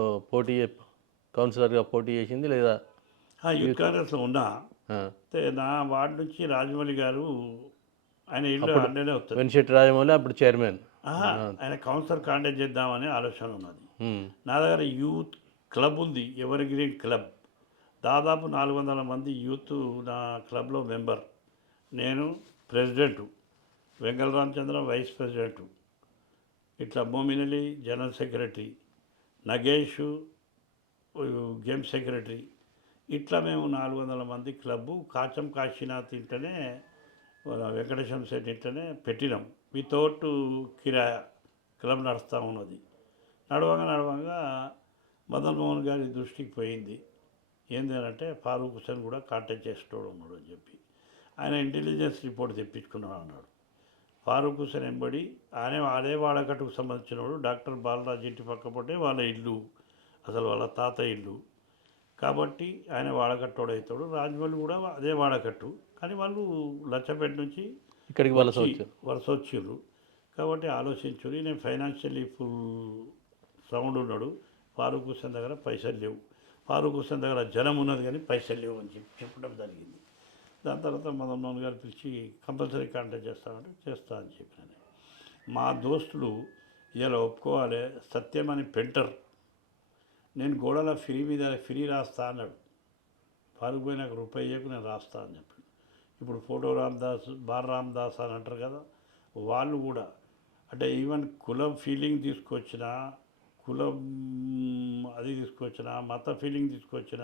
కౌన్సిలర్గా పోటీ చేసింది లేదా? యూత్ కాంగ్రెస్లో ఉన్నా. నా వార్డు నుంచి రాజమౌళి గారు, ఆయన ఇల్లు అండేనే వస్తుంది. వెన్షెట్టి రాజమౌళి అప్పుడు చైర్మన్. ఆయన కౌన్సిలర్ కాంటాక్ట్ చేద్దామని ఆలోచన ఉన్నది. నా దగ్గర యూత్ క్లబ్ ఉంది, ఎవర్ గ్రీన్ క్లబ్. దాదాపు 400 మంది యూత్ నా క్లబ్లో మెంబర్. నేను president, Vengala Ramachandra vice president, ఇట్లా Mominali general secretary, Nagesh game secretary. ఇట్లా మేము 400 మంది క్లబ్బు కాచం కాశీనాథ్ ఇంటనే వెంకటేశ్వర శెట్టి ఇంటనే పెట్టినాం. వితౌట్ కిరాయ క్లబ్ నడుస్తూ ఉన్నది. నడవంగా మదన్ మోహన్ గారి దృష్టికి పోయింది. ఏంది అంటే ఫారూక్ హుసేన్ కూడా కాంటాక్ట్ చేసేటోడు ఉన్నాడు అని చెప్పి ఆయన ఇంటెలిజెన్స్ రిపోర్ట్ తెప్పించుకున్నాడు అన్నాడు. ఫారూక్ హుసేన్ ఎంబడి అదే వాడకట్టుకు సంబంధించినవాడు. డాక్టర్ బాలరాజ్ ఇంటి పక్కపోతే వాళ్ళ ఇల్లు, అసలు వాళ్ళ తాత ఇల్లు కాబట్టి ఆయన వాడకట్టోడు అవుతాడు. రాజమౌళి కూడా అదే వాడకట్టు, కానీ వాళ్ళు లచ్చపేట నుంచి ఇక్కడికి వలస వచ్చిర్రు. కాబట్టి ఆలోచించుని నేను ఫైనాన్షియల్లీ ఫుల్ సౌండ్ ఉన్నాడు. ఫారూక్ హుస్సేన్ దగ్గర పైసలు లేవు, ఫారూక్ హుస్సేన్ దగ్గర జనం ఉన్నది కానీ పైసలు లేవు అని చెప్పడం జరిగింది. దాని తర్వాత మదన్ మోహన్ గారు పిలిచి కంపల్సరీ కాంటాక్ట్ చేస్తామంటే చేస్తా అని చెప్పినాను. మా దోస్తులు ఇలా ఒప్పుకోవాలి, సత్యం అని పెంటర్, నేను గోడల ఫ్రీ రాస్తా అన్నాడు. ఫారూక్ పోయి నాకు రూపాయి ఇవ్వకు నేను రాస్తా అని చెప్పి. ఇప్పుడు ఫోటో రామ్దాస్, బార్ రామ్దాస్ అని అంటారు కదా, వాళ్ళు కూడా అంటే ఈవెన్ కులం ఫీలింగ్ తీసుకొచ్చిన, కులం అది తీసుకొచ్చిన, మత ఫీలింగ్ తీసుకొచ్చిన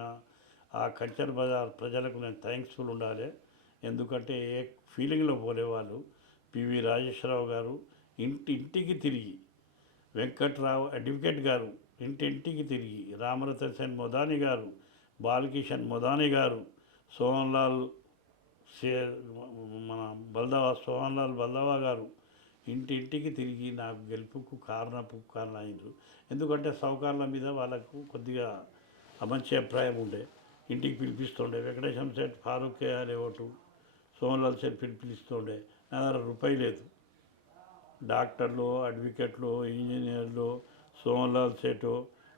ఆ కంచర్ బజార్ ప్రజలకు నేను థ్యాంక్స్ఫుల్ ఉండాలి. ఎందుకంటే ఏ ఫీలింగ్లో పోలే వాళ్ళు. పివి రాజేశ్వరరావు గారు ఇంటింటికి తిరిగి, వెంకట్రావు అడ్వకేట్ గారు ఇంటింటికి తిరిగి, రామరతన్ సేన్ మొదాని గారు, బాలకిషన్ మొదాని గారు, సోహన్లాల్ మన సోహన్లాల్ బల్దావా గారు ఇంటింటికి తిరిగి నాకు గెలుపుకు కారణం అయినరు. ఎందుకంటే సౌకర్యాల మీద వాళ్ళకు కొద్దిగా అమంచి అభిప్రాయం ఉండే. ఇంటికి పిలిపిస్తుండే. వెంకటేశ్వర సేట్ ఫారూక్ వేయాలి ఓటు, సోహన్లాల్ సేట్ పిలిపిస్తుండే. నా దగ్గర రూపాయి లేదు. డాక్టర్లు, అడ్వకేట్లు, ఇంజనీర్లు, సోహన్లాల్ సేటు,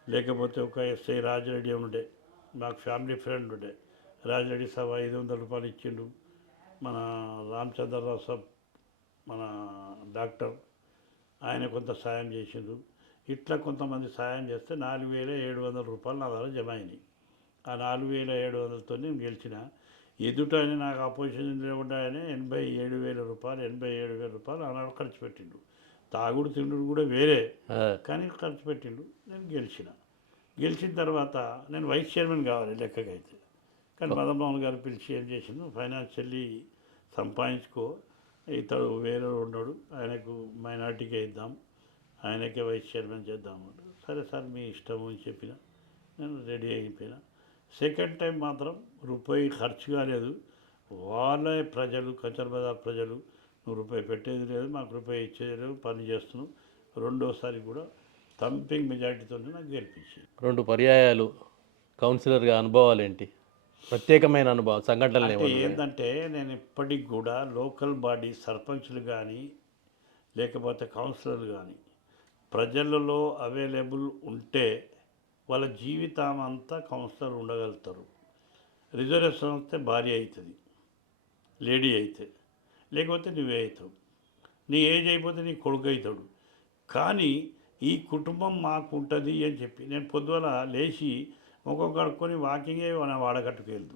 లేకపోతే ఒక ఎస్ఐ రాజిరెడ్డి ఉండే, మాకు ఫ్యామిలీ ఫ్రెండ్ ఉండే. రాజిరెడ్డి సభ 500 రూపాయలు ఇచ్చిండు. మన రామచంద్రరావు సాబ్ మన డాక్టర్, ఆయన కొంత సాయం చేసిండు. ఇట్లా కొంతమంది సాయం చేస్తే 4,700 రూపాయలు నా దగ్గర జమ అయినాయి. ఆ 4,700తో నేను గెలిచిన. ఎదుటని నాకు అపోజిషన్ నిలబడ్డాయని 87,000 రూపాయలు ఆనాడు ఖర్చు పెట్టిండు. తాగుడు తిండు కూడా వేరే, కానీ ఖర్చు పెట్టిండు. నేను గెలిచిన తర్వాత నేను వైస్ చైర్మన్ కావాలి లెక్కకైతే. కానీ మదన్ మోహన్ గారు పిలిచి ఏం చేసిండు, ఫైనాన్షియల్లీ సంపాదించుకో, ఇతడు వేరే ఉన్నాడు, ఆయనకు మైనార్టీకే ఇద్దాం, ఆయనకే వైస్ చైర్మన్ చేద్దామన్నాడు. సరే సార్ మీ ఇష్టం అని చెప్పిన, నేను రెడీ అయిపోయినా. సెకండ్ టైం మాత్రం రూపాయి ఖర్చు కాలేదు. వాళ్ళ ప్రజలు, కంచర్ బజార్ ప్రజలు, నువ్వు రూపాయి పెట్టేది లేదు, మాకు రూపాయి ఇచ్చేది లేదు, పని చేస్తున్నావు. రెండోసారి కూడా థంపింగ్ మెజార్టీతో నాకు గెలిపించింది. 2 పర్యాయాలు కౌన్సిలర్గా అనుభవాలు ఏంటి? ప్రత్యేకమైన అనుభవం, సంఘటనలు అంటే ఏంటంటే నేను ఇప్పటికి కూడా లోకల్ బాడీ సర్పంచ్లు కానీ లేకపోతే కౌన్సిలర్లు కానీ ప్రజలలో అవైలబుల్ ఉంటే వాళ్ళ జీవితం అంతా కౌన్సిలర్ ఉండగలుగుతారు. రిజర్వేషన్ వస్తే భార్య అవుతుంది, లేడీ అయితే, లేకపోతే నువ్వే అవుతావు, నీ ఏజ్ అయిపోతే నీ కొడుకు అవుతాడు. కానీ ఈ కుటుంబం మాకు ఉంటుంది అని చెప్పి నేను పొద్దున లేచి ముఖం కడుక్కొని వాకింగే మన వాడగట్టుకు వెళ్దు,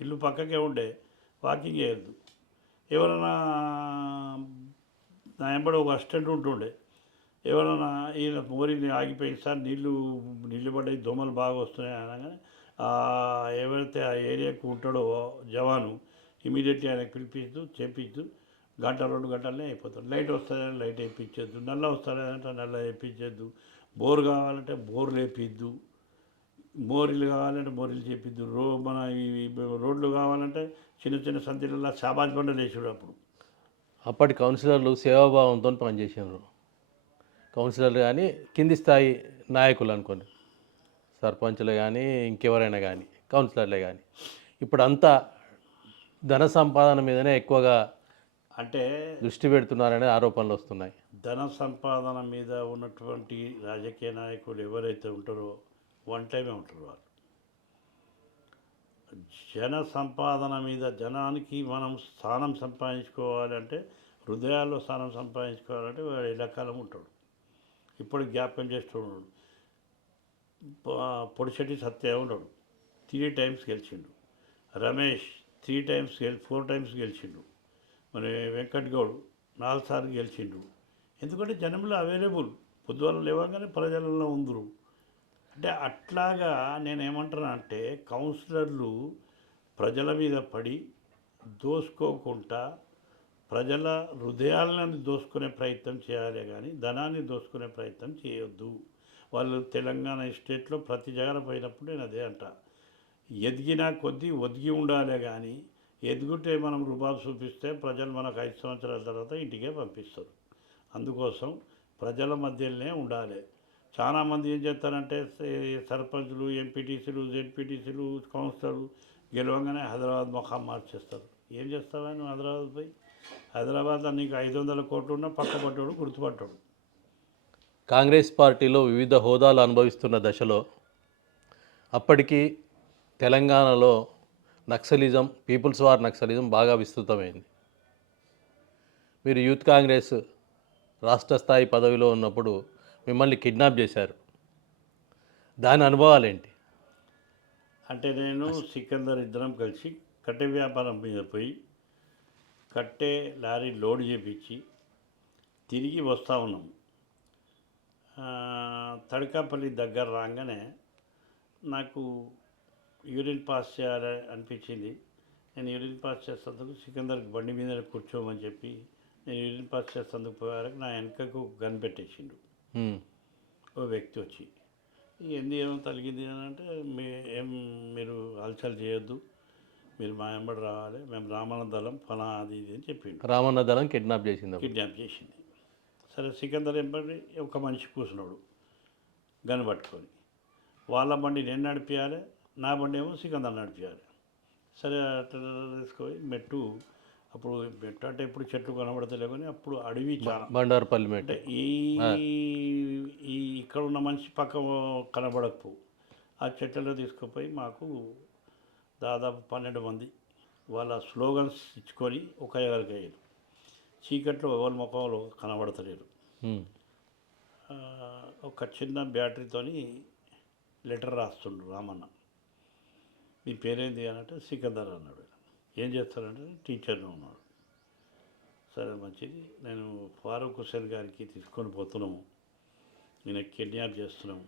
ఇల్లు పక్కకే ఉండే వాకింగే వెళ్దు. ఎవరైనా నా వెంబడి ఒక అసిస్టెంట్ ఉంటుండే, ఎవరైనా ఈయన మోరిని ఆగిపోయింది సార్, నీళ్ళు పడ్డాయి, దోమలు బాగా వస్తున్నాయి అనగానే ఎవరైతే ఆ ఏరియాకు ఉంటాడో జవాను ఇమీడియట్లీ ఆయనకు చేపించు, 1-2 గంటలనే అయిపోతాడు. లైట్ వస్తుందంటే లైట్ వేయించద్దు, నల్ల వస్తుందంటే నల్ల వేయించద్దు, బోర్ కావాలంటే బోర్లు వేపిద్దు, మోరీలు కావాలంటే మోరీలు చేపిద్దు, మన ఈ రోడ్లు కావాలంటే చిన్న చిన్న సంధిలో షాబాజ్ బండలు వేసాడు. అప్పటి కౌన్సిలర్లు సేవాభావంతో పనిచేసారు. కౌన్సిలర్లు కానీ కింది స్థాయి నాయకులు అనుకోండి, సర్పంచ్లు కానీ ఇంకెవరైనా కానీ కౌన్సిలర్లే కానీ ఇప్పుడు అంతా ధన సంపాదన మీదనే ఎక్కువగా అంటే దృష్టి పెడుతున్నారనే ఆరోపణలు వస్తున్నాయి. ధన సంపాదన మీద ఉన్నటువంటి రాజకీయ నాయకులు ఎవరైతే ఉంటారో వన్ టైమే ఉంటారు వాళ్ళు. జన సంపాదన మీద, జనానికి మనం స్థానం సంపాదించుకోవాలంటే, హృదయాల్లో స్థానం సంపాదించుకోవాలంటే వాడు ఎల్లకాలం ఉంటాడు. ఇప్పుడు జ్ఞాపకం చేస్తున్నాడు. పొడిశెట్టి సత్య ఉన్నాడు, 3 టైమ్స్ గెలిచిండు. రమేష్ 4 టైమ్స్ గెలిచిండు. మరి వెంకట్ గౌడ్ 4 సార్లు గెలిచిండు. ఎందుకంటే జనంలో అవైలబుల్, పొద్దున లేవగానే ప్రజలలో ఉందరు. అంటే అట్లాగా నేనేమంటున్నా అంటే కౌన్సిలర్లు ప్రజల మీద పడి దోసుకోకుండా ప్రజల హృదయాలను దోసుకునే ప్రయత్నం చేయాలి, కానీ ధనాన్ని దోసుకునే ప్రయత్నం చేయొద్దు. వాళ్ళు తెలంగాణ స్టేట్లో ప్రతి జగన పోయినప్పుడు నేను అదే అంట, ఎదిగినా కొద్దీ ఒదిగి ఉండాలి, కానీ ఎదుగుతే మనం రూపాయలు చూపిస్తే ప్రజలు మనకు 5 సంవత్సరాల తర్వాత ఇంటికే పంపిస్తారు. అందుకోసం ప్రజల మధ్యలోనే ఉండాలి. చాలామంది ఏం చేస్తారంటే సర్పంచులు, ఎంపీటీసీలు, జెడ్పీటీసీలు, కౌన్సిలర్లు గెలవగానే హైదరాబాద్ ముఖం మార్చేస్తారు. ఏం చేస్తావా నువ్వు హైదరాబాద్ పోయి? హైదరాబాద్లో నీకు 500 కోట్లు ఉన్నా పక్క పట్టోడు గుర్తుపట్టాడు. కాంగ్రెస్ పార్టీలో వివిధ హోదాలు అనుభవిస్తున్న దశలో అప్పటికి తెలంగాణలో నక్సలిజం, పీపుల్స్ వార్ నక్సలిజం బాగా విస్తృతమైంది. మీరు యూత్ కాంగ్రెస్ రాష్ట్ర స్థాయి పదవిలో ఉన్నప్పుడు మిమ్మల్ని కిడ్నాప్ చేశారు. దాని అనుభవాలేంటి? అంటే నేను సికందర్ ఇద్దరం కలిసి కట్టె వ్యాపారం మీద పోయి కట్టె లారీ లోడ్ చేపించి తిరిగి వస్తూ ఉన్నాం. తడకాపల్లి దగ్గర రాగానే నాకు యూరిన్ పాస్ చేయాలి అనిపించింది. నేను యూరిన్ పాస్ చేసేందుకు సికందర్కి బండి మీద కూర్చోమని చెప్పి నేను యూరిన్ పాస్ చేసేందుకు పోయాక నా వెనకకు గన్ పెట్టేసిండు ఓ వ్యక్తి వచ్చి. ఏమో తలిగింది అని అంటే మీరు హల్చల్ చేయొద్దు, మీరు మా వెంబడి రావాలి, మేము రామన్న దళం ఫలా అది ఇది అని చెప్పిండు. రామన్న దళం కిడ్నాప్ చేసింది. సరే సికందర్ వెంబడి ఒక మనిషి కూర్చున్నాడు గన్ పట్టుకొని. వాళ్ళ బండి నేను నడిపించాలి, నా బండి ఏమో సికందర్ నడిపించాలి. సరే అట్లా తీసుకొని మెట్టు, అప్పుడు మెట్టు అంటే ఇప్పుడు చెట్లు కనబడతలేవు కానీ అప్పుడు అడవి చాలా బండారుపల్లి మెట్టు. అంటే ఈ ఇక్కడ ఉన్న మనిషి పక్క కనబడకపో ఆ చెట్లలో తీసుకుపోయి మాకు దాదాపు 12 మంది వాళ్ళ స్లోగన్స్ ఇచ్చుకొని ఒక ఎవరికి అయ్యారు. చీకట్లో ఎవరి ముఖంలో కనబడతలేరు. ఒక చిన్న బ్యాటరీతోని లెటర్ రాస్తుండ్రు. రామన్న మీ పేరేంది అని అంటే సికందర్ అన్నాడు. ఏం చేస్తారంటే టీచర్ని ఉన్నాడు. సరే మంచిది, నేను ఫారూక్ హుస్సేన్ గారికి తీసుకొని పోతున్నాము, నేను కిడ్నాప్ చేస్తున్నాము,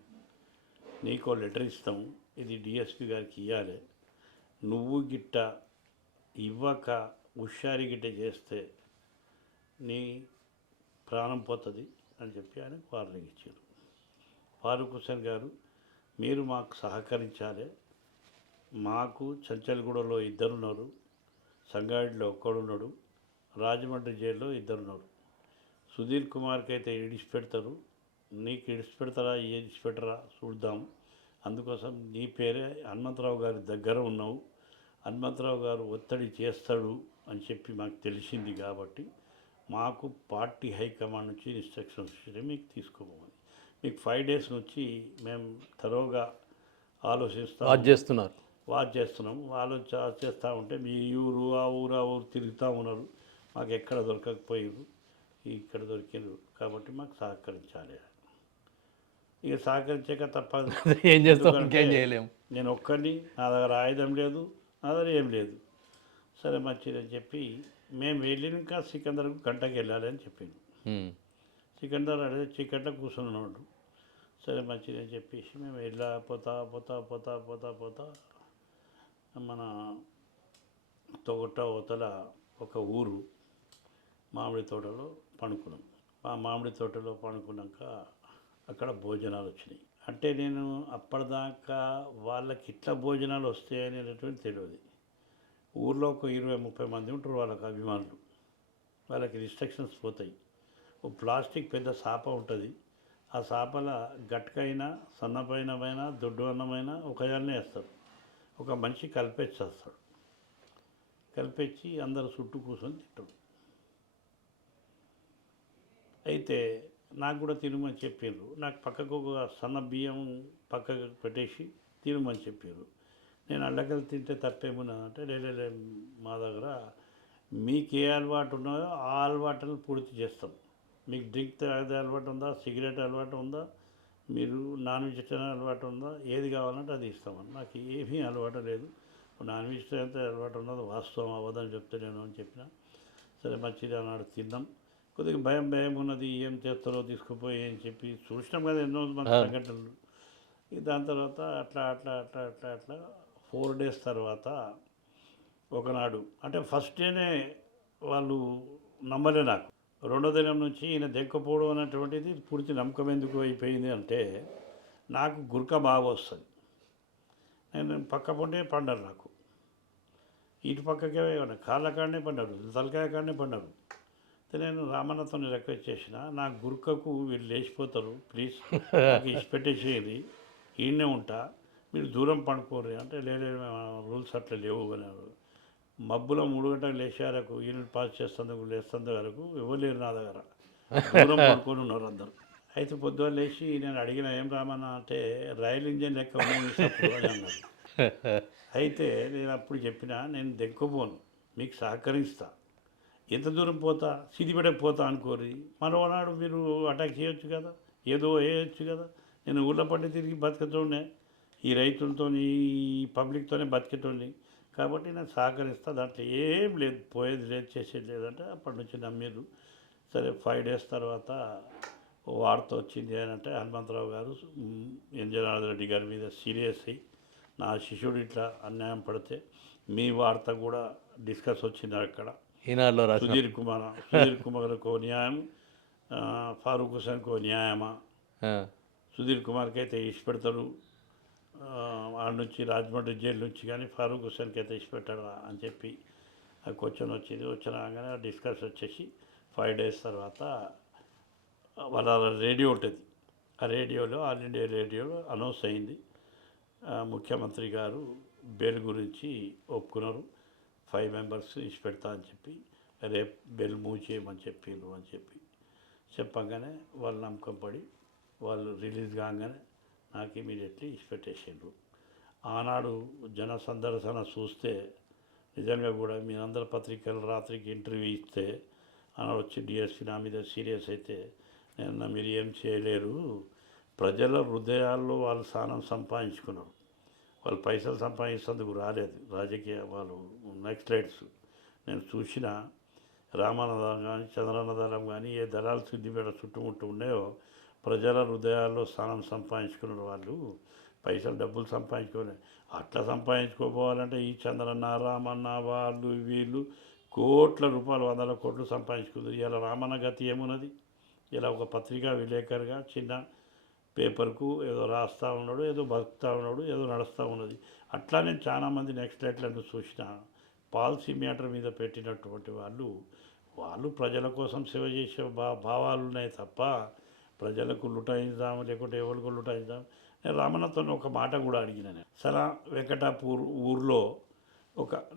నీకో లెటర్ ఇస్తాము, ఇది డిఎస్పి గారికి ఇవ్వాలి, నువ్వు గిట్ట ఇవ్వక హుషారి గిట్ట చేస్తే నీ ప్రాణం పోతుంది అని చెప్పి ఆయన వార్నింగ్ ఇచ్చారు. ఫారూక్ హుస్సేన్ గారు మీరు మాకు సహకరించాలి, మాకు చంచల్గూడలో 2 ఉన్నారు, సంగారెడ్డిలో 1 ఉన్నాడు, రాజమండ్రి జైల్లో 2 ఉన్నారు. సుధీర్ కుమార్కి అయితే ఇడిచిపెడతారు, నీకు ఇడిచిపెడతారా ఇడిచిపెట్టరా చూద్దాం, అందుకోసం నీ పేరే హనుమంతరావు గారి దగ్గర ఉన్నావు, హనుమంతరావు గారు ఒత్తిడి చేస్తాడు అని చెప్పి మాకు తెలిసింది. కాబట్టి మాకు పార్టీ హైకమాండ్ నుంచి ఇన్స్ట్రక్షన్స్ ఇచ్చి మీకు తీసుకోమని, మీకు 5 days నుంచి మేము తరోగా వాచ్ చేస్తున్నాము. వాళ్ళు చేస్తూ ఉంటే మీ ఊరు ఆ ఊరు తిరుగుతూ ఉన్నారు, మాకు ఎక్కడ దొరకకపోయారు, ఇక్కడ దొరికారు, కాబట్టి మాకు సహకరించాలి. ఇక సహకరించాక తప్పదు, ఏం చేస్తాం, ఇంకేం చేయలేము. నేను ఒక్కరిని, నా దగ్గర ఆయుధం లేదు, నా దగ్గర ఏం లేదు. సరే మంచిదని చెప్పి మేము వెళ్ళినాక సికందర్కు గంటకి వెళ్ళాలి అని చెప్పింది. సికందర్ అదే చీకట్లో కూర్చున్నాడు. సరే మంచిదని చెప్పేసి మేము పోతా మన తోట అవతల ఒక ఊరు మామిడి తోటలో పండుకున్నాం. ఆ మామిడి తోటలో పండుకున్నాక అక్కడ భోజనాలు వచ్చినాయి. అంటే నేను అప్పటిదాకా వాళ్ళకి ఇట్లా భోజనాలు వస్తాయని అనేటువంటి తెలియదు. ఊర్లో ఒక 20-30 మంది ఉంటారు వాళ్ళకి అభిమానులు, వాళ్ళకి రిస్ట్రిక్షన్స్ పోతాయి. ఓ ప్లాస్టిక్ పెద్ద సాప ఉంటుంది, ఆ సాపల గట్కైనా సన్నపైన దొడ్డు అన్నమైనా ఒకయాలనే వేస్తారు. ఒక మనిషి కలిపేస్తాడు, కలిపేసి అందరు చుట్టూ కూర్చొని తింటాడు. అయితే నాకు కూడా తినమని చెప్పారు. నాకు పక్కకు ఒక సన్న బియ్యం పక్కకు పెట్టేసి తినమని చెప్పారు. నేను అల్లకలు తింటే తప్పేమున్నదంటే లేలే మా దగ్గర మీకు ఏ అలవాటు ఉన్నాయో ఆ అలవాటును పూర్తి చేస్తాం. మీకు డ్రింక్ తాగే అలవాటు ఉందా, సిగరెట్ అలవాటు ఉందా, మీరు నాన్ వెజిటేరియన్ అలవాటు ఉందా, ఏది కావాలంటే అది ఇస్తామని. నాకు ఏమీ అలవాటు లేదు, నాన్ వెజిటేరియన్ అలవాటు ఉన్నది వాస్తవం, అవ్వదని చెప్తే నేను అని చెప్పిన. సరే మంచిది అన్నాడు. తిన్నాం. కొద్దిగా భయం ఉన్నది, ఏం చేస్తారో తీసుకుపోయి అని చెప్పి చూసినాం కదా ఎన్నో మన సంఘటనలు. దాని తర్వాత అట్లా 4 days తర్వాత ఒకనాడు, అంటే ఫస్ట్ డేనే వాళ్ళు నమ్మలే నాకు. 2వ దినం నుంచి ఈయన దెక్కపోవడం అనేటువంటిది పూర్తి నమ్మకం ఎందుకు అయిపోయింది అంటే, నాకు గురక బాగా వస్తుంది. నేను పక్క పొంటే పండరు, నాకు ఇటు పక్కకే కాళ్ళ కాడనే పండరు, తలకాయ కాడనే పండరు. నేను రామన్నతో రిక్వెస్ట్ చేసిన, నా గురకకు వీళ్ళు లేచిపోతారు, ప్లీజ్ నాకు ఇచ్చి పెట్టేసేది, ఈయనే ఉంటా, మీరు దూరం పండుకోరు అంటే లేదు రూల్స్ అట్లా లేవు అన్నారు. మబ్బుల 3 గంటలకు లేచారకు యూనిట్ పాస్ చేస్తేందుకు లేస్తుంది వరకు ఎవరు లేరు నా దగ్గర, దూరం పడుకొని ఉన్నారు అందరు. అయితే పొద్దున్న లేచి నేను అడిగిన ఏం రామన్నా అంటే రైలు ఇంజన్ లెక్క ఉన్నాయి మీ సప్పుడు అని అన్నారు. అయితే నేను అప్పుడు చెప్పిన నేను దెక్కుపోను, మీకు సహకరిస్తా, ఎంత దూరం పోతా సిద్దిపేటకు పోతా అనుకోరి, మరోనాడు మీరు అటాక్ చేయొచ్చు కదా, ఏదో వేయచ్చు కదా. నేను ఊళ్ళో పట్టి తిరిగి బతికతోనే, ఈ రైతులతో ఈ పబ్లిక్తోనే బతికేటోని కాబట్టి నేను సహకరిస్తా, దాంట్లో ఏం లేదు, పోయేది లేదు, చేసేది లేదంటే అప్పటి నుంచి నమ్మిర్రు. సరే 5 days తర్వాత వార్త వచ్చింది అని అంటే హనుమంతరావు గారు ఎన్ జనార్దన్ రెడ్డి గారి మీద సీరియస్ అయ్యి నా శిష్యుడు ఇట్లా అన్యాయం పడితే మీ వార్త కూడా డిస్కస్ వచ్చింది అక్కడ. ఈనాడులో రాసిన సుధీర్ కుమార్కో న్యాయం, ఫారూక్ హుసేన్కో న్యాయమా, సుధీర్ కుమార్కి అయితే ఇష్టపెడతాడు ఆడ నుంచి రాజమండ్రి జైలు నుంచి, కానీ ఫారూక్ హుసేన్కి అయితే ఇష్టపెట్టాడా అని చెప్పి ఆ క్వశ్చన్ వచ్చింది. వచ్చినాగానే డిస్కస్ వచ్చేసి 5 days తర్వాత వాళ్ళ రేడియో ఉంటుంది, ఆ రేడియోలో ఆల్ ఇండియా రేడియోలో అనౌన్స్ అయింది, ముఖ్యమంత్రి గారు బెయిల్ గురించి ఒప్పుకున్నారు, 5 members ఇచ్చిపెడతా అని చెప్పి, రేపు బెయిల్ మూవ్ చేయమని చెప్పిండ్రు అని చెప్పగానే వాళ్ళు నమ్మకం పడి వాళ్ళు రిలీజ్ కాగానే నాకు ఇమీడియట్లీ ఇచ్చిపెట్టేసిండ్రు. ఆనాడు జన సందర్శన చూస్తే నిజంగా కూడా మీ అందరి పత్రికలు రాత్రికి ఇంటర్వ్యూ ఇస్తే ఆనాడు వచ్చి డిఎస్పీ నా మీద సీరియస్ అయితే నేను మీరు ఏం చేయలేరు, ప్రజల హృదయాల్లో వాళ్ళు స్థానం సంపాదించుకున్నారు, వాళ్ళు పైసలు సంపాదించేందుకు రాలేదు రాజకీయ వాళ్ళు నక్సలైట్స్. నేను చూసిన రామానదం కానీ చంద్రన్నదళం కానీ ఏ దళాలు సిద్దిపేట చుట్టుముట్టు ఉన్నాయో ప్రజల హృదయాల్లో స్థానం సంపాదించుకున్న వాళ్ళు, పైసలు డబ్బులు సంపాదించుకోలే. అట్లా సంపాదించుకోపోవాలంటే ఈ చంద్రన్న రామన్న వాళ్ళు వీళ్ళు కోట్ల రూపాయలు 100 కోట్లు సంపాదించుకుంది. ఇలా రామన్న గతి ఏమున్నది, ఇలా ఒక పత్రికా విలేకరుగా చిన్న పేపర్కు ఏదో రాస్తూ ఉన్నాడు, ఏదో బతుకుతూ ఉన్నాడు, ఏదో నడుస్తూ ఉన్నది. అట్లా నేను చాలామంది నెక్స్ట్లైట్లను చూసిన పాలసీ మ్యాటర్ మీద పెట్టినటువంటి వాళ్ళు ప్రజల కోసం సేవ చేసే భావాలు ఉన్నాయి తప్ప ప్రజలకు లుటాయిద్దాం లేకుంటే ఎవరికి లుటాయిద్దాం. నేను రామన్నతో ఒక మాట కూడా అడిగిన, నేను సరే వెంకటాపూర్ ఊర్లో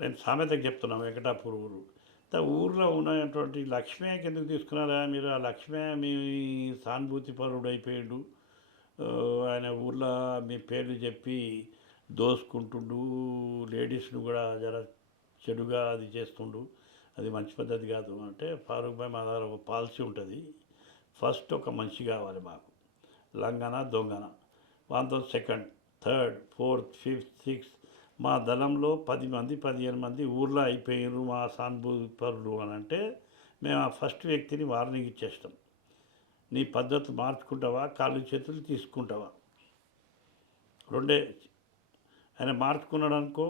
నేను సామెతకు చెప్తున్నాను, వెంకటాపూర్ ఊర్లో ఉన్నటువంటి లక్ష్మయ్యకి ఎందుకు తీసుకున్నారా మీరు, ఆ లక్ష్మయ్య మీ సానుభూతి పరుడు అయిపోయాడు, ఆయన ఊర్లో మీ పేర్లు చెప్పి దోసుకుంటుండు, లేడీస్ను కూడా జర చెడుగా అది చేస్తుండు, అది మంచి పద్ధతి కాదు అంటే, ఫారూక్ భాయ్ మా దగ్గర ఒక పాలసీ ఉంటుంది, ఫస్ట్ ఒక మనిషి కావాలి మాకు, లంగన దొంగన, దాంతో 2nd, 3rd, 4th, 5th, 6th మా దళంలో 10 మంది 15 మంది ఊర్లో అయిపోయారు మా సానుభూతి పరులు అని అంటే మేము ఆ ఫస్ట్ వ్యక్తిని వార్నింగ్ ఇచ్చేస్తాం, నీ పద్ధతి మార్చుకుంటావా కాళ్ళు చేతులు తీసుకుంటావా, రెండే. ఆయన మార్చుకున్నాడు అనుకో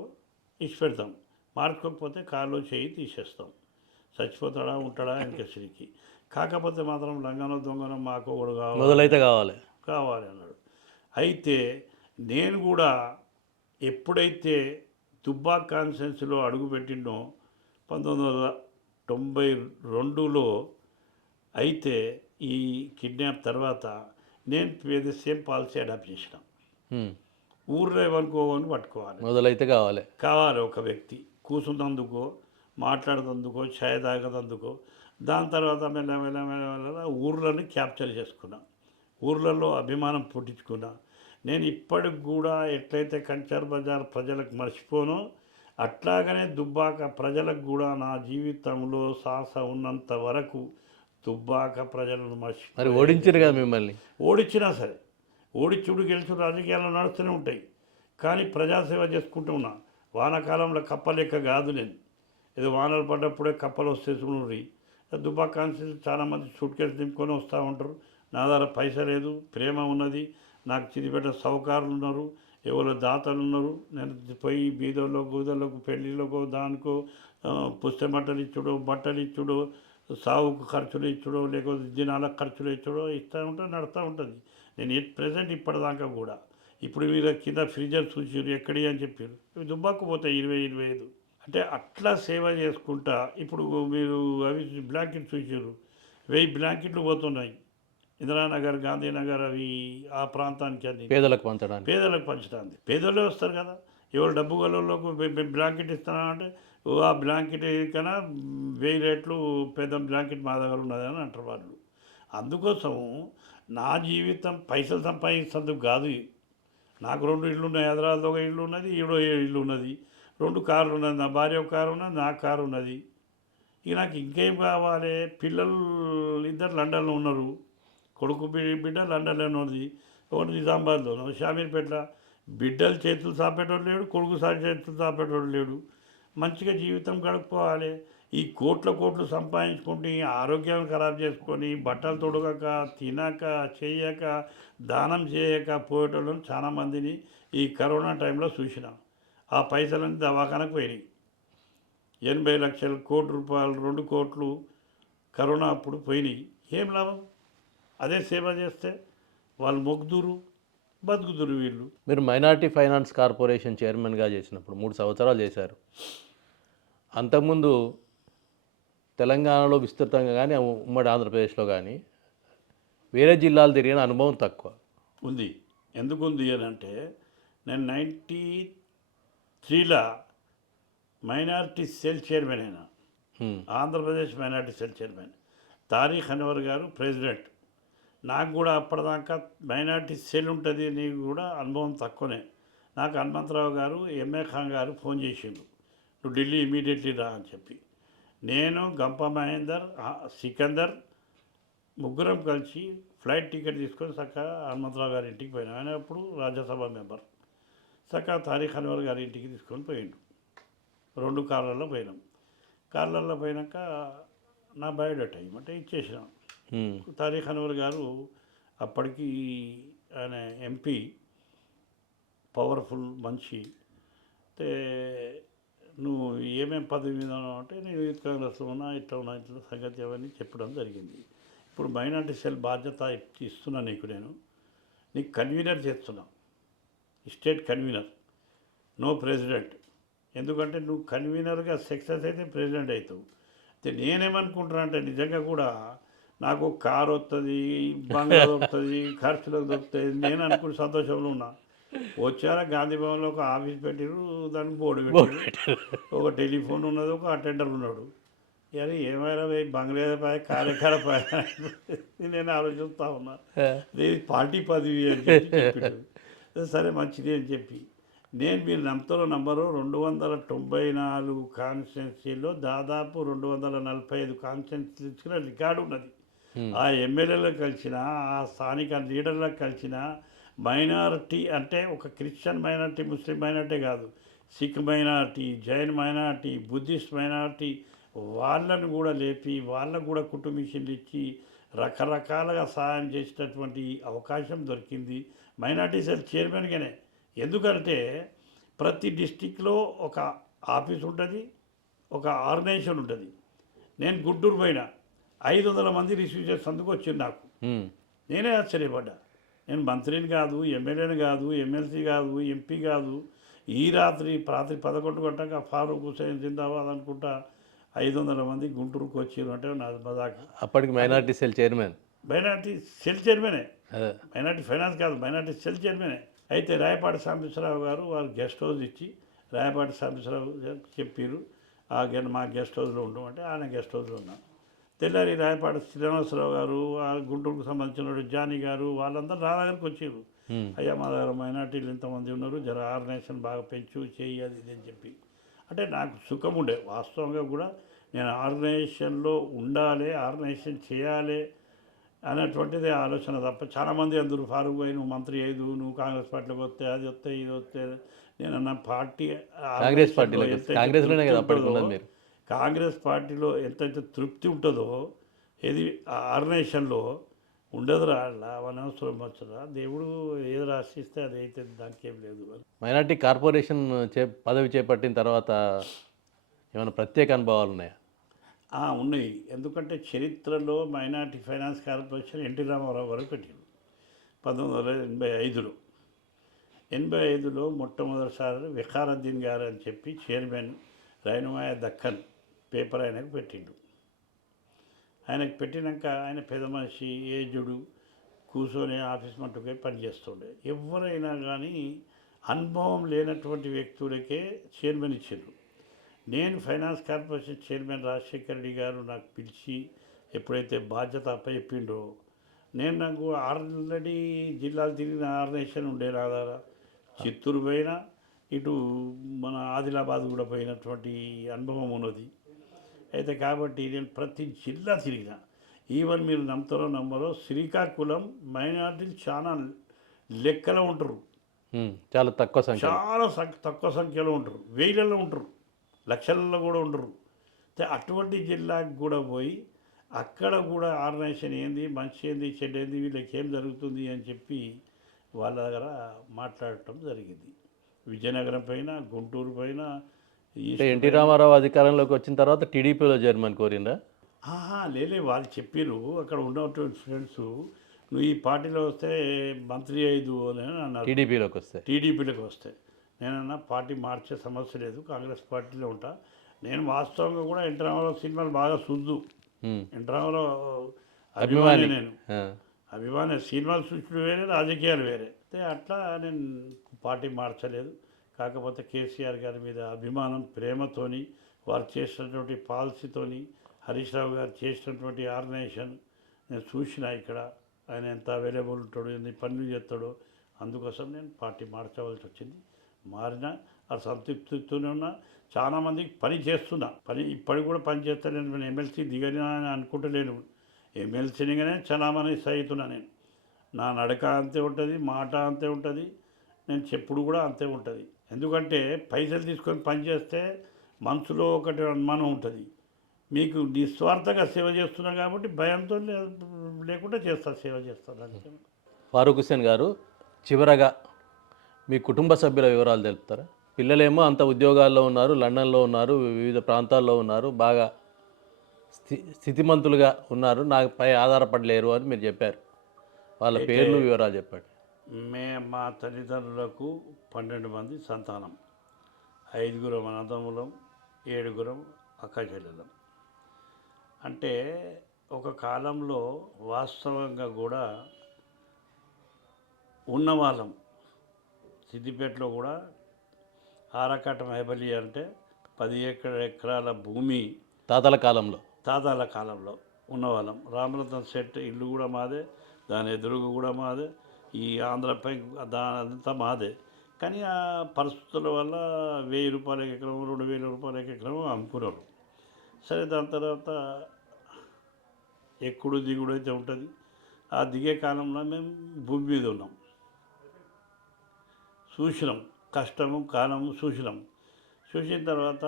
ఇచ్చిపెడతాం, మార్చుకోకపోతే కాళ్ళు చేయి తీసేస్తాం, చచ్చిపోతాడా ఉంటాడా వెంకటేశ్వరికి. కాకపోతే మాత్రం లంగనో దొంగనో మాకు ఒకడు మొదలైతే కావాలి అన్నాడు. అయితే నేను కూడా ఎప్పుడైతే దుబ్బాక కాన్స్టిట్యున్సీలో అడుగుపెట్టిండో 1992లో, అయితే ఈ కిడ్నాప్ తర్వాత నేను సేమ్ పాలసీ అడాప్ట్ చేసిన, ఊర్లో ఎవరికోని పట్టుకోవాలి, మొదలైతే కావాలి ఒక వ్యక్తి కూర్చున్నందుకో మాట్లాడుతందుకో ఛాయ్ తాగదందుకో. దాని తర్వాత మెల్ల ఊర్లని క్యాప్చర్ చేసుకున్నా, ఊర్లలో అభిమానం పుట్టించుకున్నా. నేను ఇప్పటికి కూడా ఎట్లయితే కంచర్ బజార్ ప్రజలకు మర్చిపోనో అట్లాగనే దుబ్బాక ప్రజలకు కూడా నా జీవితంలో శ్వాస ఉన్నంత వరకు దుబ్బాక ప్రజలను మరి ఓడించారు కదా మిమ్మల్ని, ఓడించినా సరే ఓడిచుడు గెలుచు రాజకీయాలు నడుస్తూనే ఉంటాయి, కానీ ప్రజాసేవ చేసుకుంటూ ఉన్నా. వానాకాలంలో కప్పలెక్క కాదు, నేను ఏదో వానలు పడ్డప్పుడే కప్పలు వస్తే చూడండి. దుబ్బాక కాన్స్టిట్యూన్సీ చాలామంది సూట్ కేసు దింపుకొని వస్తూ ఉంటారు, నా దగ్గర పైస లేదు, ప్రేమ ఉన్నది, నాకు చిదిపెట్ట సౌకారులు ఉన్నారు, ఎవరో దాతలు ఉన్నారు, నేను పోయి బీదోళ్ళకు గూదోళ్ళకు పెళ్ళిళ్ళకో దానికో పుస్తమట్టలు ఇచ్చుడో బట్టలు ఇచ్చుడో సాగుకు ఖర్చులు ఇచ్చుడో లేకపోతే దినాలకు ఖర్చులు ఇచ్చుడో ఇస్తూ ఉంటే నడుస్తూ ఉంటుంది. నేను ప్రెజెంట్ ఇప్పటిదాకా కూడా ఇప్పుడు మీరు కింద ఫ్రిడ్జర్ చూసారు ఎక్కడి అని చెప్పారు, ఇవి దుబ్బాకు పోతాయి 20-25. అంటే అట్లా సేవ చేసుకుంటా. ఇప్పుడు మీరు అవి బ్లాంకెట్ చూసారు, 1000 బ్లాంకెట్లు పోతున్నాయి ఇందిరానగర్ గాంధీనగర్ అవి ఆ ప్రాంతానికి, అది పేదలకు పంచడానికి పేదలకు పంచడానికి. పేదలే వస్తారు కదా, ఎవరు డబ్బు గలలోకి బ్లాంకెట్ ఇస్తానంటే ఓ ఆ బ్లాంకెట్ కన్నా 1000 రెట్లు పెద్ద బ్లాంకెట్ మా దగ్గర ఉన్నది అని అంటారు వాళ్ళు. అందుకోసం నా జీవితం పైసలు సంపాదించేందుకు కాదు. నాకు 2 ఇళ్ళు ఉన్నాయి, హైదరాబాద్లో ఒక ఇల్లు ఉన్నది, ఈడో ఇల్లు ఉన్నది, 2 కార్లు ఉన్నది, నా భార్య ఒక కారు ఉన్నది, నా కారు ఉన్నది. ఇక నాకు ఇంకేం కావాలి? పిల్లలు ఇద్దరు లండన్లో ఉన్నారు, కొడుకు బిడ్డ లండన్లో ఉన్నది, ఒకటి నిజామాబాద్లో ఉన్నది, షామీర్పేట. బిడ్డలు చేతులు సాపేటోడు లేడు, కొడుకు చేతులు సాపేటోడు లేడు. మంచిగా జీవితం గడుపుకోవాలి. ఈ కోట్లు సంపాదించుకుంటే ఆరోగ్యాన్ని ఖరాబ్ చేసుకొని బట్టలు తొడగక, తినక, చేయక, దానం చేయక పోయేటోళ్ళని చాలామందిని ఈ కరోనా టైంలో చూసిన. ఆ పైసలన్నీ దవాఖానకు పోయినాయి. 80 లక్షల కోటి రూపాయలు, 2 కోట్లు కరోనా అప్పుడు పోయినాయి. ఏం లాభం? అదే సేవ చేస్తే వాళ్ళు మొగ్దురు, బతుకుదురు వీళ్ళు. మీరు మైనార్టీ ఫైనాన్స్ కార్పొరేషన్ చైర్మన్గా చేసినప్పుడు 3 సంవత్సరాలు చేశారు. అంతకుముందు తెలంగాణలో విస్తృతంగా కానీ ఉమ్మడి ఆంధ్రప్రదేశ్లో కానీ వేరే జిల్లాలు తిరిగిన అనుభవం తక్కువ ఉంది. ఎందుకు ఉంది అని అంటే, నేను 93లో మైనారిటీ సెల్ చైర్మన్ అయినా. ఆంధ్రప్రదేశ్ మైనారిటీ సెల్ చైర్మన్ తారీఖ్ అన్వర్ గారు ప్రెసిడెంట్. నాకు కూడా అప్పటిదాకా మైనారిటీ సెల్ ఉంటుంది, నీకు కూడా అనుభవం తక్కువనే. నాకు హనుమంతరావు గారు, ఎంఏ ఖాన్ గారు ఫోన్ చేసిండు, నువ్వు ఢిల్లీ ఇమీడియట్లీ రా అని చెప్పి. నేను, గంప మహేందర్, సికందర్ ముగ్గురం కలిసి ఫ్లైట్ టికెట్ తీసుకొని చక్కగా హనుమంతరావు గారి ఇంటికి పోయినాం. ఆయన అప్పుడు రాజ్యసభ మెంబర్. చక్కగా తారీఖ్ అన్వర్ గారి ఇంటికి తీసుకొని పోయిండు. 2 కార్లలో పోయినాం. కార్లలో పోయినాక నా బయోడేటా ఇవ్వమంటే ఇచ్చేసినాం. తారీఖ్ అన్వర్ గారు అప్పటికి ఆయన ఎంపీ, పవర్ఫుల్ మనిషి. అంటే నువ్వు ఏమేమి పదవి మీద అంటే నేను యూత్ కాంగ్రెస్లో ఉన్నా, ఇట్లా సంగతి అవన్నీ చెప్పడం జరిగింది. ఇప్పుడు మైనార్టీ సెల్ బాధ్యత ఇస్తున్నా నీకు, నీకు కన్వీనర్ చేస్తున్నా, స్టేట్ కన్వీనర్, నో ప్రెసిడెంట్. ఎందుకంటే నువ్వు కన్వీనర్గా సక్సెస్ అయితే ప్రెసిడెంట్ అవుతావు. అయితే నేనేమనుకుంటున్నా అంటే, నిజంగా కూడా నాకు కారు వస్తుంది, బంగ్లా దొరుకుతుంది, ఖర్చులకు దొరుకుతుంది, నేను అనుకుని సంతోషంలో ఉన్నా. వచ్చారా గాంధీ భవన్లో ఒక ఆఫీస్ పెట్టారు, దానికి బోర్డు పెట్టారు, ఒక టెలిఫోన్ ఉన్నది, ఒక అటెండర్ ఉన్నాడు. అది ఏమైనా బంగ్లాదేశ్ కార్యకలాపాయ నేను ఆలోచిస్తూ ఉన్నా. ఇది పార్టీ పదవి అని చెప్పాడు. సరే మంచిది అని చెప్పి నేను, మీరు నమ్మరు, 294 కాన్స్టిట్యున్సీలో దాదాపు 245 కాన్స్టిట్యున్సీల రికార్డు ఉన్నది. ఆ ఎమ్మెల్యేలకు కలిసిన, ఆ స్థానిక లీడర్లకు కలిసిన మైనారిటీ అంటే ఒక క్రిస్టియన్ మైనారిటీ, ముస్లిం మైనారిటీ కాదు, Sikh minority, Jain minority, Buddhist minority, వాళ్ళను కూడా లేపి వాళ్ళకు కూడా కుటుంబీషన్లు ఇచ్చి రకరకాలుగా సహాయం చేసేటటువంటి అవకాశం దొరికింది మైనారిటీ సెల్ చైర్మన్గానే. ఎందుకంటే ప్రతి డిస్టిక్లో ఒక ఆఫీస్ ఉంటుంది, ఒక ఆర్గనైజేషన్ ఉంటుంది. నేను గుంటూరు పోయినా 500 మంది రిసీవ్ చేసేందుకు వచ్చింది నాకు. నేనే ఆశ్చర్యపడ్డా. నేను మంత్రిని కాదు, ఎమ్మెల్యేని కాదు, ఎమ్మెల్సీ కాదు, ఎంపీ కాదు. ఈ రాత్రి 11 గంటక ఫారూక్ హుసేన్ జిందాబాద్ అనుకుంటా 500 మంది గుంటూరుకు వచ్చారు అంటే నా మజాక్. అప్పటికి minority cell chairman, minority cell చైర్మనే, మైనారిటీ ఫైనాన్స్ కాదు, మైనారిటీ సెల్ చైర్మనే. అయితే రాయపాటి సాంబశివరావు గారు వారు గెస్ట్ హౌస్ ఇచ్చి, రాయపాటి సాంబశివరావు చెప్పారు మా గెస్ట్ హౌస్లో ఉండమంటే ఆయన గెస్ట్ హౌస్లో ఉన్నాం. తెల్లారి రాయపాటి శ్రీనివాసరావు గారు, గుంటూరుకు సంబంధించిన జానీ గారు, వాళ్ళందరూ నా దగ్గరకు వచ్చారు. అయ్యా మా దగ్గర మైనార్టీలు ఇంతమంది ఉన్నారు, జర ఆర్గనైజేషన్ బాగా పెంచు చేయి అది ఇది అని చెప్పి. అంటే నాకు సుఖం ఉండే, వాస్తవంగా కూడా నేను ఆర్గనైజేషన్లో ఉండాలి, ఆర్గనైజేషన్ చేయాలి అనేటువంటిదే ఆలోచన తప్ప. చాలామంది అందరూ ఫారూక్ భాయ్ నువ్వు మంత్రి అయ్యదు, నువ్వు కాంగ్రెస్ పార్టీలోకి వస్తే అది వస్తే ఇది వస్తే. నేను అన్న పార్టీ కాంగ్రెస్ పార్టీలో ఎంతైతే తృప్తి ఉంటుందో ఏది ఆర్గనైజేషన్లో ఉండదురా. అనవసరం వచ్చరా, దేవుడు ఏది రాసిస్తే అది అయితే దానికి ఏం లేదు. మైనార్టీ కార్పొరేషన్ పదవి చేపట్టిన తర్వాత ఏమైనా ప్రత్యేక అనుభవాలు ఉన్నాయా? ఉన్నాయి. ఎందుకంటే చరిత్రలో minority finance corporation NT Rama Rao గారు పెట్టారు 1985లో. 85లో మొట్టమొదటిసారి విఖారుద్దీన్ గారు అని చెప్పి చైర్మన్ రైనుమాయ దక్కన్ పేపర్ ఆయనకు పెట్టిండు. ఆయనకు పెట్టినాక ఆయన పెద్ద మనిషి, ఏజుడు, కూర్చొని ఆఫీస్ మట్టుకే పనిచేస్తుండే. ఎవరైనా కానీ అనుభవం లేనటువంటి వ్యక్తులకే చైర్మన్ ఇచ్చారు. నేను finance corporation chairman Rajasekhara Reddy గారు నాకు పిలిచి ఎప్పుడైతే బాధ్యత అప్పచెప్పిండో నాకు ఆల్రెడీ జిల్లాలు తిరిగిన ఆర్గనైజేషన్ ఉండే ఆధార చిత్తూరు పోయినా ఇటు మన ఆదిలాబాద్ కూడా పోయినటువంటి అనుభవం ఉన్నది. అయితే కాబట్టి నేను ప్రతి జిల్లా తిరిగిన. ఈవెన్ మీరు నమ్ముతారో నమ్మరో శ్రీకాకుళం మైనార్టీలు చాలా లెక్కలో ఉంటారు, చాలా తక్కువ సంఖ్య, చాలా తక్కువ సంఖ్యలో ఉంటారు, వేలలో ఉంటారు, లక్షలలో కూడా ఉండరు. అటువంటి జిల్లాకు కూడా పోయి అక్కడ కూడా ఆర్గనైజేషన్ ఏంది, మంచి ఏంది, చెడ్డ ఏంది, వీళ్ళకి ఏం జరుగుతుంది అని చెప్పి వాళ్ళ దగ్గర మాట్లాడటం జరిగింది. విజయనగరం పైన, గుంటూరు పైన. ఎన్టీ రామారావు అధికారంలోకి వచ్చిన తర్వాత టీడీపీలో చేరమని కోరిందా? లేలే, వాళ్ళు చెప్పారు అక్కడ ఉన్నటువంటి స్టూడెంట్స్, నువ్వు ఈ పార్టీలో వస్తే మంత్రి అయ్యదు అని అన్నారు. టీడీపీలోకి వస్తే నేనన్నా పార్టీ మార్చే సమస్య లేదు, కాంగ్రెస్ పార్టీలో ఉంటా. నేను వాస్తవంగా కూడా ఎన్టీ రామారావు సినిమాలు బాగా చూద్దు, ఎన్టీ రామారావు అభిమాని, నేను అభిమాని. సినిమాలు చూసిన వేరే, రాజకీయాలు వేరే. అట్లా నేను పార్టీ మార్చలేదు. కాకపోతే కేసీఆర్ గారి మీద అభిమానం, ప్రేమతోని, వారు చేసినటువంటి పాలసీతోని, హరీష్ రావు గారు చేసినటువంటి ఆర్గనైజేషన్ నేను చూసిన. ఇక్కడ ఆయన ఎంత అవైలబుల్ ఉంటాడో, ఎన్ని పనులు చేస్తాడో, అందుకోసం నేను పార్టీ మార్చవలసి వచ్చింది. మారినా ఆ సంతృప్తితోనే ఉన్నా. చాలామందికి పని చేస్తున్నా, ఇప్పటికి కూడా పని చేస్తాను. నేను ఎమ్మెల్సీ దిగనా అని అనుకుంటలేను, ఎమ్మెల్సీనిగానే చాలామంది అవుతున్నా. నేను నా నడక అంతే ఉంటుంది, మాట అంతే ఉంటుంది, నేను చెప్పుడు కూడా అంతే ఉంటుంది. ఎందుకంటే పైసలు తీసుకొని పని చేస్తే మనసులో ఒకటి అనుమానం ఉంటుంది. మీకు నిస్వార్థంగా సేవ చేస్తున్నాను కాబట్టి భయంతో లేకుండా సేవ చేస్తాను. ఫారూక్ హుస్సేన్ గారు, చివరగా మీ కుటుంబ సభ్యుల వివరాలు తెలుపుతారా? పిల్లలేమో అంత ఉద్యోగాల్లో ఉన్నారు, లండన్లో ఉన్నారు, వివిధ ప్రాంతాల్లో ఉన్నారు, బాగా స్థితిమంతులుగా ఉన్నారు, నాపై ఆధారపడలేరు అని మీరు చెప్పారు. వాళ్ళ పేర్లు, వివరాలు చెప్పండి. మా తల్లిదండ్రులకు 12 మంది సంతానం, 5 అన్నదమ్ములం, 7 అక్క చెల్లెలం. అంటే ఒక కాలంలో వాస్తవంగా కూడా ఉన్నవాళ్ళం. సిద్దిపేటలో కూడా ఆరకట్ట మైబలి అంటే 10 ఎకరాల భూమి తాతల కాలంలో ఉన్నవాళ్ళం. రామరత్నం సెట్ ఇల్లు కూడా మాదే, దాని ఎదురుగా కూడా మాదే, ఈ ఆంధ్రపై దానంతా మాదే. కానీ ఆ పరిస్థితుల వల్ల 1000 రూపాయలకి ఎకరం, 2000 రూపాయలకి ఎకరం అమ్ముకున్నారు. సరే, దాని తర్వాత ఎక్కుడు దిగుడు అయితే ఉంటుంది. ఆ దిగే కాలంలో మేము భూమి మీద ఉన్నాం, చూసినాం, కష్టము కాలము చూసినాం. చూసిన తర్వాత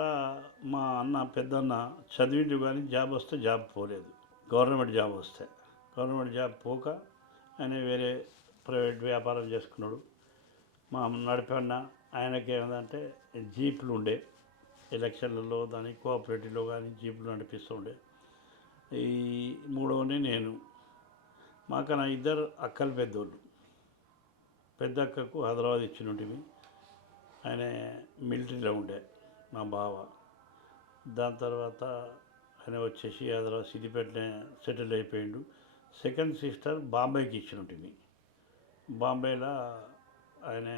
మా అన్న, పెద్దన్న చదివిండు కానీ జాబ్ వస్తే జాబ్ పోలేదు. గవర్నమెంట్ జాబ్ పోక ఆయన వేరే ప్రైవేట్ వ్యాపారం చేసుకున్నాడు. మా నడిపన్న ఆయనకి ఏమంటే జీపులు ఉండే, ఎలక్షన్లలో దాని కోఆపరేటివ్లో కానీ జీపులు నడిపిస్తుండే. ఈ మూడవని నేను. మాకన్నా 2 అక్కలు పెద్దోళ్ళు. పెద్ద అక్కకు హైదరాబాద్ ఇచ్చినట్టువి, ఆయన మిలిటరీలో ఉండే మా బావ. దాని తర్వాత ఆయన వచ్చేసి హైదరాబాద్ సిద్దిపేటనే సెటిల్ అయిపోయిండు. సెకండ్ సిస్టర్ బాంబేకి ఇచ్చినట్టువి. బాంబేలో ఆయన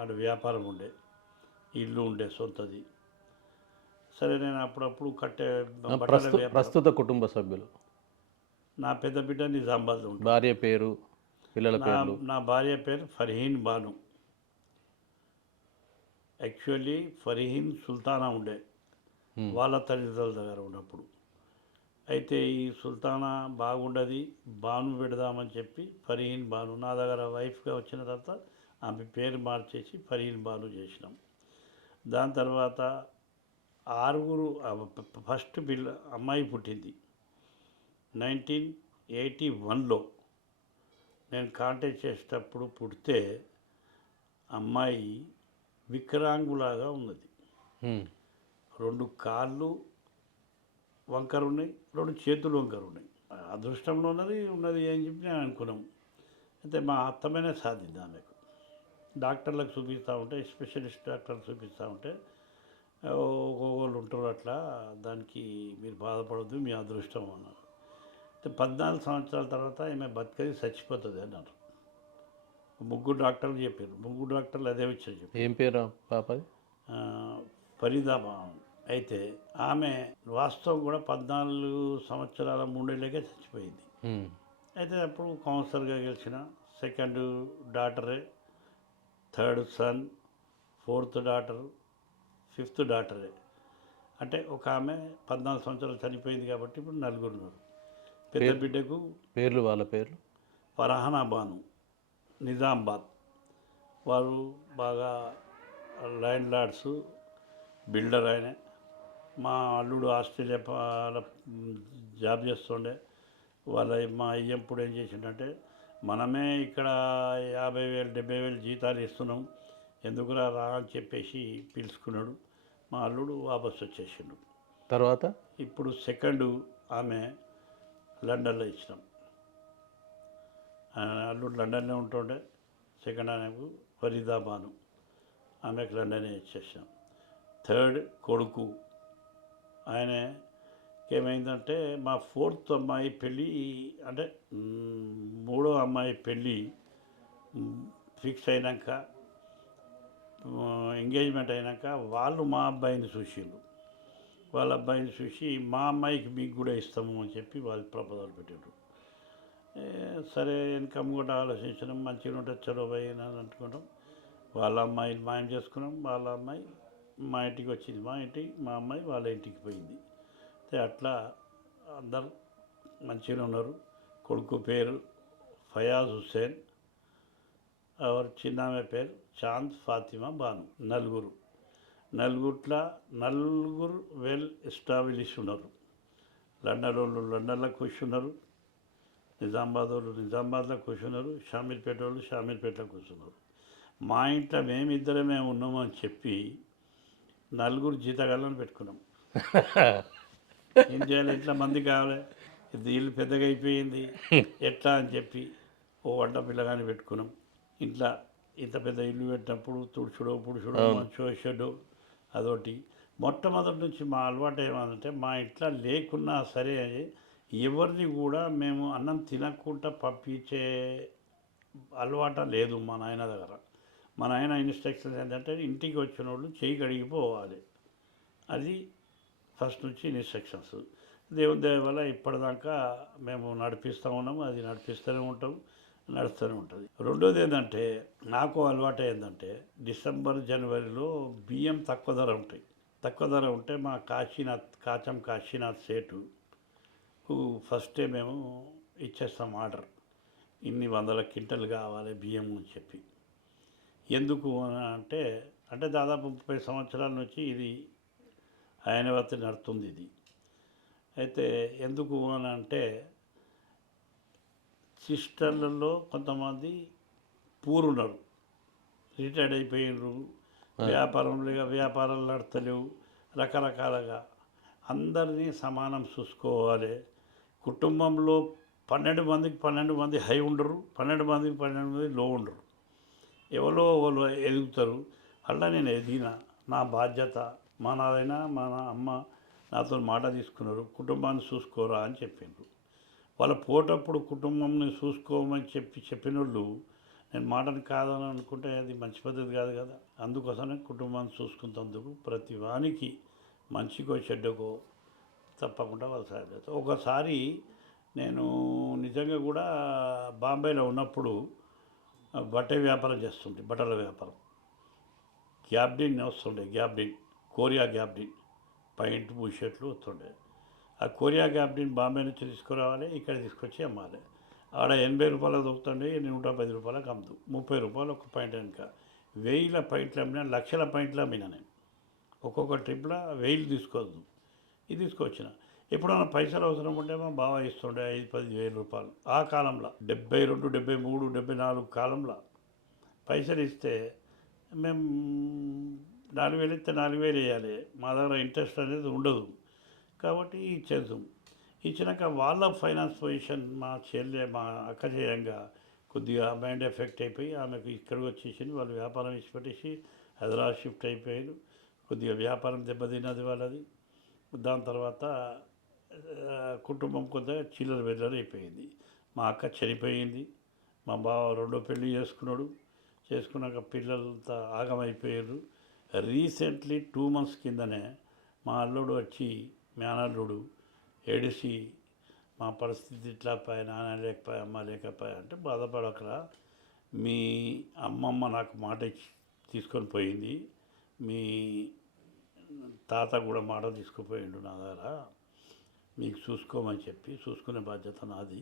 ఆడ వ్యాపారం ఉండే, ఇల్లు ఉండే సొంతది. సరే, నేను అప్పుడప్పుడు ప్రస్తుత కుటుంబ సభ్యులు, నా పెద్ద బిడ్డ నిజామాబాద్లో ఉంటుంది. భార్య పేరు, పిల్లల పేరు? నా భార్య పేరు ఫర్హీన్ బాను. యాక్చువల్లీ ఫర్హీన్ సుల్తానా ఉండే వాళ్ళ తల్లిదండ్రుల దగ్గర ఉన్నప్పుడు. అయితే ఈ సుల్తానా బాగుండదు, బాను పెడదామని చెప్పి ఫర్హీన్ బాను. నా దగ్గర వైఫ్గా వచ్చిన తర్వాత ఆమె పేరు మార్చేసి ఫర్హీన్ బాను చేసినాం. దాని తర్వాత 6 ఫస్ట్ అమ్మాయి పుట్టింది 1981లో. నేను కాంటాక్ట్ చేసేటప్పుడు పుడితే అమ్మాయి వికలాంగులాగా ఉన్నది. 2 కాళ్ళు వంకర ఉన్నాయి, 2 చేతులు వంకర ఉన్నాయి. అదృష్టంలో ఉన్నది అని చెప్పి నేను అనుకున్నాం. అయితే మా అత్తమైనా సాధింది. ఆమెకు డాక్టర్లకు చూపిస్తూ ఉంటే, స్పెషలిస్ట్ డాక్టర్లకు చూపిస్తూ ఉంటే, ఒక్కొక్కరు ఉంటారు అట్లా, దానికి మీరు బాధపడద్దు, మీ అదృష్టం అన్నారు. 14 సంవత్సరాల తర్వాత ఈమె బతికేది చచ్చిపోతుంది అన్నారు. 3 డాక్టర్లు చెప్పారు. 3 డాక్టర్లు అదే వచ్చారు చెప్పారు. ఏం పేరు పాపది? ఫరీదా అయితే ఆమె వాస్తవం కూడా 14 సంవత్సరాల 3 ఏళ్ళకే చచ్చిపోయింది. ఉమ్. అయితే అప్పుడు కౌన్సిలర్గా గెలిచిన సెకండ్ డాటరే, third son, fourth daughter, fifth డాటరే. అంటే ఒక ఆమె 14 సంవత్సరాలు చనిపోయింది కాబట్టి ఇప్పుడు నలుగురు ఉన్నారు. పెద్ద బిడ్డకు పేర్లు వాళ్ళ పేర్లు ఫరహానా బాను, నిజామాబాద్. వారు బాగా ల్యాండ్ లార్డ్స్, బిల్డర్ ఆయన. మా అల్లుడు ఆస్ట్రేలియా జాబ్ చేస్తుండే. మా అయ్యంప్పుడు ఏం చేసిండంటే, మనమే ఇక్కడ 50,000 70,000 జీతాలు ఇస్తున్నాం, ఎందుకురా రా అని చెప్పేసి పిలుచుకున్నాడు. మా అల్లుడు వాపస్ వచ్చేసిండు. తర్వాత ఇప్పుడు సెకండ్ ఆమె లండన్లో ఇచ్చినాం. అల్లుడు లండన్లో ఉంటుండే. సెకండ్ ఆమెకు ఫరీదా బాను, ఆమెకు లండనే ఇచ్చేసాం. థర్డ్ కొడుకు ఆయన ఏమైందంటే, మా ఫోర్త్ అమ్మాయి పెళ్ళి అంటే మూడో అమ్మాయి పెళ్ళి ఫిక్స్ అయినాక, ఎంగేజ్మెంట్ అయినాక వాళ్ళు మా అబ్బాయిని చూసిండ్రు. వాళ్ళ అబ్బాయిని చూసి మా అమ్మాయికి మీకు కూడా ఇస్తాము అని చెప్పి వాళ్ళు ప్రపోజల్ పెట్టారు. సరే ఇన్కమ్ కూడా ఆలోచించడం మంచిగా ఉంటుంది, చలో పోయి అని అనుకుంటాం. వాళ్ళ అమ్మాయిని మాయం చేసుకున్నాం. వాళ్ళ అమ్మాయి మా ఇంటికి వచ్చింది. మా అమ్మాయి వాళ్ళ ఇంటికి పోయింది. అట్లా అందరు మంచిగా ఉన్నారు. కొడుకు పేరు ఫయాజ్ హుస్సేన్, చిన్నామె పేరు చాంద్ ఫాతిమా బాను. నలుగురు వెల్ ఎస్టాబ్లిష్ ఉన్నారు. లండన్ వాళ్ళు లండన్లో కూర్చున్నారు, నిజామాబాద్ వాళ్ళు నిజామాబాద్లో కూర్చున్నారు, షామీర్పేట వాళ్ళు షామీర్పేటలో కూర్చున్నారు. మా ఇంట్లో మేమిద్దరమే ఉన్నాము అని చెప్పి 4 జీతగాళ్ళని పెట్టుకున్నాం. ఏం చేయాలి, ఎట్లా మంది కావాలి, ఇల్లు పెద్దగా అయిపోయింది ఎట్లా అని చెప్పి ఓ వంట పిల్లగాని పెట్టుకున్నాం. ఇంట్లో ఇంత పెద్ద ఇల్లు పెట్టినప్పుడు తుడుచుడో పుడుచుడో మంచో షెడ్డో అదొకటి. మొట్టమొదటి నుంచి మా అలవాటు ఏమంటే, మా ఇంట్లో లేకున్నా సరే ఎవరిని కూడా మేము అన్నం తినకుండా పంపించే అలవాట లేదు మా నాయన దగ్గర. మా నాయన ఇన్స్ట్రక్షన్స్ ఏంటంటే, ఇంటికి వచ్చిన వాళ్ళు చేయి కడిగిపోవాలి, అది ఫస్ట్ నుంచి ఇన్స్ట్రక్షన్స్. దేవుని దయ వల్ల ఇప్పటిదాకా మేము నడిపిస్తూ ఉన్నాము, అది నడిపిస్తూనే ఉంటాం, నడుస్తూనే ఉంటుంది. రెండోది ఏంటంటే, నాకు అలవాటు ఏంటంటే, డిసెంబర్ జనవరిలో బియ్యం తక్కువ ధర ఉంటాయి. తక్కువ ధర ఉంటే మా కాశీనాథ్ సేటు ఫస్టే మేము ఇచ్చేస్తాం ఆర్డర్, ఇన్ని 100 క్వింటలు కావాలి బియ్యం అని చెప్పి. ఎందుకు అంటే దాదాపు 30 సంవత్సరాల నుంచి ఇది ఆయనవతి నడుతుంది ఇది. అయితే ఎందుకు అంటే, సిస్టర్లలో కొంతమంది పూరున్నారు, రిటైర్డ్ అయిపోయినారు, వ్యాపారాలు నడతలేవు, రకరకాలుగా. అందరినీ సమానం చూసుకోవాలి. కుటుంబంలో 12 మందికి 12 మంది హై ఉండరు, 12 మందికి 12 మంది లో ఉండరు. ఎవరో వాళ్ళు ఎదుగుతారు. అలా నేను ఎదిగిన, నా బాధ్యత. మా నాదైనా మా అమ్మ నాతో మాట తీసుకున్నారు, కుటుంబాన్ని చూసుకోరా అని చెప్పిండ్రు. వాళ్ళు పోటప్పుడు కుటుంబంని చూసుకోమని చెప్పిన వాళ్ళు నేను మాటను కాదని అనుకుంటే అది మంచి పద్ధతి కాదు కదా. అందుకోసమే కుటుంబాన్ని చూసుకున్నందుకు ప్రతి వానికి మంచికో చెడ్డకో తప్పకుండా వాళ్ళు సాయం చేస్తారు. ఒకసారి నేను నిజంగా కూడా బాంబేలో ఉన్నప్పుడు బట్టల వ్యాపారం గ్యాబ్డిన్ వస్తుండే, కోరియా గ్యాబ్డిన్ పాయింట్ బూషర్ట్లు వస్తుండే. ఆ కోరియా గ్యాబ్డిన్ బాంబే నుంచి తీసుకురావాలి, ఇక్కడ తీసుకొచ్చి అమ్మాలి. ఆడ 80 రూపాయలకు దొరుకుతుండే, 110 రూపాయలకు అమ్ముతూ 30 రూపాయలు ఒక పాయింట్. కనుక 1000 పాయింట్లు అమ్మినా, లక్షల పాయింట్లు అమ్మినా నేను. ఒక్కొక్క ట్రిప్లో 1000 తీసుకోవద్దు, ఇది తీసుకొచ్చిన. ఎప్పుడన్నా పైసలు అవసరం ఉంటే మా బావ ఇస్తుండే 5-10 రూపాయలు. ఆ కాలంలో 72, 73, 74 కాలంలో పైసలు ఇస్తే మేము 4,000 ఇస్తే 4,000 వేయాలి. మా దగ్గర ఇంట్రెస్ట్ అనేది ఉండదు కాబట్టి ఇచ్చేద్దాం. ఇచ్చినాక వాళ్ళ ఫైనాన్స్ పొజిషన్ మా అక్క చేయంగా కొద్దిగా మైండ్ ఎఫెక్ట్ అయిపోయి ఆమెకు ఇక్కడికి వచ్చేసింది. వాళ్ళు వ్యాపారం ఇచ్చిపెట్టేసి హైదరాబాద్ షిఫ్ట్ అయిపోయారు. కొద్దిగా వ్యాపారం దెబ్బతిన్నది వాళ్ళది. దాని తర్వాత కుటుంబం కొద్దిగా చిల్లర అయిపోయింది. మా అక్క చనిపోయింది. మా బావ రెండో పెళ్ళి చేసుకున్నాక పిల్లలంతా ఆగమైపోయారు. రీసెంట్లీ 2 months కిందనే మా అల్లుడు వచ్చి మేనల్లుడు ఏడిసి మా పరిస్థితి ఇట్లా పై నాన్న లేకపోయా అమ్మ లేకపోయా అంటే బాధపడకరా, మీ అమ్మమ్మ నాకు మాట ఇచ్చి తీసుకొని పోయింది, మీ తాత కూడా మాట తీసుకుపోయిండు నా దగ్గర, మీకు చూసుకోమని చెప్పి చూసుకునే బాధ్యత నాది,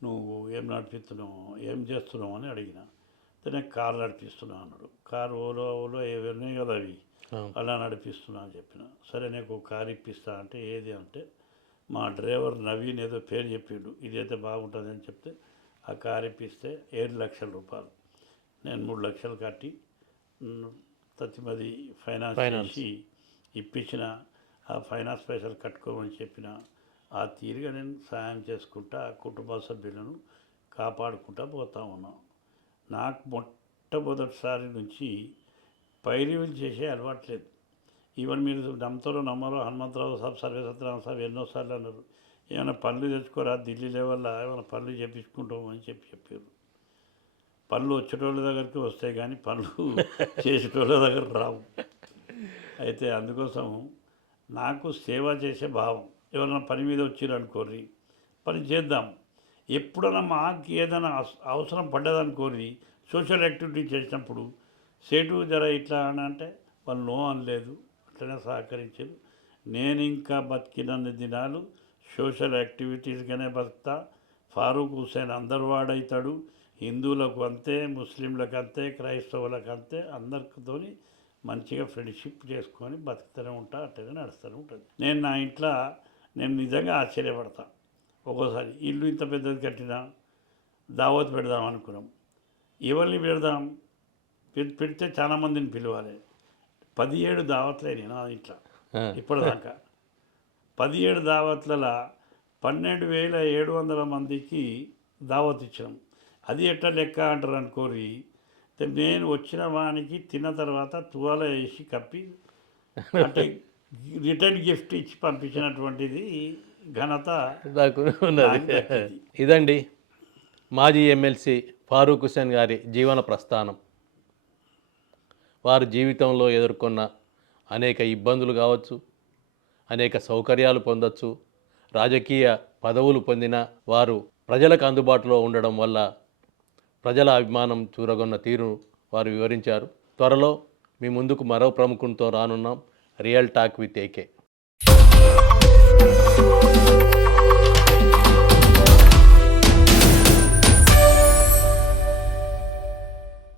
నువ్వు ఏం నడిపిస్తున్నావు ఏం చేస్తున్నావు అని అడిగిన. నేను కారు నడిపిస్తున్నా అన్నాడు. కారు ఓలో ఏవన్నీ కదా అవి అలా నడిపిస్తున్నా అని చెప్పిన. సరే నీకు కారు ఇప్పిస్తా అంటే ఏది అంటే మా డ్రైవర్ నవీన్ ఏదో పేరు చెప్పిండు, ఇదైతే బాగుంటుంది అని చెప్తే ఆ కారు ఇప్పిస్తే 7 లక్షల రూపాయలు. నేను 3 లక్షలు కట్టి తతిమది ఫైనాన్స్ చేసి ఇప్పించిన. ఆ ఫైనాన్స్ పైసలు కట్టుకోమని చెప్పిన. ఆ తీరుగా నేను సాయం చేసుకుంటా కుటుంబ సభ్యులను కాపాడుకుంటా పోతా ఉన్నాను. నాకు మొట్టమొదటిసారి నుంచి పైరువులు చేసే అలవాట్లేదు. ఈవెన్ మీరు నమ్మతారో నమ్మరో, హనుమంతరావు సాబ్ సర్వేసత్యనారాయణ సాబ్ ఎన్నోసార్లు అన్నారు, ఏమైనా పనులు తెచ్చుకోరా ఢిల్లీ లెవెల్లో ఏమైనా పనులు చేపించుకుంటాం అని చెప్పారు. పనులు వచ్చేటోళ్ళ దగ్గరికి వస్తాయి కానీ పనులు చేసేటోళ్ళ దగ్గర రావు. అయితే అందుకోసం నాకు సేవ చేసే భావం. ఎవరైనా పని మీద వచ్చిరనుకోర్రి, పని చేద్దాం. ఎప్పుడైనా మాకు ఏదైనా అవసరం పడ్డదనుకోర్రి, సోషల్ యాక్టివిటీ చేసినప్పుడు సేటు జర ఇట్లా అని అంటే వాళ్ళు నో అనలేదు, అట్లనే సహకరించారు. నేను ఇంకా బతికినన్ని దినాలు సోషల్ యాక్టివిటీస్గానే బతుకుతా. ఫారూక్ హుస్సేన్ అందరు వాడవుతాడు. హిందువులకు అంతే, ముస్లింలకు అంతే, క్రైస్తవులకు అంతే, అందరితో మంచిగా ఫ్రెండ్షిప్ చేసుకొని బతుకుతూనే ఉంటా, అట్లనే నడుస్తూనే ఉంటుంది. నేను నా ఇంట్లో నేను నిజంగా ఆశ్చర్యపడతా. ఒక్కోసారి ఇల్లు ఇంత పెద్దది కట్టినా దావత్ పెడదాం అనుకున్నాం. ఎవరిని పెడదాం, పెడితే చాలామందిని పిలవాలి. 17 దావత్లే నా ఇంట్లో ఇప్పటిదాకా. 17 దావత్లలో 12,700 మందికి దావత్ ఇచ్చినాం. అది ఎట్లా లెక్క అంటారు అనుకోరి. నేను వచ్చిన వానికి తిన్న తర్వాత తువాల వేసి కప్పి అంటే రిటర్న్ గిఫ్ట్ ఇచ్చి పంపించినటువంటిది ఘనత నాకు ఉన్నది. ఇదండి మాజీ ఎమ్మెల్సీ ఫారూక్ హుస్సేన్ గారి జీవన ప్రస్థానం. వారి జీవితంలో ఎదుర్కొన్న అనేక ఇబ్బందులు కావచ్చు, అనేక సౌకర్యాలు పొందొచ్చు, రాజకీయ పదవులు పొందిన వారు ప్రజలకు అందుబాటులో ఉండడం వల్ల ప్రజల అభిమానం చూరగొన్న తీరు వారు వివరించారు. త్వరలో మీ ముందుకు మరో ప్రముఖునితో రానున్నాం. Real talk with AK.